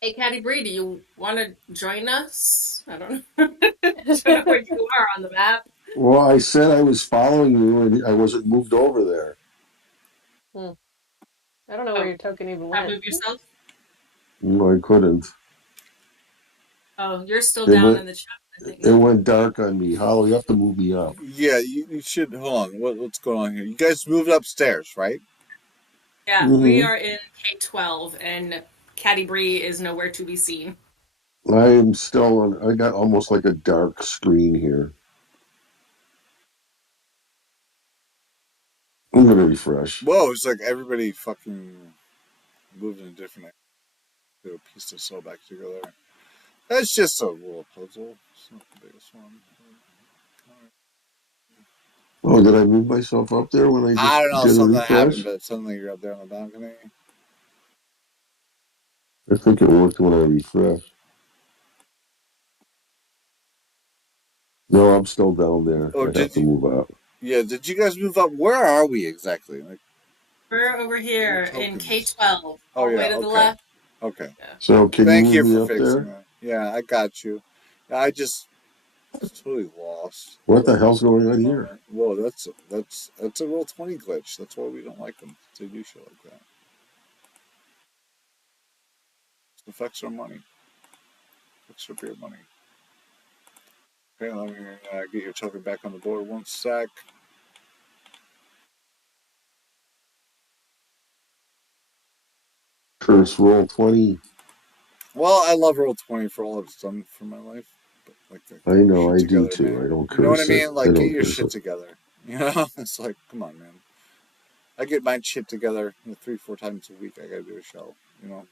Hey, Caddy Bree, do you want to join us? I don't know. Don't know where you are on the map. Well, I said I was following you and I wasn't moved over there. Hmm. I don't know where Oh, your token even not went. move yourself. No, I couldn't. Oh, you're still It down went in the chat, I it think. went dark on me. Hollow, you have to move me up. Yeah, you should. Hold on. What's going on here? You guys moved upstairs, right? Yeah, we Hmm. are in K-12, and Caddy Bree is nowhere to be seen. I'm still on. I got almost like a dark screen here. I'm gonna refresh. Whoa, it's like everybody fucking moved in a different area to piece this all back together. That's just a little puzzle. It's not the biggest one. Oh, did I move myself up there when I I just don't know, did a something happened, refresh? but suddenly you're up there on the balcony. I think it worked when I refreshed. No, I'm still down there. Or I have did to you? move up. Yeah, did you guys move up? Where are we exactly? Like We're over your here in tokens. K-12, Oh all the yeah, way to the okay, left. okay. Yeah. So can you Thank move you me for up fixing there? that. Yeah, I got you. I just was totally lost What the hell's going for a on here? moment. Whoa, that's a roll 20 glitch. That's why we don't like them. They do shit like that. It affects our money. Affects our beer money. Okay, let me get your token back on the board one sec. Curse roll 20. Well, I love roll 20 for all it's done for my life. But like I get your know, shit I do together, too. I man. don't You know what I curse it. mean? I Like get don't your curse shit it. together. You know, it's like come on, man. I get my shit together 3-4 times a week. I gotta do a show. You know,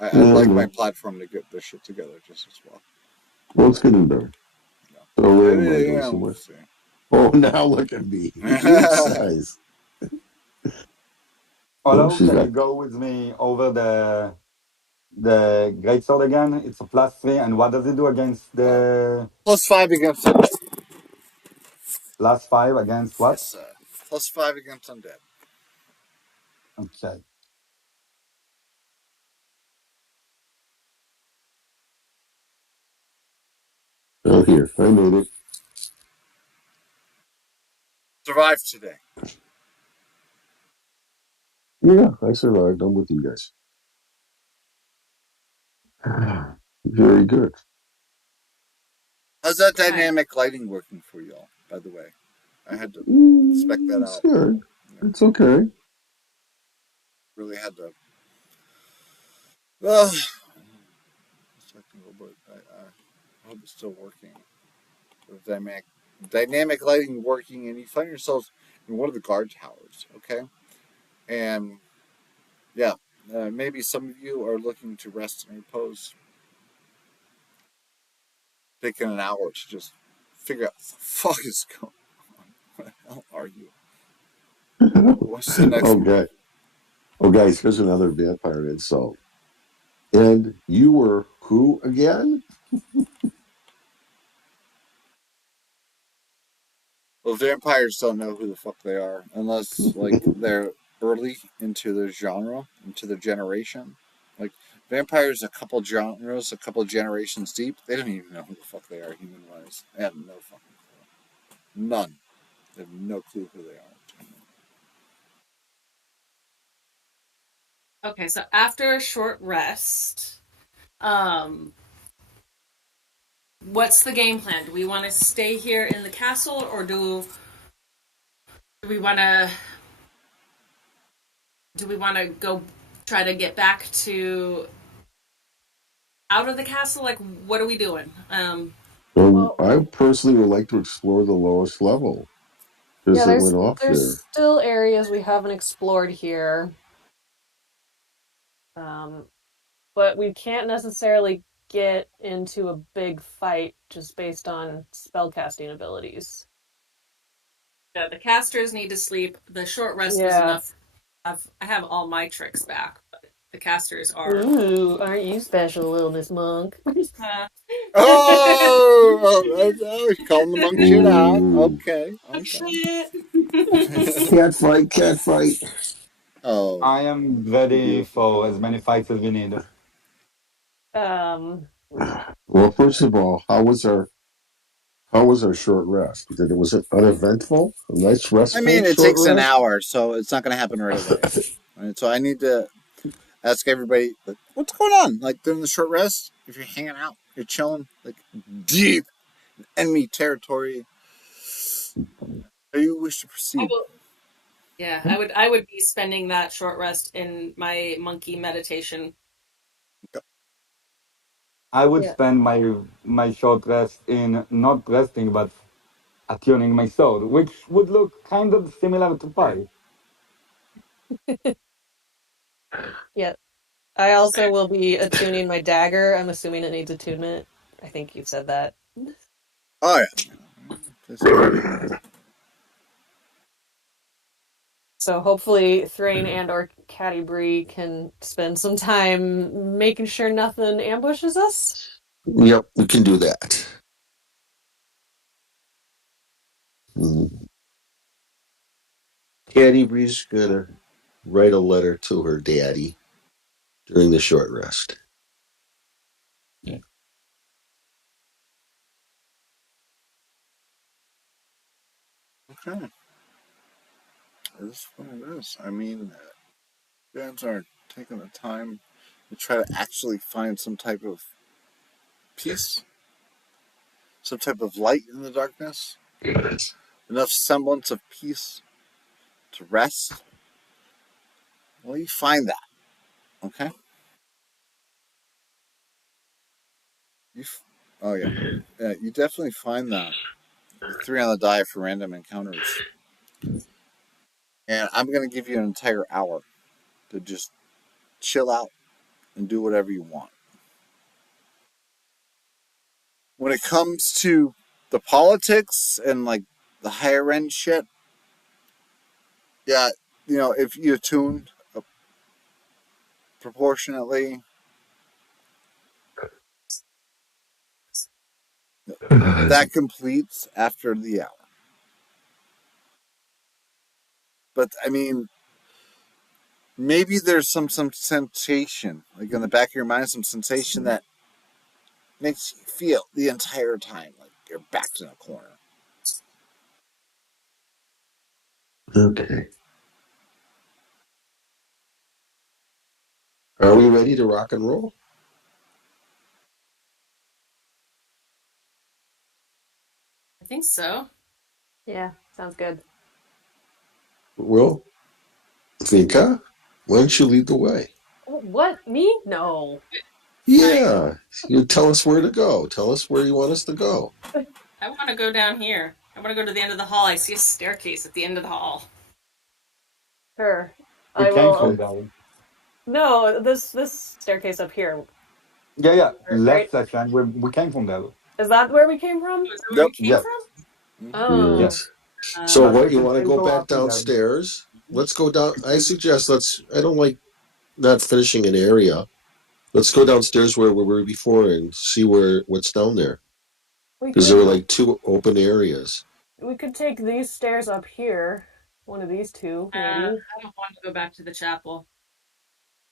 I'd Yeah, I like my know. platform to get this shit together just as well. Well, it's getting better. So Yeah, where am I going yeah, we'll somewhere? see. Oh, now look at me. Huge size. Oh, Hello, she's can you got. go with me over the greatsword again? It's a +3, and what does it do against uh, the +5 against undead. +5 against what? Yes, +5 against undead. Okay. Oh, here. I made it. Survived today. Yeah, I survived. I'm with you guys. Very good. How's that Okay. dynamic lighting working for y'all? By the way, I had to spec that It's out. good. Yeah, It's okay. really had to. Well, technical, but I hope it's still working. The dynamic lighting working, and you find yourselves in one of the guard towers. Okay, and yeah, maybe some of you are looking to rest and repose, taking an hour to just figure out what the fuck is going on. What the hell are you? What's the next move? Okay. Oh, guys, here's another vampire insult. And you were who again? Well, vampires don't know who the fuck they are unless like they're early into the genre, into the generation. Like vampires, a couple genres, a couple generations deep, they don't even know who the fuck they are human wise. They have no fucking clue. None. They have no clue who they are. Okay, so after a short rest, um, what's the game plan? Do we want to stay here in the castle, or do we want to go try to get back to out of the castle? Like, what are we doing? Well, I personally would like to explore the lowest level because yeah, it went off there's there. still areas we haven't explored here. Um, but we can't necessarily get into a big fight just based on spellcasting abilities. Yeah, the casters need to sleep. The short rest was Yeah. enough. I have all my tricks back, but the casters are. Ooh, aren't you special, little Miss Monk? Uh, He's calling the monk shit out. Ooh. Okay, okay. shit. Cat fight, cat fight. Oh, I am ready beautiful. for as many fights as we need. um, Well, first of all, how was our short rest? Was it uneventful? A nice I restful mean, it short takes an rest? hour, so it's not going to happen right away. Right? So I need to ask everybody, like, what's going on? Like during the short rest, if you're hanging out, you're chilling, like deep enemy territory, how you wish to I proceed? will. Yeah, I would be spending that short rest in my monkey meditation. I would yeah. spend my short rest in not resting but attuning my sword, which would look kind of similar to pie. Yeah. I also will be attuning my dagger. I'm assuming it needs attunement. I think you said that. Oh yeah, play some Ravenloft. So hopefully Thrain and or Catty Bree can spend some time making sure nothing ambushes us. Yep, we can do that. Mm. Caddy Bree's gonna write a letter to her daddy during the short rest. Okay, it's what it is. I mean, fans are taking the time to try to actually find some type of peace, some type of light in the darkness, enough semblance of peace to rest. Well, you find that, okay? You, oh yeah, yeah. You definitely find that. 3 on the die for random encounters, and I'm gonna give you an entire hour to just chill out and do whatever you want. When it comes to the politics and like the higher end shit, yeah, if you attune proportionately, that completes after the hour. But I mean, maybe there's some sensation, like in the back of your mind, some sensation that makes you feel the entire time like your back's in a corner. Okay. Are we ready to rock and roll? I think so. Yeah, sounds good. Well, Vinka, why don't you lead the way? What? Me? No. I Yeah, you tell us where to go. Tell us where you want us to go. I want to go down here. I want to go to the end of the hall. I see a staircase at the end of the hall. Sure. We I came will. from there. No, this staircase up here, Yeah, yeah. right? Last session, we came from there. Is that where we came from? Oh, is that where Yep. we came Yes, from? yes. Oh, Yes. So Oh, But what we you can want to still go go back after that. downstairs? Let's go down. I suggest let's. I don't like not finishing an area. Let's go downstairs where we were before and see what's down there we because there were could like two open areas. we could take these stairs up here. One of these two, maybe. I don't want to go back to the chapel.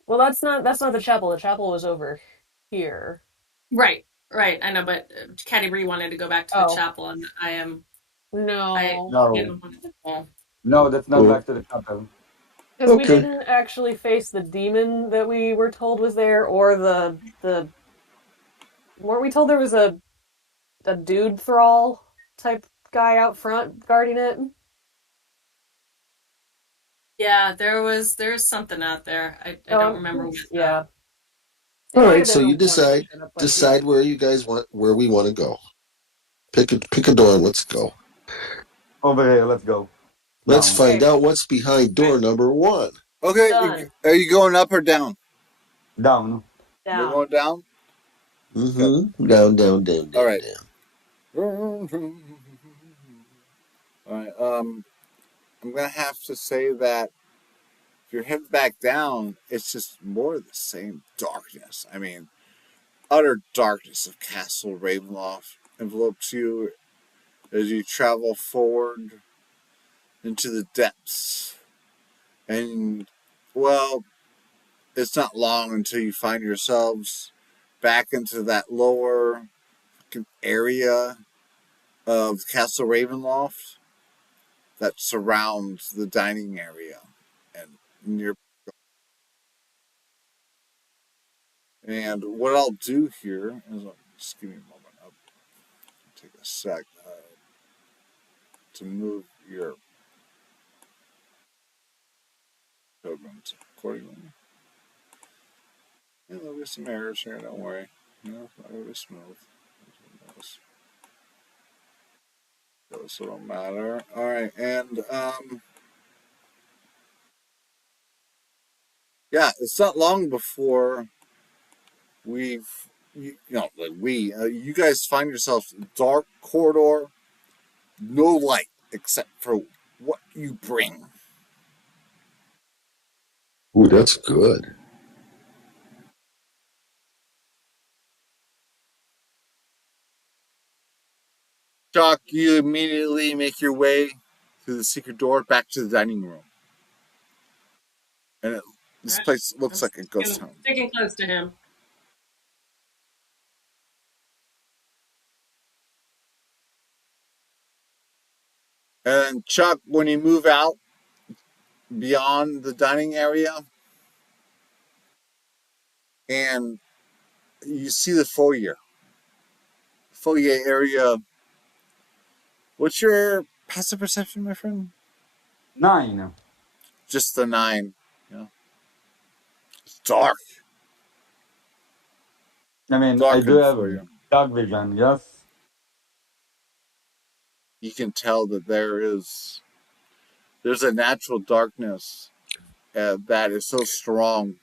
Well, that's not the chapel. The chapel was over here. Right, right. I know, but Caddy Bree wanted to go back to the Oh, chapel, and I no. No, didn't want to go. no, that's not Oh, back to the chapel. Because we okay. didn't actually face the demon that we were told was there, or the weren't we told there was a dude thrall type guy out front guarding it? Yeah, there's something out there. I don't remember what though. Yeah. It All might right. have So been you one of decide but yeah. decide where you guys want where we want to go. Pick a door. Let's go. Over here, let's go. Let's Down. find Okay, out what's behind door number one. Okay, done. are you going up or down? Down. We're Down. going down. Okay. Mm-hmm. Down, down, down, All down, right. down. All right. I'm gonna have to say that if you're headed back down, it's just more of the same darkness. I mean, utter darkness of Castle Ravenloft envelopes you as you travel forward into the depths. And, well, it's not long until you find yourselves back into that lower area of Castle Ravenloft that surrounds the dining area and near. And what I'll do here is just give me a moment. I'll take a sec to move your programs accordingly. And there'll be some errors here. Don't worry. It'll be smooth. Those don't matter. All right, and yeah, it's not long before we've you guys find yourselves in a dark corridor, no light except for what you bring. Ooh, that's good. Jock, you immediately make your way through the secret door back to the dining room, and All this right. place I'm looks like a ghost town. sticking close to him. And Chuck, when you move out beyond the dining area and you see the foyer area, what's your passive perception, my friend? 9. Just the 9. Yeah. It's dark, I mean, I dark do in the have foyer. dark vision, yes? You can tell that there's a natural darkness that is so strong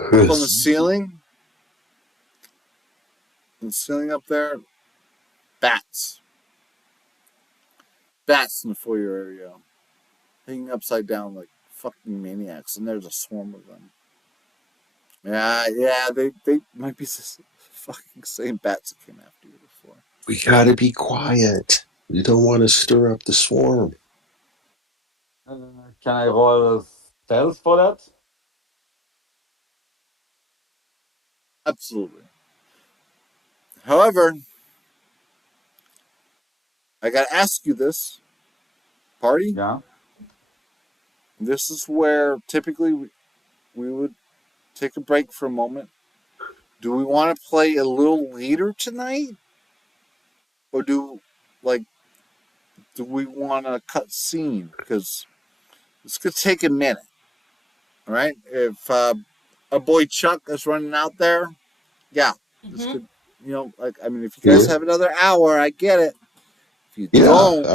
Up on the ceiling up there, bats, bats in the foyer area, hanging upside down like fucking maniacs, and there's a swarm of them. Yeah, they might be the fucking same bats that came after you before. We gotta be quiet. We don't want to stir up the swarm. Uh, can I roll stealth for that? Absolutely. However, I gotta ask you this, party. Yeah. This is where typically we would take a break for a moment. Do we want to play a little later tonight, or like do we want to cut scene? Because this could take a minute. All right, if our boy Chuck is running out there, yeah, this Mm-hmm. could, like, I mean, if you guys Yeah, have another hour, I get it. If you yeah. don't,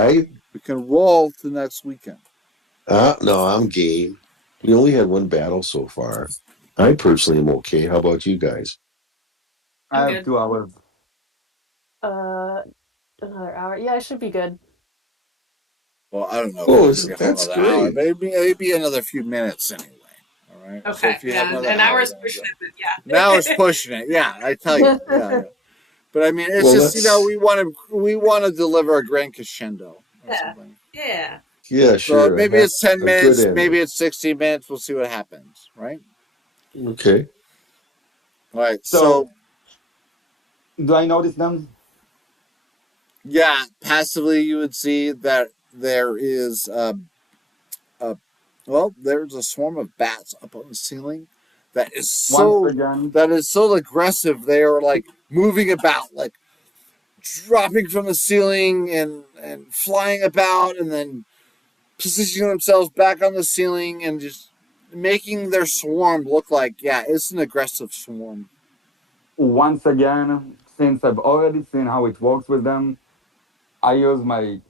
we can roll to next weekend. No, I'm game. We only had one battle so far. I personally am okay. How about you guys? I I'm have good. 2 hours. Uh, another hour. Yeah, it should be good. Well, I don't know if Oh, we're gonna be a whole that's another hour. great. Maybe another few minutes anyway. All right. So Okay. if you have Yeah. another An hour, hour's then pushing it, but an hour's yeah. pushing it. Yeah, I tell you. Yeah. But I mean, it's Well, just let's. we want to deliver a grand crescendo or Yeah. something. Yeah. Yeah, So sure. maybe Have it's 10 a good minutes, ending. maybe it's 60 minutes. We'll see what happens. Right. Okay. All right. So So, do I notice them? yeah, passively you would see that there is a there's a swarm of bats up on the ceiling that is Once so again, aggressive. They are like moving about, like dropping from the ceiling and flying about, and then positioning themselves back on the ceiling and just making their swarm look like, yeah, it's an aggressive swarm. once again, since I've already seen how it works with them, I use my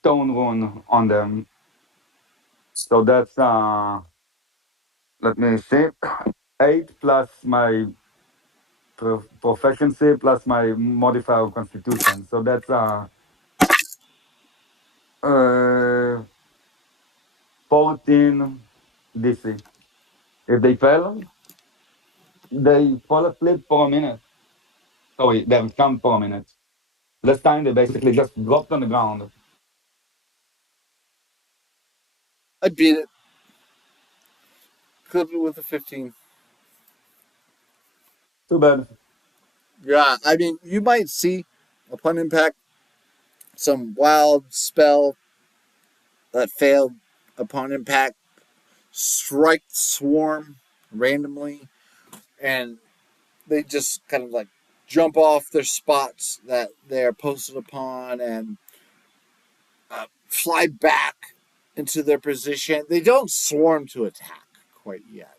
stone rune on them. So that's let me see, 8 plus my proficiency plus my modifier of constitution. So that's uh 14 DC. If they fail, they fall asleep for a minute. Sorry, they come for a minute. This time they basically just dropped on the ground. I beat it. Clip it with a 15. Too bad. Yeah, I mean, you might see upon impact some wild spell that failed upon impact strike swarm randomly, and they just kind of like jump off their spots that they are posted upon and fly back into their position. They don't swarm to attack quite yet.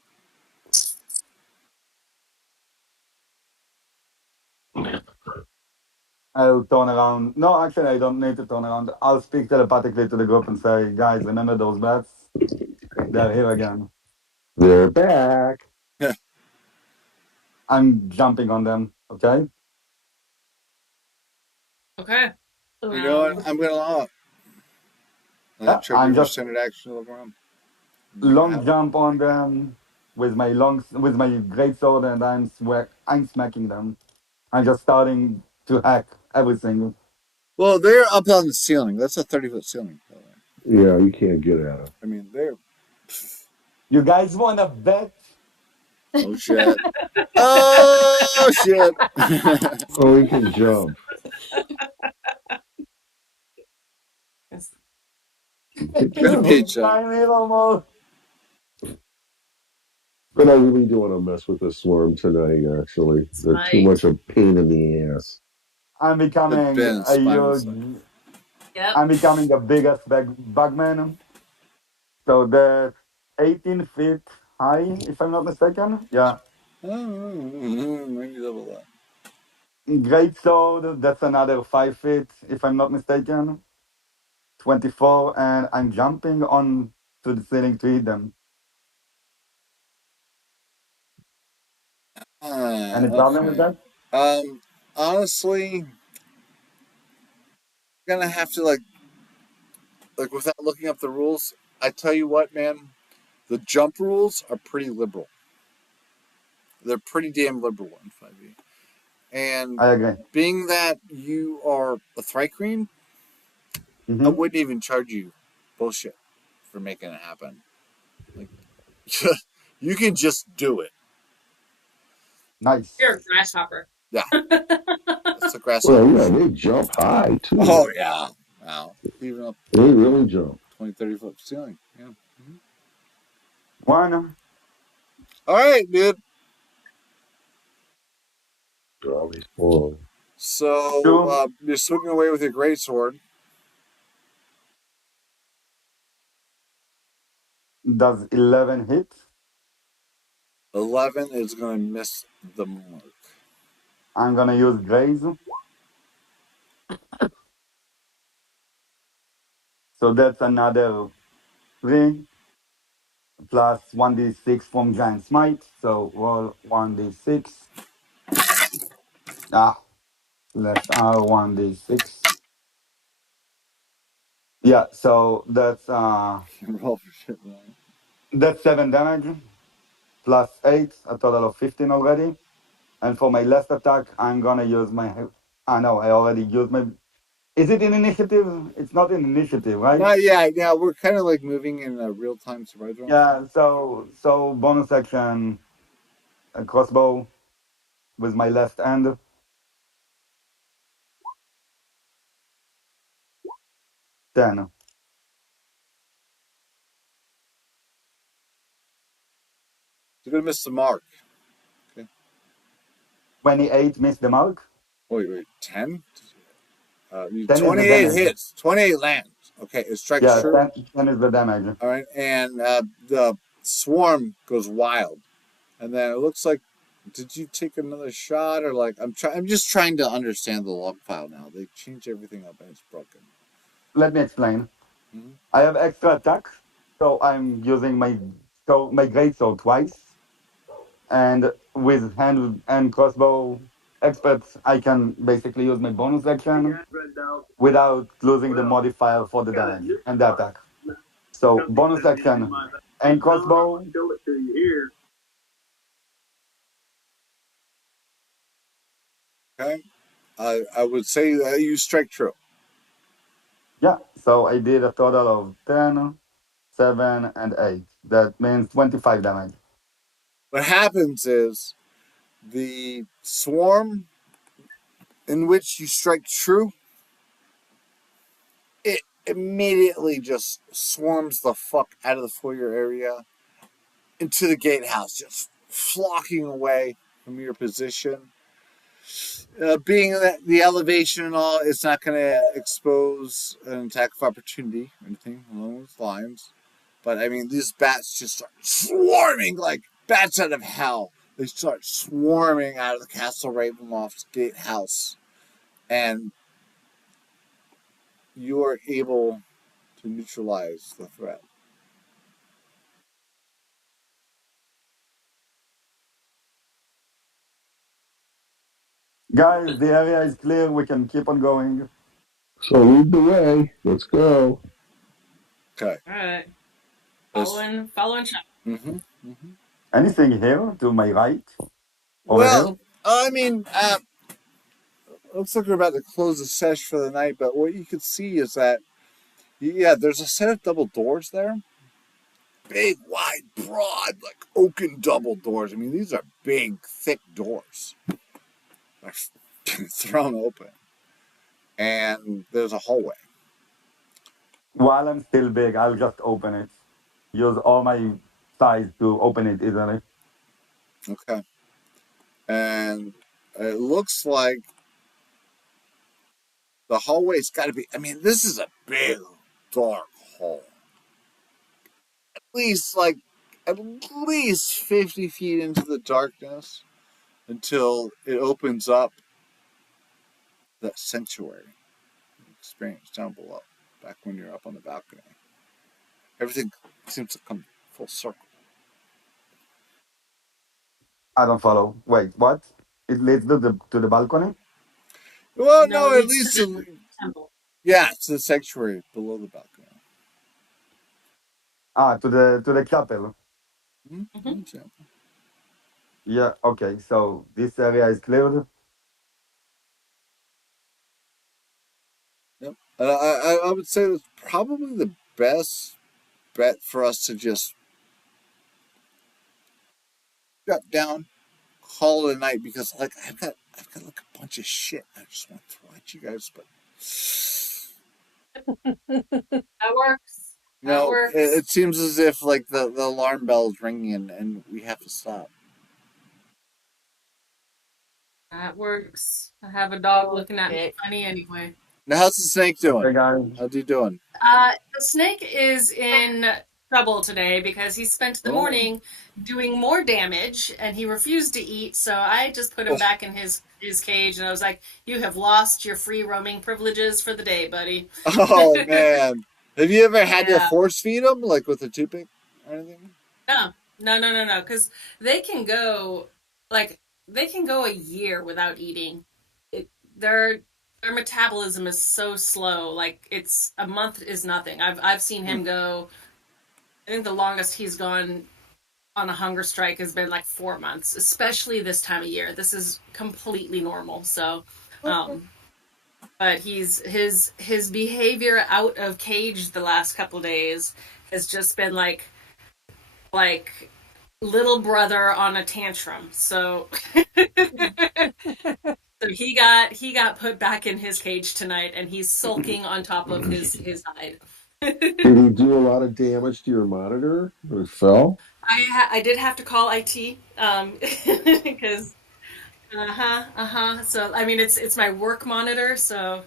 I'll turn around. No, actually, I don't need to turn around. I'll speak telepathically to the group and say, guys, remember those bats? They're here again. They're back. I'm jumping on them, okay? Okay. You know what? Um. I'm going to allow it. Yeah, Trigger I'm your just standard action to look around. You can long have it. jump on them with my great sword, and I'm smacking them. I'm just starting to hack everything. Well, they're up on the ceiling. That's a 30-foot ceiling, by the way. Yeah, you can't get at them. I mean, they're. You guys wanna bet? Oh, shit. Oh, shit. Oh, he can jump. Yes. He can Gonna jump. be a chunk. Tiny little more. But I really do want to mess with the swarm tonight, actually. They're too Smite. much a pain in the ass. I'm It's becoming been a spinelessly. huge. Yep. I'm becoming the biggest bugman. So that's 18 feet high, if I'm not mistaken. Yeah. Maybe double that. Great sword, that's another 5 feet, if I'm not mistaken. 24, and I'm jumping on to the ceiling to hit them. Any problem with Okay. that? Honestly, gonna have to like without looking up the rules. I tell you what, man, the jump rules are pretty liberal. They're pretty damn liberal in 5e. And I agree. being that you are a Thrycreen, I Mm-hmm. wouldn't even charge you bullshit for making it happen. Like, you can just do it. Nice. You're a grasshopper. Yeah, that's a Well, grasshopper. yeah, they jump high Oh too. yeah, wow, even up They really jump. 20, 30 foot ceiling. Yeah. Mhm. One. All right, dude. Probably small. So Two. you're swinging away with your greatsword. Does 11 hit? 11 is going to miss the mark. I'm gonna use Graze. So that's another 3 plus 1d6 from Giant Smite. So roll 1d6. Ah, left R 1d6. Yeah, so Roll for shit, man. that's 7 damage plus 8, a total of 15 already. And for my last attack, I'm gonna use my. Ah, no, I already used my. Is it in initiative? It's not in initiative, right? Not yet. Yeah, we're kind of like moving in a real time survival. Yeah. So bonus action, a crossbow with my left hand. 10. You're going to miss the mark. Okay. 28 missed the mark. Wait. 10? 10 is the 28 damage. hits. 28 lands. Okay, it strikes Yeah, true. 10 is the damage. All right, and the swarm goes wild, and then it looks like. Did you take another shot, or like I'm just trying to understand the log file now. They changed everything up, and it's broken. Let me explain. Mm-hmm. I have extra attack, so I'm using my great sword twice, and with hand and crossbow experts, I can basically use my bonus action without losing the modifier for the damage and the attack. So bonus action and crossbow. Okay, I would say that you strike true. Yeah, so I did a total of 10, 7, and 8. That means 25 damage. What happens is the swarm in which you strike true, it immediately just swarms the fuck out of the foyer area into the gatehouse, just flocking away from your position. Being that the elevation and all, it's not going to expose an attack of opportunity or anything along those lines. But I mean, these bats just start swarming like bats out of hell. They start swarming out of the Castle Ravenloft's gatehouse, and you are able to neutralize the threat. Guys, the area is clear. We can keep on going. So lead the way. Let's go. Okay. All right. This, Following shot. mm-hmm, mm-hmm. Anything here to my right? Over Well, here? I mean, looks like we're about to close the sesh for the night, but what you can see is that, yeah, there's a set of double doors there. Big, wide, broad, like oaken double doors. I mean, these are big, thick doors. They're thrown open. And there's a hallway. While I'm still big, I'll just open it. Use all my size to open it easily. Okay. And it looks like the hallway's got to be, I mean, this is a big, dark hall. Least like at least 50 feet into the darkness until it opens up that sanctuary experience down below, back when you're up on the balcony. Everything seems to come full circle. I don't follow. Wait, what? It leads to the balcony. Well, No, no, it at leads to least, the temple. yeah, it's the sanctuary below the balcony. Ah, to the chapel. Hmm. Yeah. Okay. So this area is cleared. Yep. I would say that's probably the best bet for us to just shut down, call it a night because like I've got like a bunch of shit I just want to throw at you guys, but That works. you That know works. it seems as if like the alarm bell is ringing and we have to stop. That works. I have a dog looking at me Okay. funny anyway. Now how's the snake doing? Okay, guys. How's he doing? The snake is in trouble today because he spent the Oh, morning doing more damage and he refused to eat. So I just put him oh, back in his cage and I was like, "You have lost your free roaming privileges for the day, buddy." oh man. Have you ever had to Yeah. force feed him like with a toothpick or anything? No, no. Because they can go like they can go a year without eating. It, their metabolism is so slow. Like it's a month is nothing. I've seen Hmm. him go. I think the longest he's gone on a hunger strike has been like 4 months, especially this time of year. This is completely normal. So, um, but his behavior out of cage the last couple days has just been like little brother on a tantrum. So so he got put back in his cage tonight and he's sulking on top of his hide. Did he do a lot of damage to your monitor? Or it fell? I did have to call IT because uh-huh. So I mean it's my work monitor, so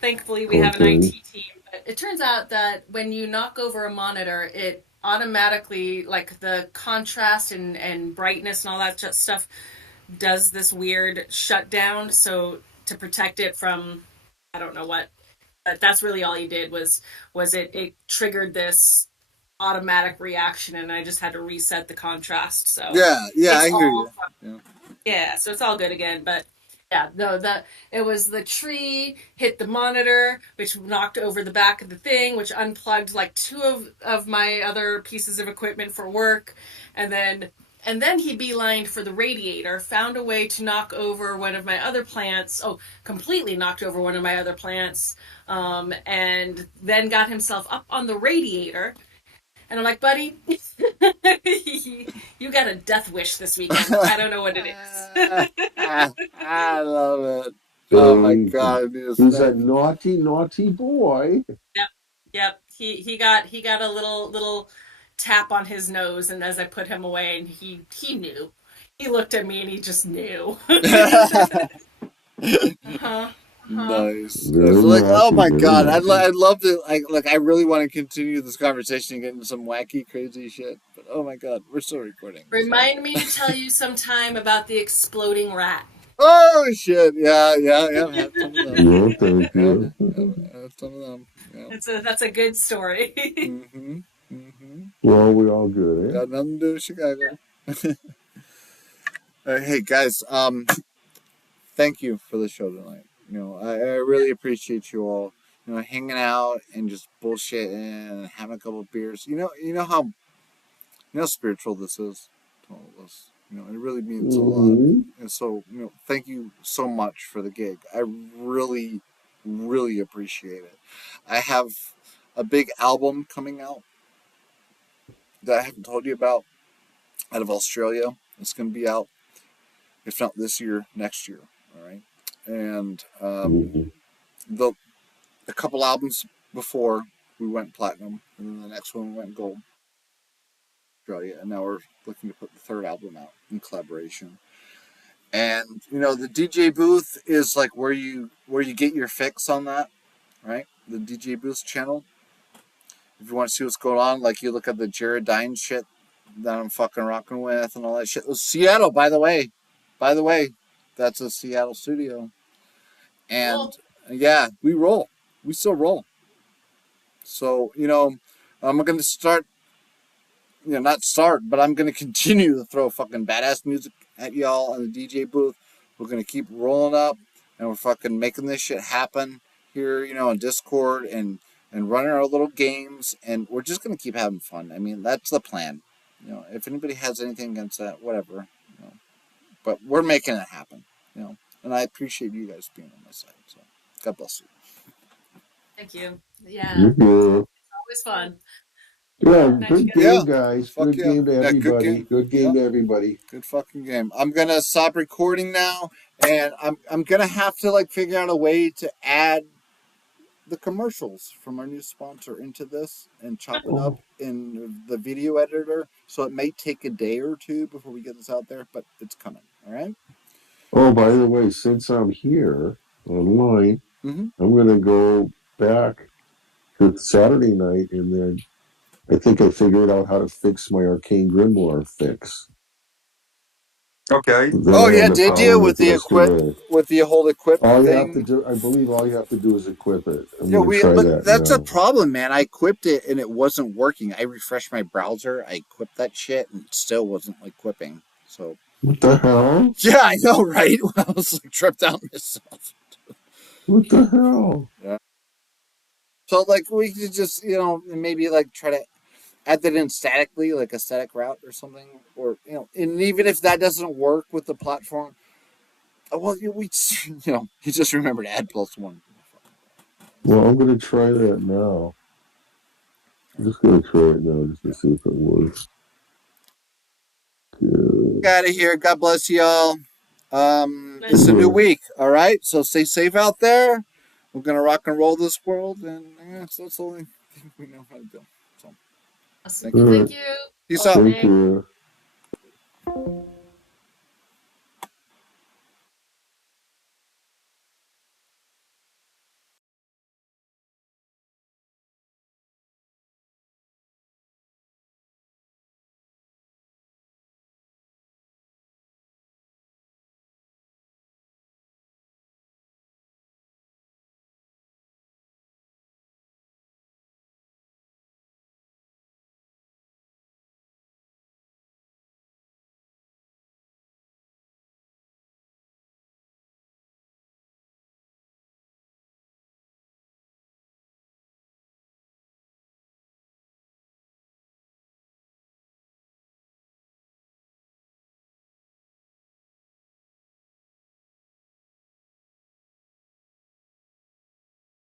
thankfully we have an Okay. IT team. But it turns out that when you knock over a monitor, it automatically like the contrast and brightness and all that stuff does this weird shutdown. So to protect it from I don't know what, but that's really all he did was it triggered this automatic reaction and I just had to reset the contrast. So Yeah, yeah, it's I hear all you. Yeah. yeah, so it's all good again. But yeah, no, the it was the tree hit the monitor, which knocked over the back of the thing, which unplugged like two of my other pieces of equipment for work, and then he beelined for the radiator, found a way to knock over one of my other plants. Oh, completely knocked over one of my other plants, and then got himself up on the radiator. And I'm like, buddy, you got a death wish this weekend. I don't know what it is. I love it. Oh So my god, I need a he's a snack. naughty, naughty boy. Yep, yep. He got a little tap on his nose, and as I put him away, and he knew. He looked at me and he just knew. Uh-huh. Uh-huh. Nice. Very Like, oh naughty, my very god, naughty. I'd love to like I really want to continue this conversation and get into some wacky, crazy shit. But oh my god, we're still recording. So. Remind me to tell you sometime about the exploding rat. Oh shit! Yeah. Have some of them. No, thank Yeah, you. have some of them. Yeah. That's a good story. Mm-hmm. Mm-hmm. Well, we all good, eh? Got nothing to do with Chicago. Hey guys, thank you for the show tonight. You know, I really appreciate you all. You know, hanging out and just bullshitting and having a couple of beers. You know how spiritual this is to all of us. You know, it really means a lot. Mm-hmm. And so, you know, thank you so much for the gig. I really, really appreciate it. I have a big album coming out that I haven't told you about out of Australia. It's going to be out, if not this year, next year. All right. And Mm-hmm. the a couple albums before we went platinum, and then the next one went gold. Australia, and now we're looking to put the third album out in collaboration. And you know, the DJ booth is like where you get your fix on that, right? The DJ booth channel. If you want to see what's going on, like you look at the Jared Dine shit that I'm fucking rocking with and all that shit. It was Seattle, by the way. By the way, that's a Seattle studio. And Cool. yeah, we roll. We still roll. So, you know, I'm going to start, you know, not start, but I'm going to continue to throw fucking badass music at y'all on the DJ booth We're gonna keep rolling up, and we're fucking making this shit happen here, on Discord and running our little games, and we're just gonna keep having fun. I mean, that's the plan. If anybody has anything against that, whatever. But we're making it happen. And I appreciate you guys being on my side. So God bless you. Thank you. Yeah, Yeah. always fun. Yeah, Nice good you guys. Yeah. game, guys. Fuck Good yeah. game to Yeah. Good everybody. game. Good game Yeah. to everybody. Good fucking game. I'm gonna stop recording now, and I'm gonna have to figure out a way to add the commercials from our new sponsor into this and chop it up Oh, in the video editor. So it may take a day or two before we get this out there, but it's coming. All right. oh, by the way, since I'm here online, Mm-hmm. I'm going to go back to Saturday night, and then I think I figured out how to fix my Arcane Grimoire fix. Okay. Then Oh I had yeah, no did you problem with yesterday. with the whole equip All you have to thing? do, I believe, all you have to do is equip it. I'm Yeah, going to try but that that's a now. problem, man. I equipped it and it wasn't working. I refreshed my browser, I equipped that shit, and it still wasn't equipping. So What the hell? yeah, I know, right? I was tripped out myself. What the hell? Yeah. So we could just maybe try to add that in statically, like a static route or something, or and even if that doesn't work with the platform, well, you just remember to add +1. Well, I'm going to try that now. I'm just going to try it now just to see if it works. Good. Out of here. God bless y'all. Nice. It's a new Goodbye. week. All right. So stay safe out there. We're gonna rock and roll this world, and so that's the only thing we know how to do. So Awesome. thank you. All right. Thank you. Peace out. Take Thanks. care.